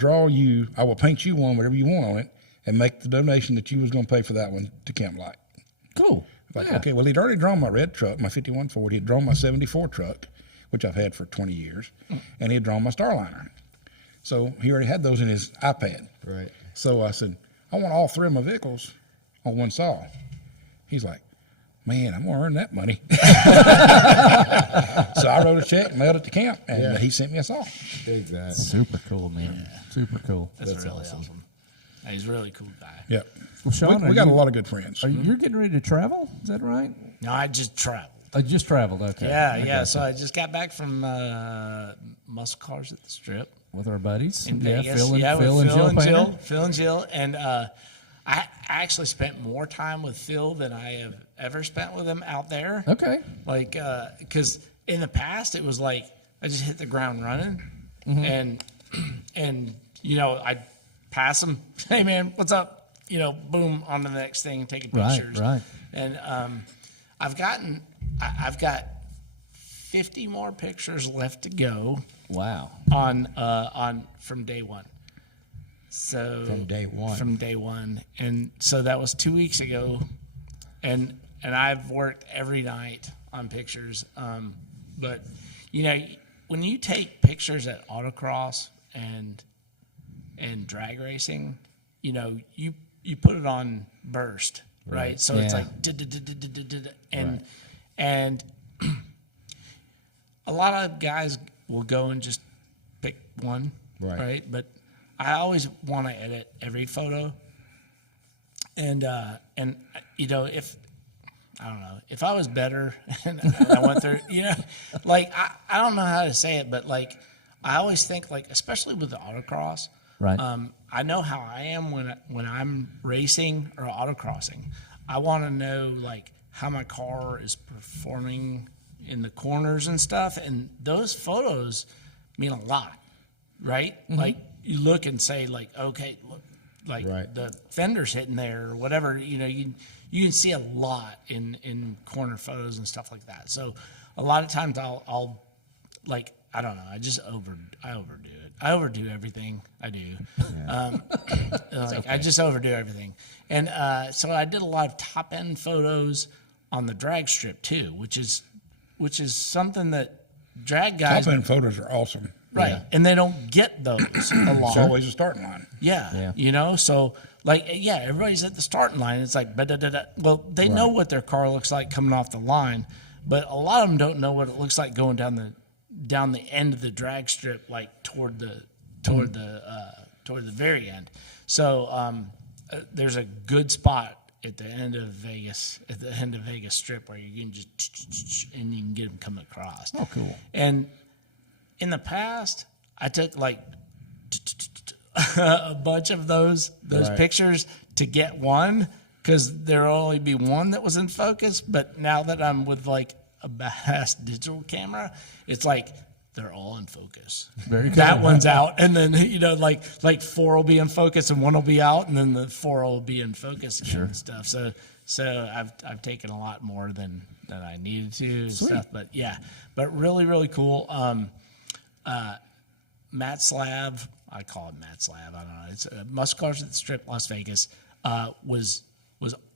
paint you one, whatever you want on it, and make the donation that you was going to pay for that one to Camp Light. Cool. Like, okay, well, he'd already drawn my red truck, my 51 Ford. He'd drawn my 74 truck, which I've had for 20 years, and he had drawn my Starliner. So he already had those in his iPad. Right. So I said, I want all 3 of my vehicles on one saw. He's like, man, I'm going to earn that money. So I wrote a check, mailed it to camp, and he sent me a saw. Exactly. Super cool, man. Super cool. That's really awesome. Yeah, he's a really cool guy. Yep. Well, Sean, We got a lot of good friends. You're getting ready to travel? Is that right? No, I just traveled. I just traveled. Okay. Yeah. So I just got back from muscle cars at the Strip. With our buddies. In Yeah, Vegas. Phil and with Jill Painter. Phil and Jill. And I actually spent more time with Phil than I have ever spent with him out there. Okay. Like, because in the past it was like I just hit the ground running, and I'd pass him, hey man, what's up? Boom, on to the next thing, taking pictures. Right. And I've got 50 more pictures left to go. Wow. on from day one. So From day one. From day one. And so that was 2 weeks ago. And I've worked every night on pictures. But when you take pictures at autocross and drag racing, you put it on burst, right? So it's Yeah. like and a lot of guys will go and just pick one, right? But I always want to edit every photo, and if I don't know if I was better and I went through, like I don't know how to say it, but like I always think like especially with the autocross, Right. I know how I am when I'm racing or autocrossing. I want to know like how my car is performing in the corners and stuff, and those photos mean a lot, right? Like you look and say like, okay, look, like the fender's hitting there or whatever. You know, you can see a lot in corner photos and stuff like that. So a lot of times I'll like, I don't know, I overdo it. I overdo everything I do. I just overdo everything. And so I did a lot of top end photos on the drag strip too, which is something that drag guys, Top end photos are awesome. right? And they don't get those a lot. It's always a starting line. Yeah, you know, so like, yeah, everybody's at the starting line. It's like, ba-da-da-da. Well, they know what their car looks like coming off the line, but a lot of them don't know what it looks like going down the end of the drag strip, like toward the very end. So there's a good spot at the end of Vegas Strip where you can just and you can get them coming across. Oh, cool. And in the past, I took like a bunch of those pictures to get one because there'll only be one that was in focus. But now that I'm with like a badass digital camera, it's like they're all in focus. Very cool. That one's out, and then like 4 will be in focus and 1 will be out, and then the 4 will be in focus again and stuff. So I've taken a lot more than I needed to and stuff. But yeah, but really cool. Matt Slab, I call it Matt Slab. I don't know. It's Muscle Cars at the Strip, Las Vegas. Was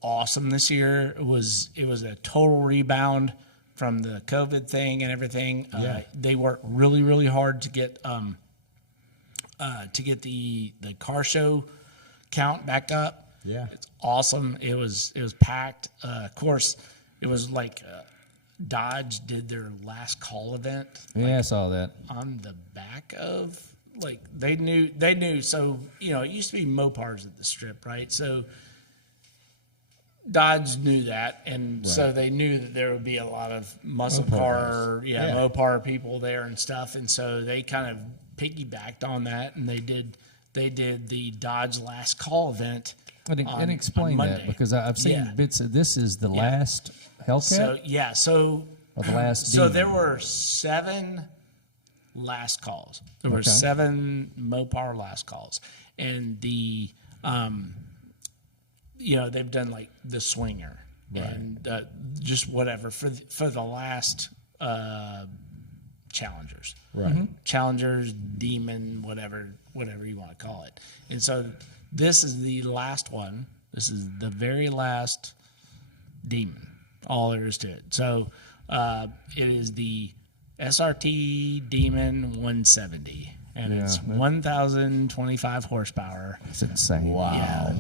awesome this year. It was a total rebound from the COVID thing and everything. They worked really hard to get the car show count back up. Yeah, it's awesome. It was packed. Of course, it was like Dodge did their last call event. Yeah, I saw that. On the back of, like, they knew. So, it used to be Mopars at the Strip, right? So Dodge knew that, and so they knew that there would be a lot of muscle car, Mopar people there and stuff, and so they kind of piggybacked on that, and they did the Dodge last call event. And explain on that, Monday. because I've seen bits of this is the last Hellcat? Or the last So Demon? there were 7 last calls. There were 7 Mopar last calls. And the, they've done like the Swinger and just whatever for the last Challengers. Right. Challengers, Demon, whatever you want to call it. And so this is the last one. This is the very last Demon. All there is to it. So it is the SRT Demon 170, and it's 1,025 horsepower. It's insane. Wow.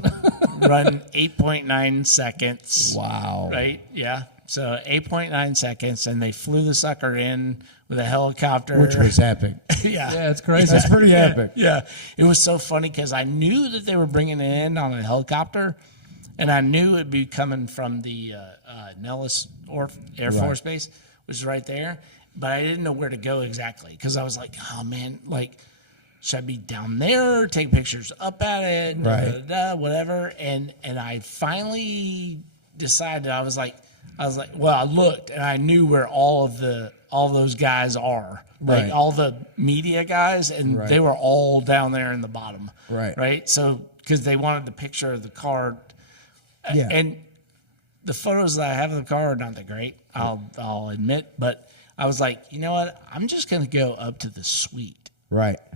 Run 8.9 seconds. Wow. Right? Yeah. So 8.9 seconds, and they flew the sucker in with a helicopter. Which was epic. Yeah, it's crazy. That's pretty epic. Yeah. It was so funny because I knew that they were bringing it in on a helicopter, and I knew it'd be coming from the Nellis Air Force Base, which is right there. But I didn't know where to go exactly because I was like, oh, man, like, should I be down there, take pictures up at it, whatever? And I finally decided, I was like, well, I looked and I knew where all those guys are, like all the media guys, and they were all down there in the bottom, right. So because they wanted the picture of the car, and the photos that I have of the car are not that great, I'll admit, but I was like, you know what, I'm just gonna go up to the suite,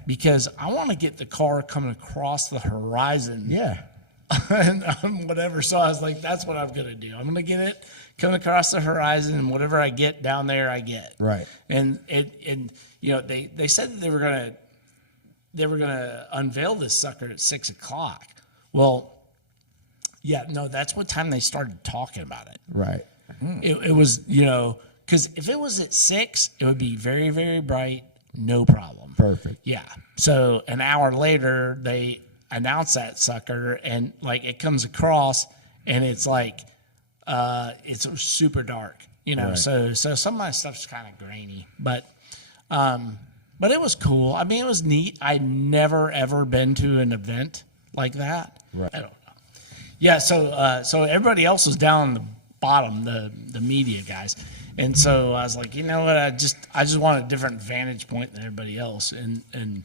because I want to get the car coming across the horizon, and whatever. So I was like, that's what I'm gonna do. I'm gonna get it coming across the horizon, and whatever I get down there, I get. And they said that they were gonna unveil this sucker at 6:00. Well, that's what time they started talking about it. It was, because if it was at 6, it would be very, very bright, no problem. Perfect. Yeah. So an hour later, they announced that sucker, and like it comes across, and it's like it's super dark, So some of my stuff's kind of grainy, but But it was cool. I mean, it was neat. I'd never ever been to an event like that. Right. I don't know. Yeah. So everybody else was down on the bottom, the media guys, and so I was like, you know what? I just want a different vantage point than everybody else, and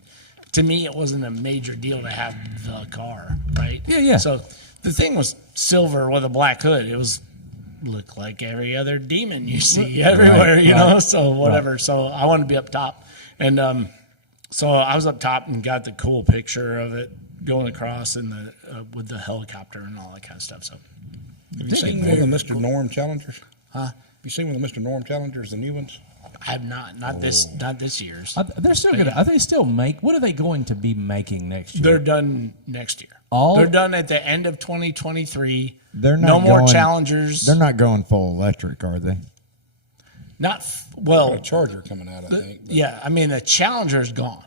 to me, it wasn't a major deal to have the car, right? Yeah. So the thing was silver with a black hood. It was looked like every other demon you see everywhere, you know. So whatever. Right. So I wanted to be up top, and so I was up top and got the cool picture of it going across in the with the helicopter and all that kind of stuff. So have you seen one of the Mr. Norm Challengers? Huh? Have you seen one of the Mr. Norm Challengers, the new ones? I have not this year's. They're still gonna. Are they still make? What are they going to be making next year? They're done next year. They're done at the end of 2023. They're not no more going, challengers. They're not going full electric, are they? Well, a Charger coming out, I think. Yeah, I mean the Challenger's gone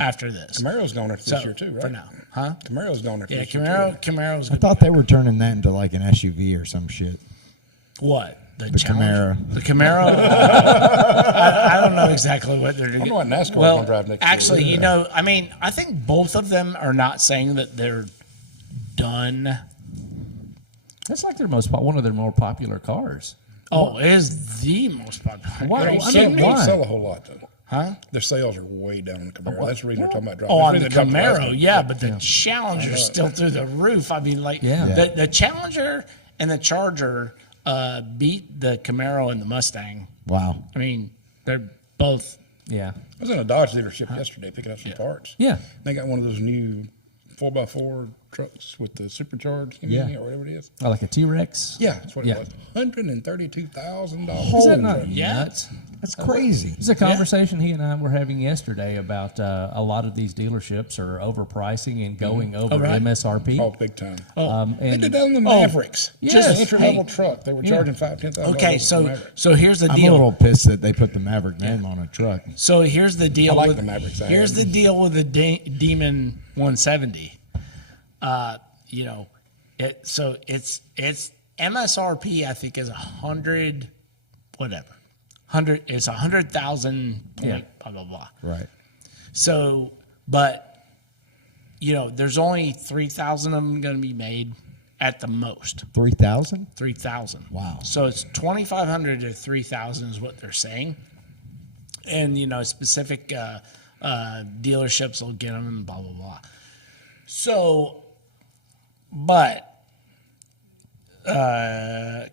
after this. Camaro's going after this year too, right? For now, huh? Camaro's going after this year too. Camaro's. I thought they were turning that into like an SUV or some shit. What? The Camaro. The Camaro. I don't know exactly what they're doing. I don't know what NASCAR's well, going to drive next actually, year. you know, I mean, I think both of them are not saying that they're done. That's like one of their more popular cars. Oh, it is the most popular. Why? Are you I kidding mean, me? They sell a whole lot though. Huh? Their sales are way down on the Camaro. That's the reason they're talking about dropping. Oh, on That's the reason they dropped Camaro, last yeah, but the Challenger's still through the roof. I mean, like, the Challenger and the Charger beat the Camaro and the Mustang. Wow. I mean, they're both. Yeah. I was in a Dodge dealership yesterday picking up some parts. Yeah. They got one of those new 4x4 trucks with the supercharged, or whatever it is. Like a T-Rex. Yeah, that's what it was. $132,000. Is that not Yeah. nuts? That's crazy. It's a conversation he and I were having yesterday about a lot of these dealerships are overpricing and going over MSRP. Oh, big time. They And did that on the Mavericks. yes. Just an entry-level truck. They were charging $5,000-$10,000. Okay, so here's the I'm deal. a little pissed that they put the Maverick name on a truck. So here's the deal. I like with the Mavericks. Here's the deal with the Demon 170. You know, so it's MSRP. I think is 100, whatever. 100. It's 100,000. Blah blah blah. Right. So, but you know, there's only 3,000 of them going to be made at the most. 3,000? 3,000. Wow. So it's 2,500 to 3,000 is what they're saying, and you know, specific dealerships will get them and blah blah blah. So, but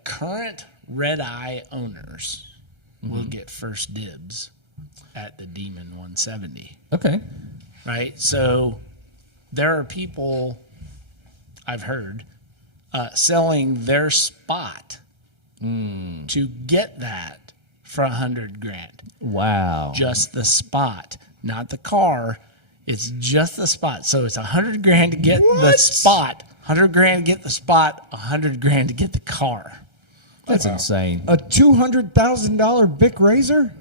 current Red Eye owners will get first dibs at the Demon 170. Okay. Right? So there are people I've heard selling their spot to get that for $100,000. Wow. Just the spot, not the car. It's just the spot. So it's $100,000 to get the spot. $100,000 to get the spot. $100,000 to get the car. That's insane. A $200,000 Bic Razor?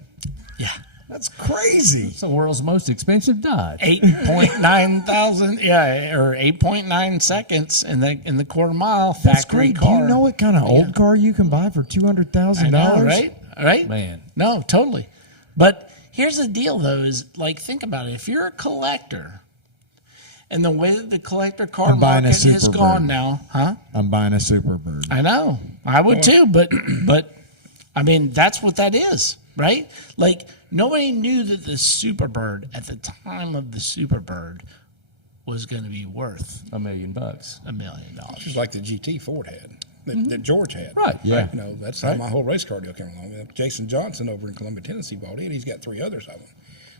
Yeah. That's crazy. It's the world's most expensive Dodge. 8.9 thousand, or 8.9 seconds in the quarter mile That's factory great. car. Do you know what kind of old car you can buy for $200,000? I know, right? Right? Man. No, totally. But here's the deal, though, is like, think about it. If you're a collector, and the way that the collector car I'm buying a market is Superbird. gone now, huh? I'm buying a Superbird. I know. I would too, but I mean, that's what that is, right? Like, nobody knew that the Superbird at the time of the Superbird was going to be worth $1 million. $1 million. Just like the GT Ford had, that George had. Right. Yeah. You know, that's how my whole race car deal came along. Jason Johnson over in Columbia, Tennessee bought it. He's got 3 others of them.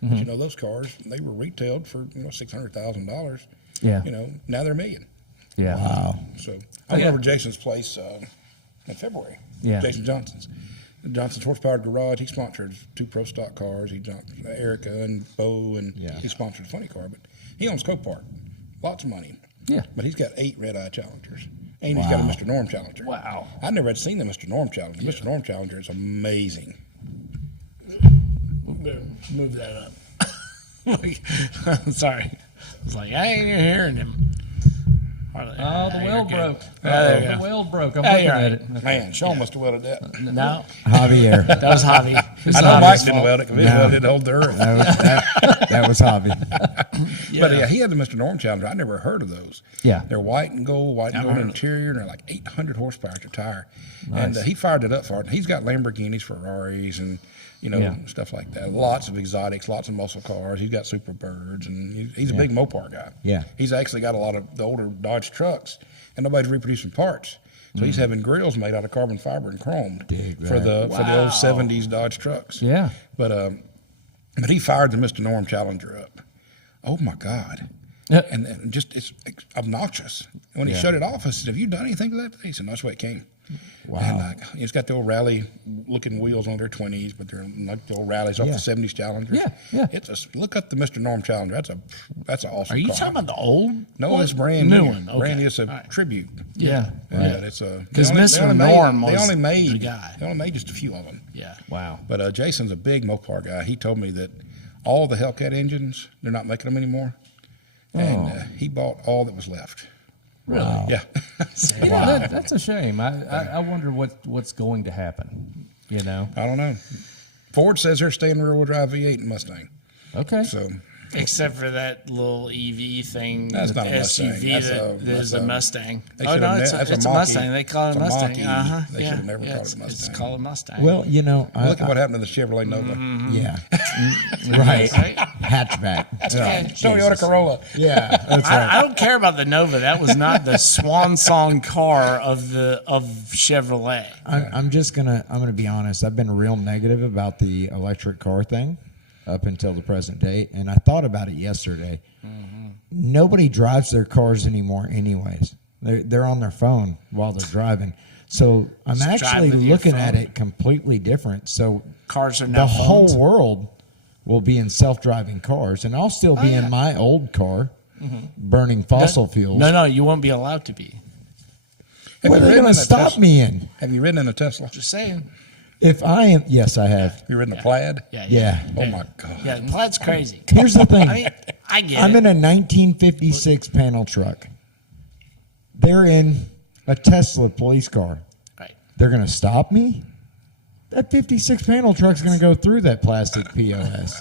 But you know, those cars, they were retailed for, $600,000. Yeah. You know, now they're $1 million. Yeah. Wow. So I went over to Jason's place in February. Yeah. Jason Johnson's. Johnson's Horsepower Garage. He sponsored 2 Pro Stock cars. He sponsored Erica and Bo, and he sponsored a funny car. But he owns Copart. Lots of money. Yeah. But he's got 8 Red Eye Challengers. And he's got a Mr. Norm Challenger. Wow. I never had seen the Mr. Norm Challenger. Mr. Norm Challenger is amazing. Move that up. I'm sorry. I was like, I ain't hearing him. Oh, the well broke. there you The go. well broke. I'm Yeah, looking you're at right. it. Man, Sean must have welded that. No, Javier. that was Javi. I know not Mike his didn't fault. weld it because his weld didn't hold the earth. That was hobby. But yeah, he had the Mr. Norm Challenger. I never heard of those. Yeah. They're white and gold heard of it. interior, and they're like 800 horsepower at your tire. And he fired it up for it. And he's got Lamborghinis, Ferraris, and stuff like that. Lots of exotics, lots of muscle cars. He's got Superbirds, and he's a big Mopar guy. Yeah. He's actually got a lot of the older Dodge trucks, and nobody's reproducing parts. So he's having grills made out of carbon fiber and chromed for the old 70s Dodge trucks. Yeah. But he fired the Mr. Norm Challenger up. Oh my God. Yeah. And just it's obnoxious. When he shut it off, I said, "Have you done anything to that?" He said, "No, that's the way it came." Wow. And it's got the old rally looking wheels on their 20s, but they're like the old rallies off the 70s Challengers. Yeah. Look up the Mr. Norm Challenger. That's an awesome Are you car. talking about the old? No, one? it's brand new new. one. Okay. Brand new. It's a All right. tribute. Yeah. But it's a 'Cause they only- Mr. they only Norm made, was they only made the guy. They only made just a few of them. Yeah. Wow. But Jason's a big Mopar guy. He told me that all the Hellcat engines, they're not making them anymore. And he bought all that was left. Really? Yeah. You know, that's a shame. I wonder what's going to happen. You know. I don't know. Ford says they're staying rear-wheel drive V8 in Mustang. Okay. So Except for that little EV thing, That's not a Mustang. SUV That's that is a Mustang. they Oh should've no, ne- it's that's a a Mustang. Mach-E. They call it a It's a Mustang. Mach-E. Uh huh. They should've never called it a It's Mustang. called a Mustang. Well, you know, look at what happened to the Chevrolet Nova. yeah, right, Right? hatchback. Toyota Corolla. Yeah, that's right. I don't care about the Nova. That was not the swan song car of Chevrolet. I'm gonna be honest. I've been real negative about the electric car thing up until the present date, and I thought about it yesterday. Nobody drives their cars anymore, anyways. They're on their phone while they're driving. So I'm Just drive actually with your looking at phone. it completely different. So Cars are now the whole phones. world will be in self-driving cars, and I'll still be in my old car, burning fossil fuels. No, you won't be allowed to be. Have What you are they ridden going in to a stop Tesla? me in? Have you ridden in a Tesla? Just saying. If I am, yes, I have. You ridden a Plaid? Yeah. Oh my God. Yeah, Plaid's crazy. Here's the thing. I mean, I get I'm it. in a 1956 panel truck. They're in a Tesla police car. Right. They're going to stop me? That 56 panel truck's going to go through that plastic POS.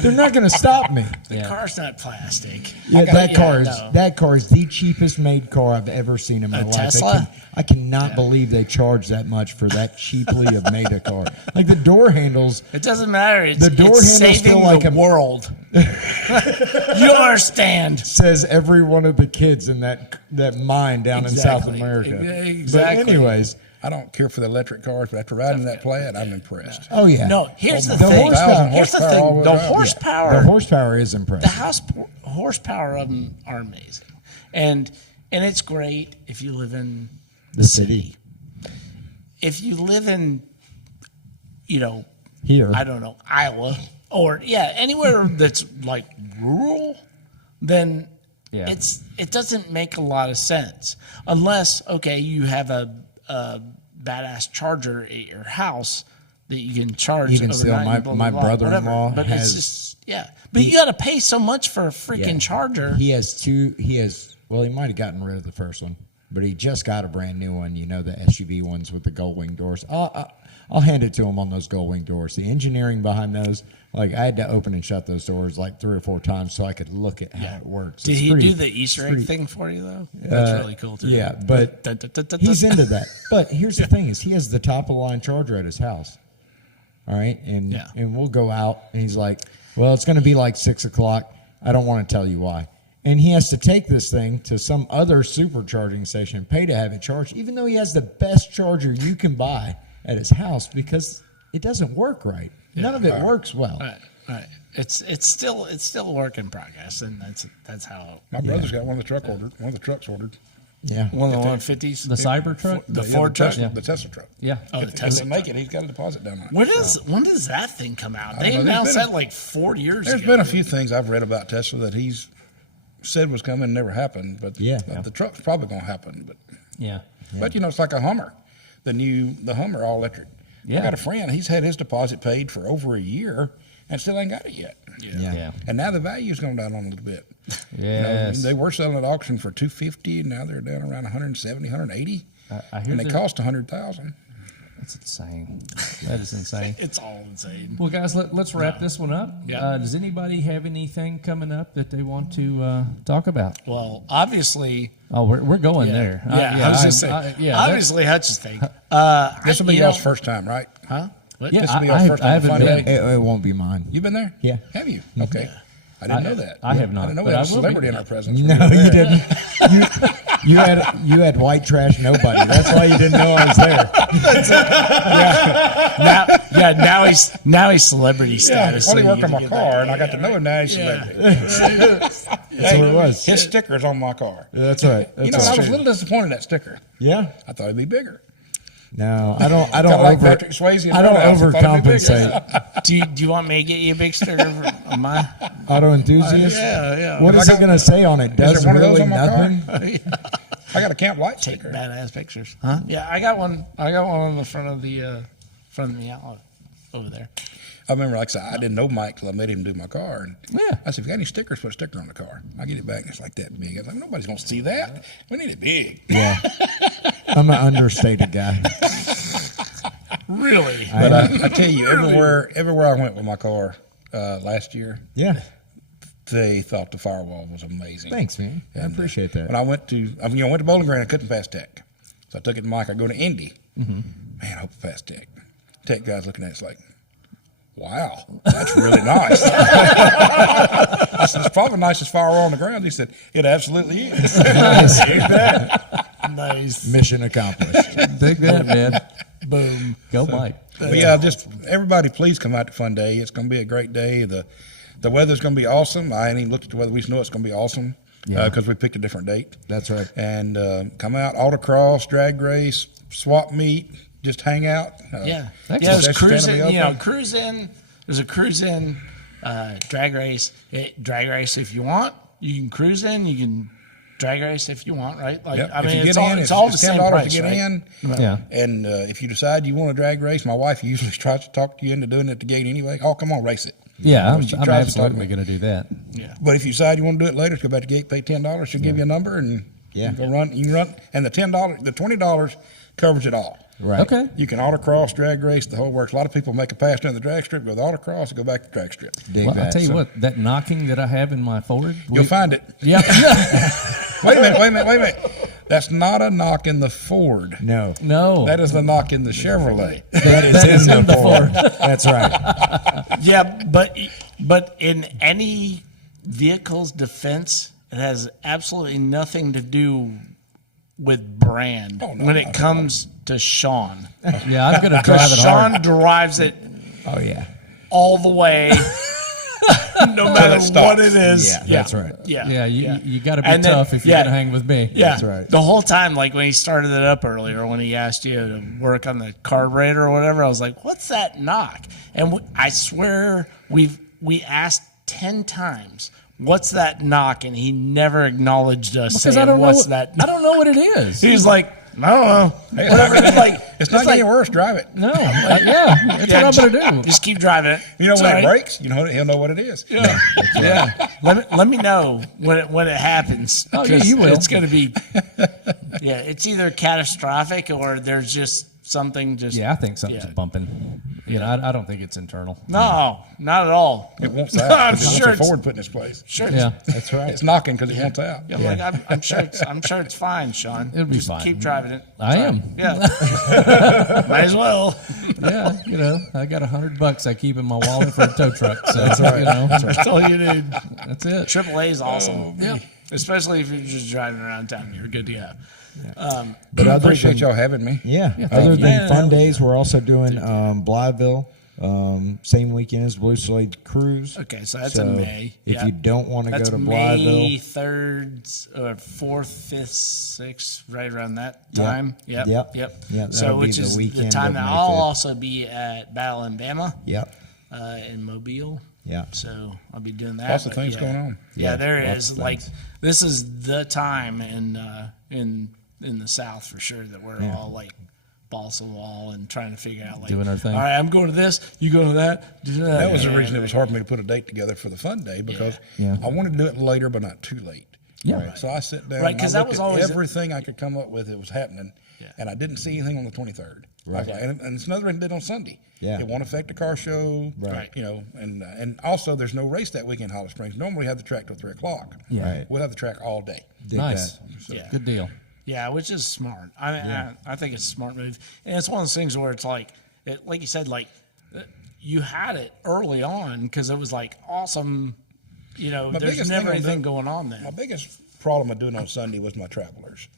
They're not going to stop me. The car's not plastic. Yeah, that no. car is the cheapest made car I've ever seen in my life. Tesla? I cannot believe they charge that much for that cheaply of made a car. Like the door handles. It doesn't matter. It's, The door it's handles saving feel like the a- world. You don't understand. Says every one of the kids in that mine down in South Exactly. America. Exactly. But anyways, I don't care for the electric cars, but after riding that Plaid, I'm impressed. oh yeah. No, here's the The thing. horsepower- Here's the horsepower all thing. the The way around. horsepower. The horsepower is The impressive. horsepower of them are amazing, and it's great if you live in The city. if you live in, Here. I don't know, Iowa or anywhere that's like rural, then Yeah. it doesn't make a lot of sense unless you have a badass charger at your house that you can charge. Even still, overnight and blah, blah, my blah, brother-in-law whatever. But has- it's just But you got to pay so much for a freaking charger. He has two. Well, he might have gotten rid of the first one, but he just got a brand new one. You know, the SUV ones with the gold wing doors. I'll hand it to him on those gold wing doors. The engineering behind those, like I had to open and shut those doors like 3 or 4 times so I could look at how it works. Did It's he pretty- do the Easter egg pretty- thing for you though? That's really cool too. Yeah, but Dun, dun, dun, dun, he's dun. into that. But here's the thing: is he has the top of the line charger at his house. All right, and we'll go out, and he's like, "Well, it's going to be like 6 o'clock. I don't want to tell you why." And he has to take this thing to some other supercharging station, pay to have it charged, even though he has the best charger you can buy at his house because it doesn't work right. None of it works well. Right. It's still a work in progress, and that's how My brother's got one of the trucks ordered. Yeah. one of the 150s. The Cybertruck? The Ford truck. The Tesla truck. Yeah. Oh, the If Tesla. they make it, he's got a deposit down on it. When does that thing come out? They don't know. announced There's that been like 4 years There's ago. been a few things I've read about Tesla that he's said was coming, never happened. But the truck's probably going to happen. Yeah. But it's like a Hummer, the Hummer all electric. Yeah. I got a friend. He's had his deposit paid for over a year and still ain't got it yet. Yeah. And now the value's gone down a little bit. Yes. They were selling at auction for $250, and now they're down around $170, $180, I hear and they that- cost $100,000. That's insane. That is insane. It's all insane. Well, guys, let's wrap this one up. Yeah. Does anybody have anything coming up that they want to talk about? Well, obviously. Oh, we're going there. I was just saying. Obviously, Hutch's thing. This will be y'all's first time, right? Huh? What? Yeah, This will be your first I time haven't fun been. day? It won't be mine. You been there? Yeah. Have you? Okay. I didn't know that. I have not, I didn't know but we had I a will be. celebrity in our presence. No, you didn't. You had white trash nobody. That's why you didn't know I was there. Now he's celebrity status. Well, he so worked you on my get car, that. and I got to know him now. He's celebrity. That's what it was. His sticker's on my car. That's right. You know, That's I was right. a little disappointed in that sticker. Yeah. I thought it'd be bigger. No, I don't Kinda like Patrick Swayze in I don't Roadhouse. I thought it'd be bigger. overcompensate. Do you want me to get you a big sticker of mine? Auto enthusiast. Yeah. What is it going to say on it? Does there one of those really on my nothing? I got a Camp Light Take sticker. badass pictures. Huh? Yeah, I got one. I got one on the front of the outlet over there. I remember, like I said, I didn't know Mike till I met him do my car. And Yeah. I said, if you got any stickers, put a sticker on the car. I get it back, and it's like that big. I was like, nobody's going to see that. We need it big. Yeah. I'm an understated guy. Really? But I tell you, everywhere I went with my car last year, Yeah. they thought the firewall was amazing. Thanks, man. I And, appreciate that. When I went to Bowling Green, I couldn't pass tech. So I took it to Mike. I go to Indy. Man, I hope I pass tech. Tech guy's looking at it, it's like, wow, that's really nice. I said, it's probably the nicest firewall on the ground. He said, it absolutely is. Nice. Mission accomplished. Dig that, man. Boom. Go, Mike. But yeah, just everybody, please come out to Fun Day. It's going to be a great day. The weather's going to be awesome. I ain't even looked at the weather. We just know it's going to be awesome because we picked a different date. That's right. And come out, autocross, drag race, swap meet, just hang out. Yeah. That's Yeah, there's just gonna cruising, be you know, open. cruise in. There's a cruise in drag race. Drag race if you want. You can cruise in. You can drag race if you want, right? Like, Yep. I If mean, you get it's all, in, it's all the same $10 price, to get right? in. Yeah. And if you decide you want a drag race, my wife usually tries to talk you into doing it at the gate anyway. Oh, come on, race it. Yeah, She I'm tries to talk absolutely me. going to do that. Yeah. But if you decide you want to do it later, go back to the gate, pay $10. She'll give you a number, and Yeah. you can run. You can run, and the $20 covers it all. Right. Okay. You can autocross, drag race, the whole works. A lot of people make a pass down the drag strip, go to the autocross, and go back to the drag strip. Dig Well, that. I'll tell you what, that knocking that I have in my Ford. You'll find it. Yeah. Wait a minute. That's not a knock in the Ford. No. No. That is the knock in the Chevrolet. That is in the Ford. That's right. Yeah, but in any vehicle's defense, it has absolutely nothing to do with brand Oh, no, when not it at comes to Sean. Yeah, I'm going to drive Because it hard. Sean drives it Oh, yeah. all the way, no matter it stops. what it is. Yeah, that's right. Yeah, Yeah, you got to be And then- tough if you're yeah. going to hang with me. Yeah, That's right. The whole time, like when he started it up earlier, when he asked you to work on the carburetor or whatever, I was like, "What's that knock?" And I swear we asked 10 times, "What's that knock?" And he never acknowledged us Because saying, I don't know. "What's that?" I don't know what it is. He was like, "I don't know." Whatever. It's like It's not getting worse. Drive it. No. Yeah, that's yeah, what I'm going to do. Just keep driving it. You know It's when all it right. breaks, you know he'll know what it is. Yeah. Yeah. Let me know when it happens. Oh, yeah, 'cause you will. It's going to be. Yeah, it's either catastrophic or there's just something just. Yeah, I think something's Yeah. bumping. You know, I don't think it's internal. No, not at all. It wants out. I'm It wants sure a it's- Ford put in its place. Sure. Yeah, That's right. It's knocking because it wants out. Yeah, like I'm sure it's fine, Sean. It'll be Just fine. Keep driving it. I am. Yeah. Might as well. Yeah, you know, I got $100 I keep in my wallet for a tow truck. So that's right. You know, That's all you need. that's it. AAA is awesome. Oh, Yeah. Especially if you're just driving around town, you're good to go. But I other appreciate than, y'all having me. yeah, thank other you. than Yeah, fun no. days, we're also doing Blytheville, same weekend as Blue Slade Cruise. Okay, so that's in May. If Yeah. you don't want to go That's to May Blytheville, 3rd or 4th, 5th, 6th, right around that Yep. time. Yep. Yep. Yep. Yep, So, that'll be which the is the weekend time of that May I'll 5th. also be at Battle Alabama yep, in Mobile. yep. So I'll be doing that. Lots of but things yeah. going on. Yeah, Yeah, there lots is. of Like things. this is the time in the South for sure that we're all like balls to the wall and trying to figure out like Doing our thing. All right, I'm going to this. You go to that. That was the reason it was hard for me to put a date together for the fun day because Yeah. I wanted to do it later, but not too late. Yeah. Right. So I sat down Right, and 'cause I that looked was at always- everything I could come up with that was happening. Yeah. And I didn't see anything on the 23rd. I was like, and it's another reason it did on Sunday. Yeah. It won't affect the car show. Right. You know, and also there's no race that weekend in Holly Springs. Normally we have the track till 3 o'clock. Yeah. Right. We'll have the track all day. Dig Nice. that. Yeah. Good deal. Yeah, which is smart. I think it's a smart move, and it's one of those things where it's like you said, like you had it early on because it was like awesome. You know, My there's biggest never thing on anything the- going on there. My biggest problem with doing it on Sunday was my travelers.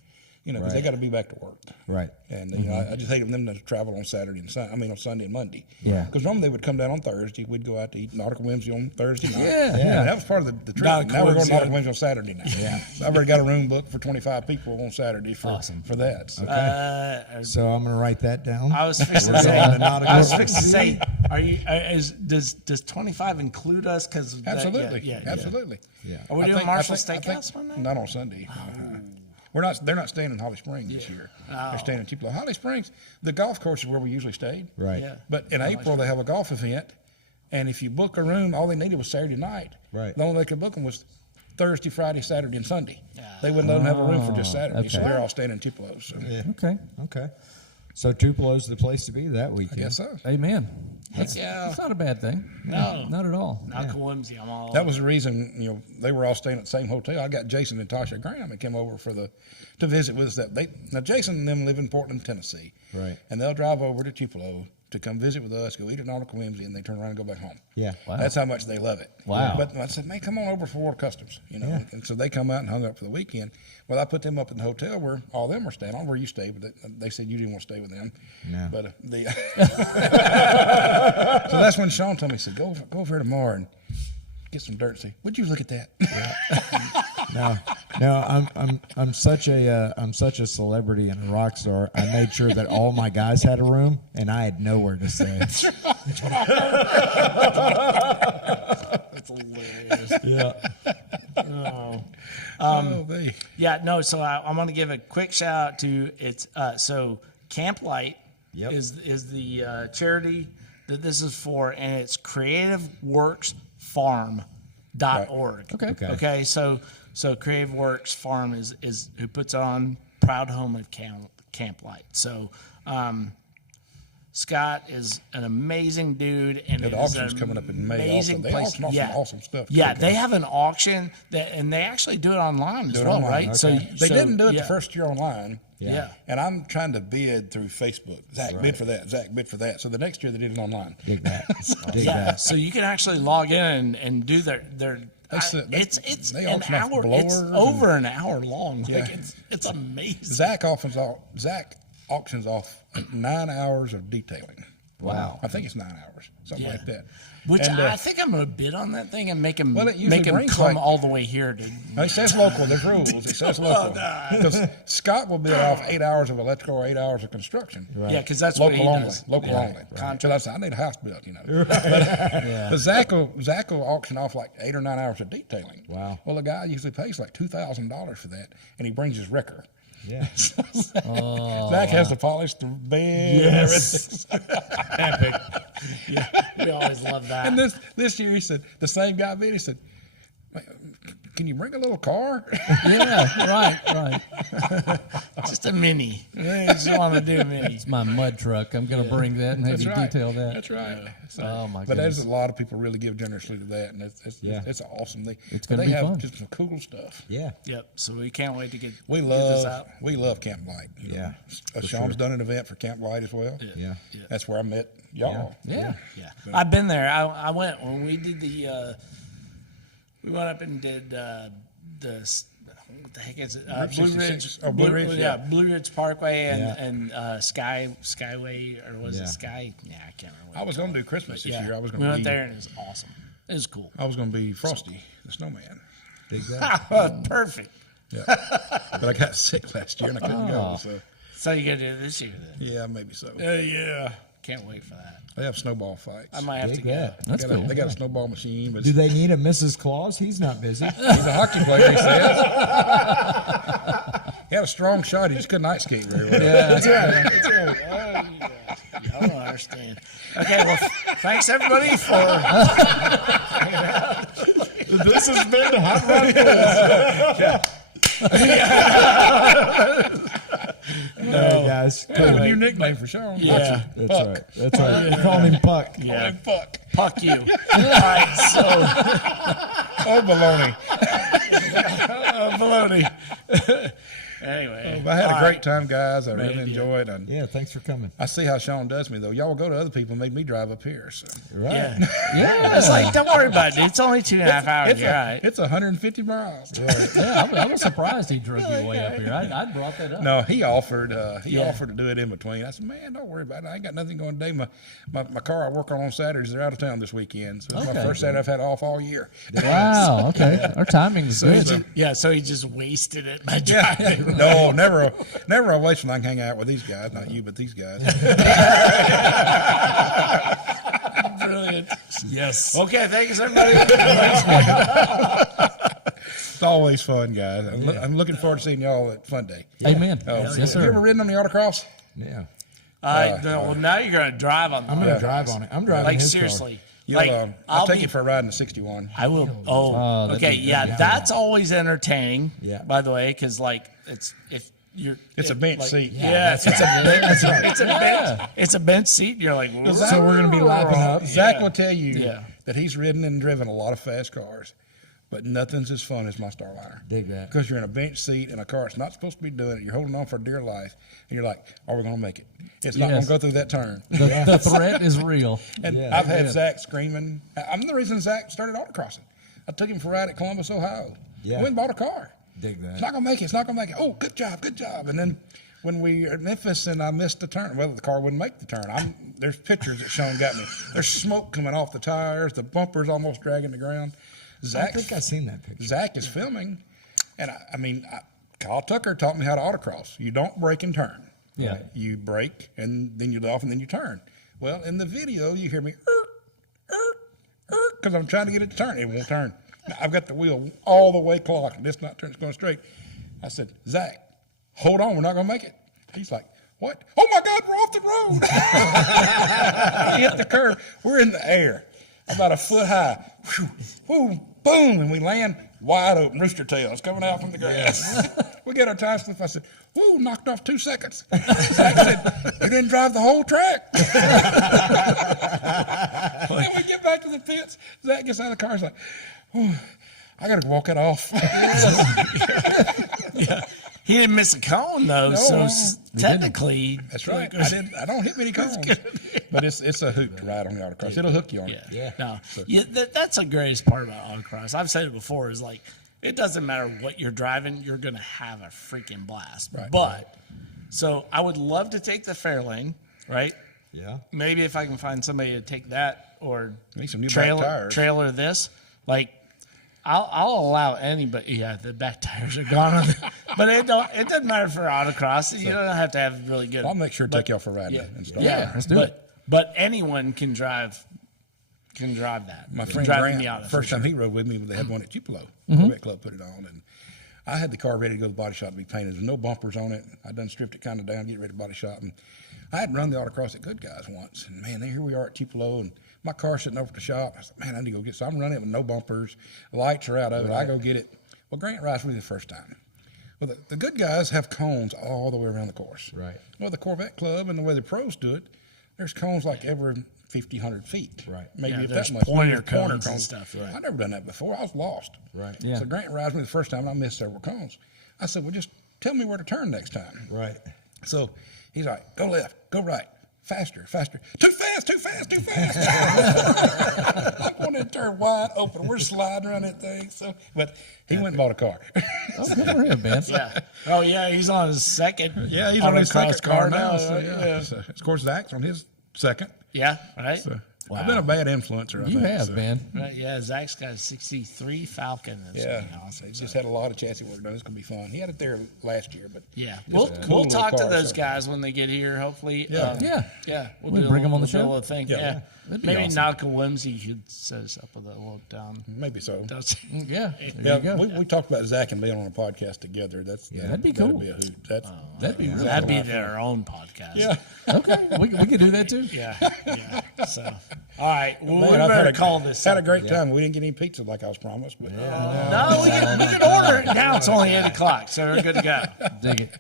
You know, because they Right. got to be back to work. Right. And you know, I just hate them to travel on Saturday and Sunday. I mean, on Sunday and Monday. Yeah. Because normally they would come down on Thursday. We'd go out to eat Nautical Whimsy on Thursday night. Yeah. And that was part of the trip. Nautical Now we're going Whimsy. to Nautical Whimsy on Saturday night. Yeah. So I've already got a room booked for 25 people on Saturday for that. So. So I'm going to write that down. I was fixing to say. I was fixing to say. Are you? Does 25 include us? Because Absolutely. yeah. Absolutely. Yeah. Are we I doing think- Marshall I think- Steakhouse one night? Not on Sunday. We're not. They're not staying in Holly Springs this year. They're staying in Tupelo. Holly Springs, the golf course is where we usually stayed. Right. Yeah. But in April they have a golf event, and if you book a room, all they needed was Saturday night. Right. The only way they could book them was Thursday, Friday, Saturday, and Sunday. Yeah. They wouldn't let them have a room for just Saturday, so okay. they're all staying in Tupelo. So Okay. Okay. So Tupelo's the place to be that I weekend. guess so. Amen. Yeah. That's not a bad thing. No. Not at all. Nautical Whimsy. I'm all. That was the reason, you know, they were all staying at the same hotel. I got Jason and Tasha Graham that came over to visit with us. Now Jason and them live in Portland, Tennessee, Right. and they'll drive over to Tupelo to come visit with us, go eat at Nautical Whimsy, and they turn around and go back home. Yeah. Wow. That's how much they love it. Wow. But I said, man, come on over for World Customs, you know. Yeah. And so they come out and hung up for the weekend. Well, I put them up in the hotel where all them were staying. I don't know where you stayed, but they said you didn't want to stay with them. No. But so that's when Sean told me, he said, go over here tomorrow and get some dirt. Say, would you look at that? No, I'm such a celebrity and a rock star. I made sure that all my guys had a room, and I had nowhere to stay. That's hilarious. Yeah. Yeah, no. So I'm going to give a quick shout out to so Camp Light Yep. is the charity that this is for, and it's creativeworksfarm.org. Okay. Okay. So Creative Works Farm is who puts on Proud Home of Camp Light. So Scott is an amazing dude, and The it is auction's an coming up in May. amazing Also, they place. auction off some awesome stuff. Yeah, too. they have an auction and they actually do it online as Do it well, online, right? okay. So They so, didn't do it yeah. the first year online. Yeah. And I'm trying to bid through Facebook. Zach bid for that. Zach bid for that. So the next year they did it online. Dig that. Dig Yeah, that. so you can actually log in and do their it's they an auction off hour. It's blowers over an hour long. Yeah. Like it's amazing. Zach auctions off 9 hours of detailing. Wow. I think it's 9 hours, something Yeah. like that. Which And, I think I'm gonna bid on that thing and make him Well, it usually brings come like- all the way here to. It says local. There's rules. It says local. Because Scott will bid off 8 hours of electrical or 8 hours of construction. Yeah, because that's what Local he only. does. Local Yeah. only. Until I said, I need a house built, you know. But Zach will auction off like 8 or 9 hours of detailing. Wow. Well, the guy usually pays like $2,000 for that, and he brings his wrecker. Yeah. Zach has to polish the bed. Yes. Epic. Yeah, we always love that. And this year he said, the same guy bid, he said, can you bring a little car? Yeah, right. Just a mini. They just want to do a mini. It's my mud truck. I'm going to bring that and have That's you right. detail that. That's right. So, Oh, my but there's goodness. a lot of people really give generously to that, and Yeah. it's awesome. It's gonna they be have fun. just some cool stuff. Yeah. Yep. So we can't wait to get We get this out. love Camp Light. You know. Yeah, Sean's done an event for Camp Light as well. Yeah. That's where I met y'all. Yeah. Yeah, I've been there. I went when we did the. We went up and did what the heck is it? Route Blue 66. Ridge. Oh, Blue Ridge, yeah. Blue Ridge Parkway Yeah. and Skyway, or was Yeah. it Sky? Yeah, I can't remember. I was going to do Christmas this year. I was going we to went be there and it was awesome. It was cool. I was going to be Frosty the Snowman. Dig that. Perfect. Yeah, but I got sick last year and I couldn't go. So So you got to do it this year then? yeah, maybe so. Yeah. Can't wait for that. They have snowball fights. I might have Dig to go. that. That's cool. They got a snowball machine, but Do they need a Mrs. Claus? He's not busy. he's a hockey player. He says he had a strong shot. He just couldn't ice skate very well. Yeah, That's right. That's right. Oh, yeah. I don't understand. Okay, well, thanks everybody for. This has been Hot Rod Quiz. All right, guys. I have a new nickname for Sean. Yeah. That's Puck. right. That's right. We're calling him Puck. Yeah. Puck. Puck you. All right, so Oh, baloney. baloney. Anyway, I had a all great right. time, guys. I really Man, yeah. enjoyed it. And Yeah, thanks for coming. I see how Sean does me, though. Y'all will go to other people and make me drive up here. So. Right. Yeah. Yeah. It's like, don't worry about it. It's only 2.5 hours. You're right. It's 150 miles. Yeah, I was surprised he drug you way up here. I brought that up. No, he offered. He Yeah. offered to do it in between. I said, "Man, don't worry about it. I ain't got nothing going today. My car I work on Saturdays. They're out of town this weekend, so it's my Okay. first Saturday I've had off all year." Wow. Okay. Our timing's good. Yeah, so he just wasted it by Yeah, driving. no, never a waste when I can hang out with these guys. Not you, but these guys. Brilliant. Yes. Okay, thanks everybody. It's always fun, guys. I'm looking forward to seeing y'all at Fun Day. Amen. Oh, Yes, have you sir. ever ridden on the autocross? Yeah. Well, now you're going to drive on I'm that. going to drive on it. I'm driving Like, his seriously. You'll, Like, I'll take be- you for a ride in the 61. I will. Oh, Oh, that'd okay. be- Yeah, that'd be that's always entertaining. Yeah. By the way, because like it's if you're It's a bench seat. Yeah, it's a bench. It's a bench. It's a bench seat. And you're like, So we're going to be lapping up. Zach Yeah. will tell you Yeah. that he's ridden and driven a lot of fast cars, but nothing's as fun as my Starliner. Dig that. Because you're in a bench seat in a car. It's not supposed to be doing it. You're holding on for dear life, and you're like, "Are we going to make it? It's not going Yes. to go through that turn." The threat is real. And Yeah, I've had yeah. Zach screaming. I'm the reason Zach started autocrossing. I took him for a ride at Columbus, Ohio. Yeah. Went and bought a car. Dig that. It's not going to make it. It's not going to make it. Oh, good job, good job. And then when we were at Memphis and I missed the turn, well, the car wouldn't make the turn. There's pictures that Sean got me. There's smoke coming off the tires. The bumper's almost dragging the ground. I Zach, think I've seen that picture. Zach is filming. And Kyle Tucker taught me how to autocross. You don't brake and turn. Yeah. You brake and then you let off and then you turn. Well, in the video, you hear me, because I'm trying to get it to turn. It won't turn. Now, I've got the wheel all the way clocked, and it's not turning, it's going straight. I said, Zach, hold on, we're not going to make it. He's like, what? Oh my God, we're off the road. We hit the curve. We're in the air, about a foot high. Whew, whoo, boom, and we land wide open. Rooster tails coming out from the grass. We get our time slip. I said, whoo, knocked off 2 seconds. Zach said, you didn't drive the whole track. Then we get back to the pits. Zach gets out of the car. He's like, oh, I got to walk it off. he didn't miss a cone though, No, so he technically, That's right. I don't hit many cones, but it's a hoot to ride on the autocross. It'll hook you on it. Yeah. No. Yeah, that's the greatest part about autocross. I've said it before. Is like it doesn't matter what you're driving, you're gonna have a freaking blast. Right. But so I would love to take the Fairlane, right? Yeah. Maybe if I can find somebody to take that or Need some new back tires. trailer this, like I'll allow anybody. Yeah, the back tires are gone, on but it doesn't matter for autocross. You don't have to have really good. I'll make sure to but- take y'all for a ride Yeah, and stuff. yeah. let's do but anyone can drive. Can drive that. My friend Drive Grant, Miata, for first time sure. he rode with me, they had one at Tupelo. Corvette Club put it on, and I had the car ready to go to the body shop to be painted. There's no bumpers on it. I done stripped it kind of down, get ready to body shop. And I had run the autocross at Good Guys once, and man, here we are at Tupelo, and my car's sitting over at the shop. I said, man, I need to go get. So I'm running it with no bumpers, the lights are out of it. I go get it. Well, Grant rides with me the first time. Well, the Good Guys have cones all the way around the course. Right. Well, the Corvette Club and the way the pros do it, there's cones like every 50, 100 feet. Right. Maybe Yeah, if there's that much. pointer There's cones and stuff, right. I've never done that before. I was lost. Right. Yeah. So Grant rides me the first time, and I missed several cones. I said, well, just tell me where to turn next time. Right. So he's like, go left, go right, faster, faster. Too fast, too fast, too fast. I'm going to turn wide open. We're sliding around that thing. So, but he went and bought a car. Oh, good for him, man. Yeah. Oh yeah, he's on his second. Yeah, he's on his autocross second car now. now. So, yeah. So, of course, Zach's on his second. Yeah. Right. So I've been a bad influencer. I You think, have, so. man. Right. Yeah. Zach's got a '63 Falcon. That's Yeah, gonna be awesome. he's just had a lot of chassis work done. It's gonna be fun. He had it there last year, but Yeah, Just we'll a cool we'll little talk to car, those so. guys when they get here. Hopefully, Yeah. Yeah. yeah. We bring 'em on the do a show? little thing. Yeah. Yeah, That'd be Maybe awesome. Malcolm Whimsy could set us up with a little down. Maybe so. Yeah, there Yeah, you go. we talked about Zach and being on a podcast together. that'd be cool. That'd be a hoot. That's, That'd be really That'd be their own podcast. yeah. okay. We could do that too. Yeah. So, all right. Well, Man, we I've better call this. Had a up. great time. We didn't get any pizza like I was promised, but No, we can order it now. It's only 8 o'clock, so we're good to go. Dig it.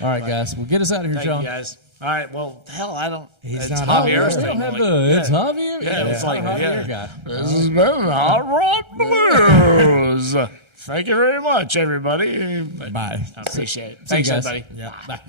All right, guys. Well, get us out of here, Thank John. you, guys. All right. Well, hell, I don't. He's it's not Javier's We thing. don't have Like, the. It's Javier. Yeah, it's like, Javier yeah. guy. This has been Hot Rod Blues. Thank you very much, everybody. Bye. I appreciate it. See you Thanks, guys. everybody. Yeah. Bye.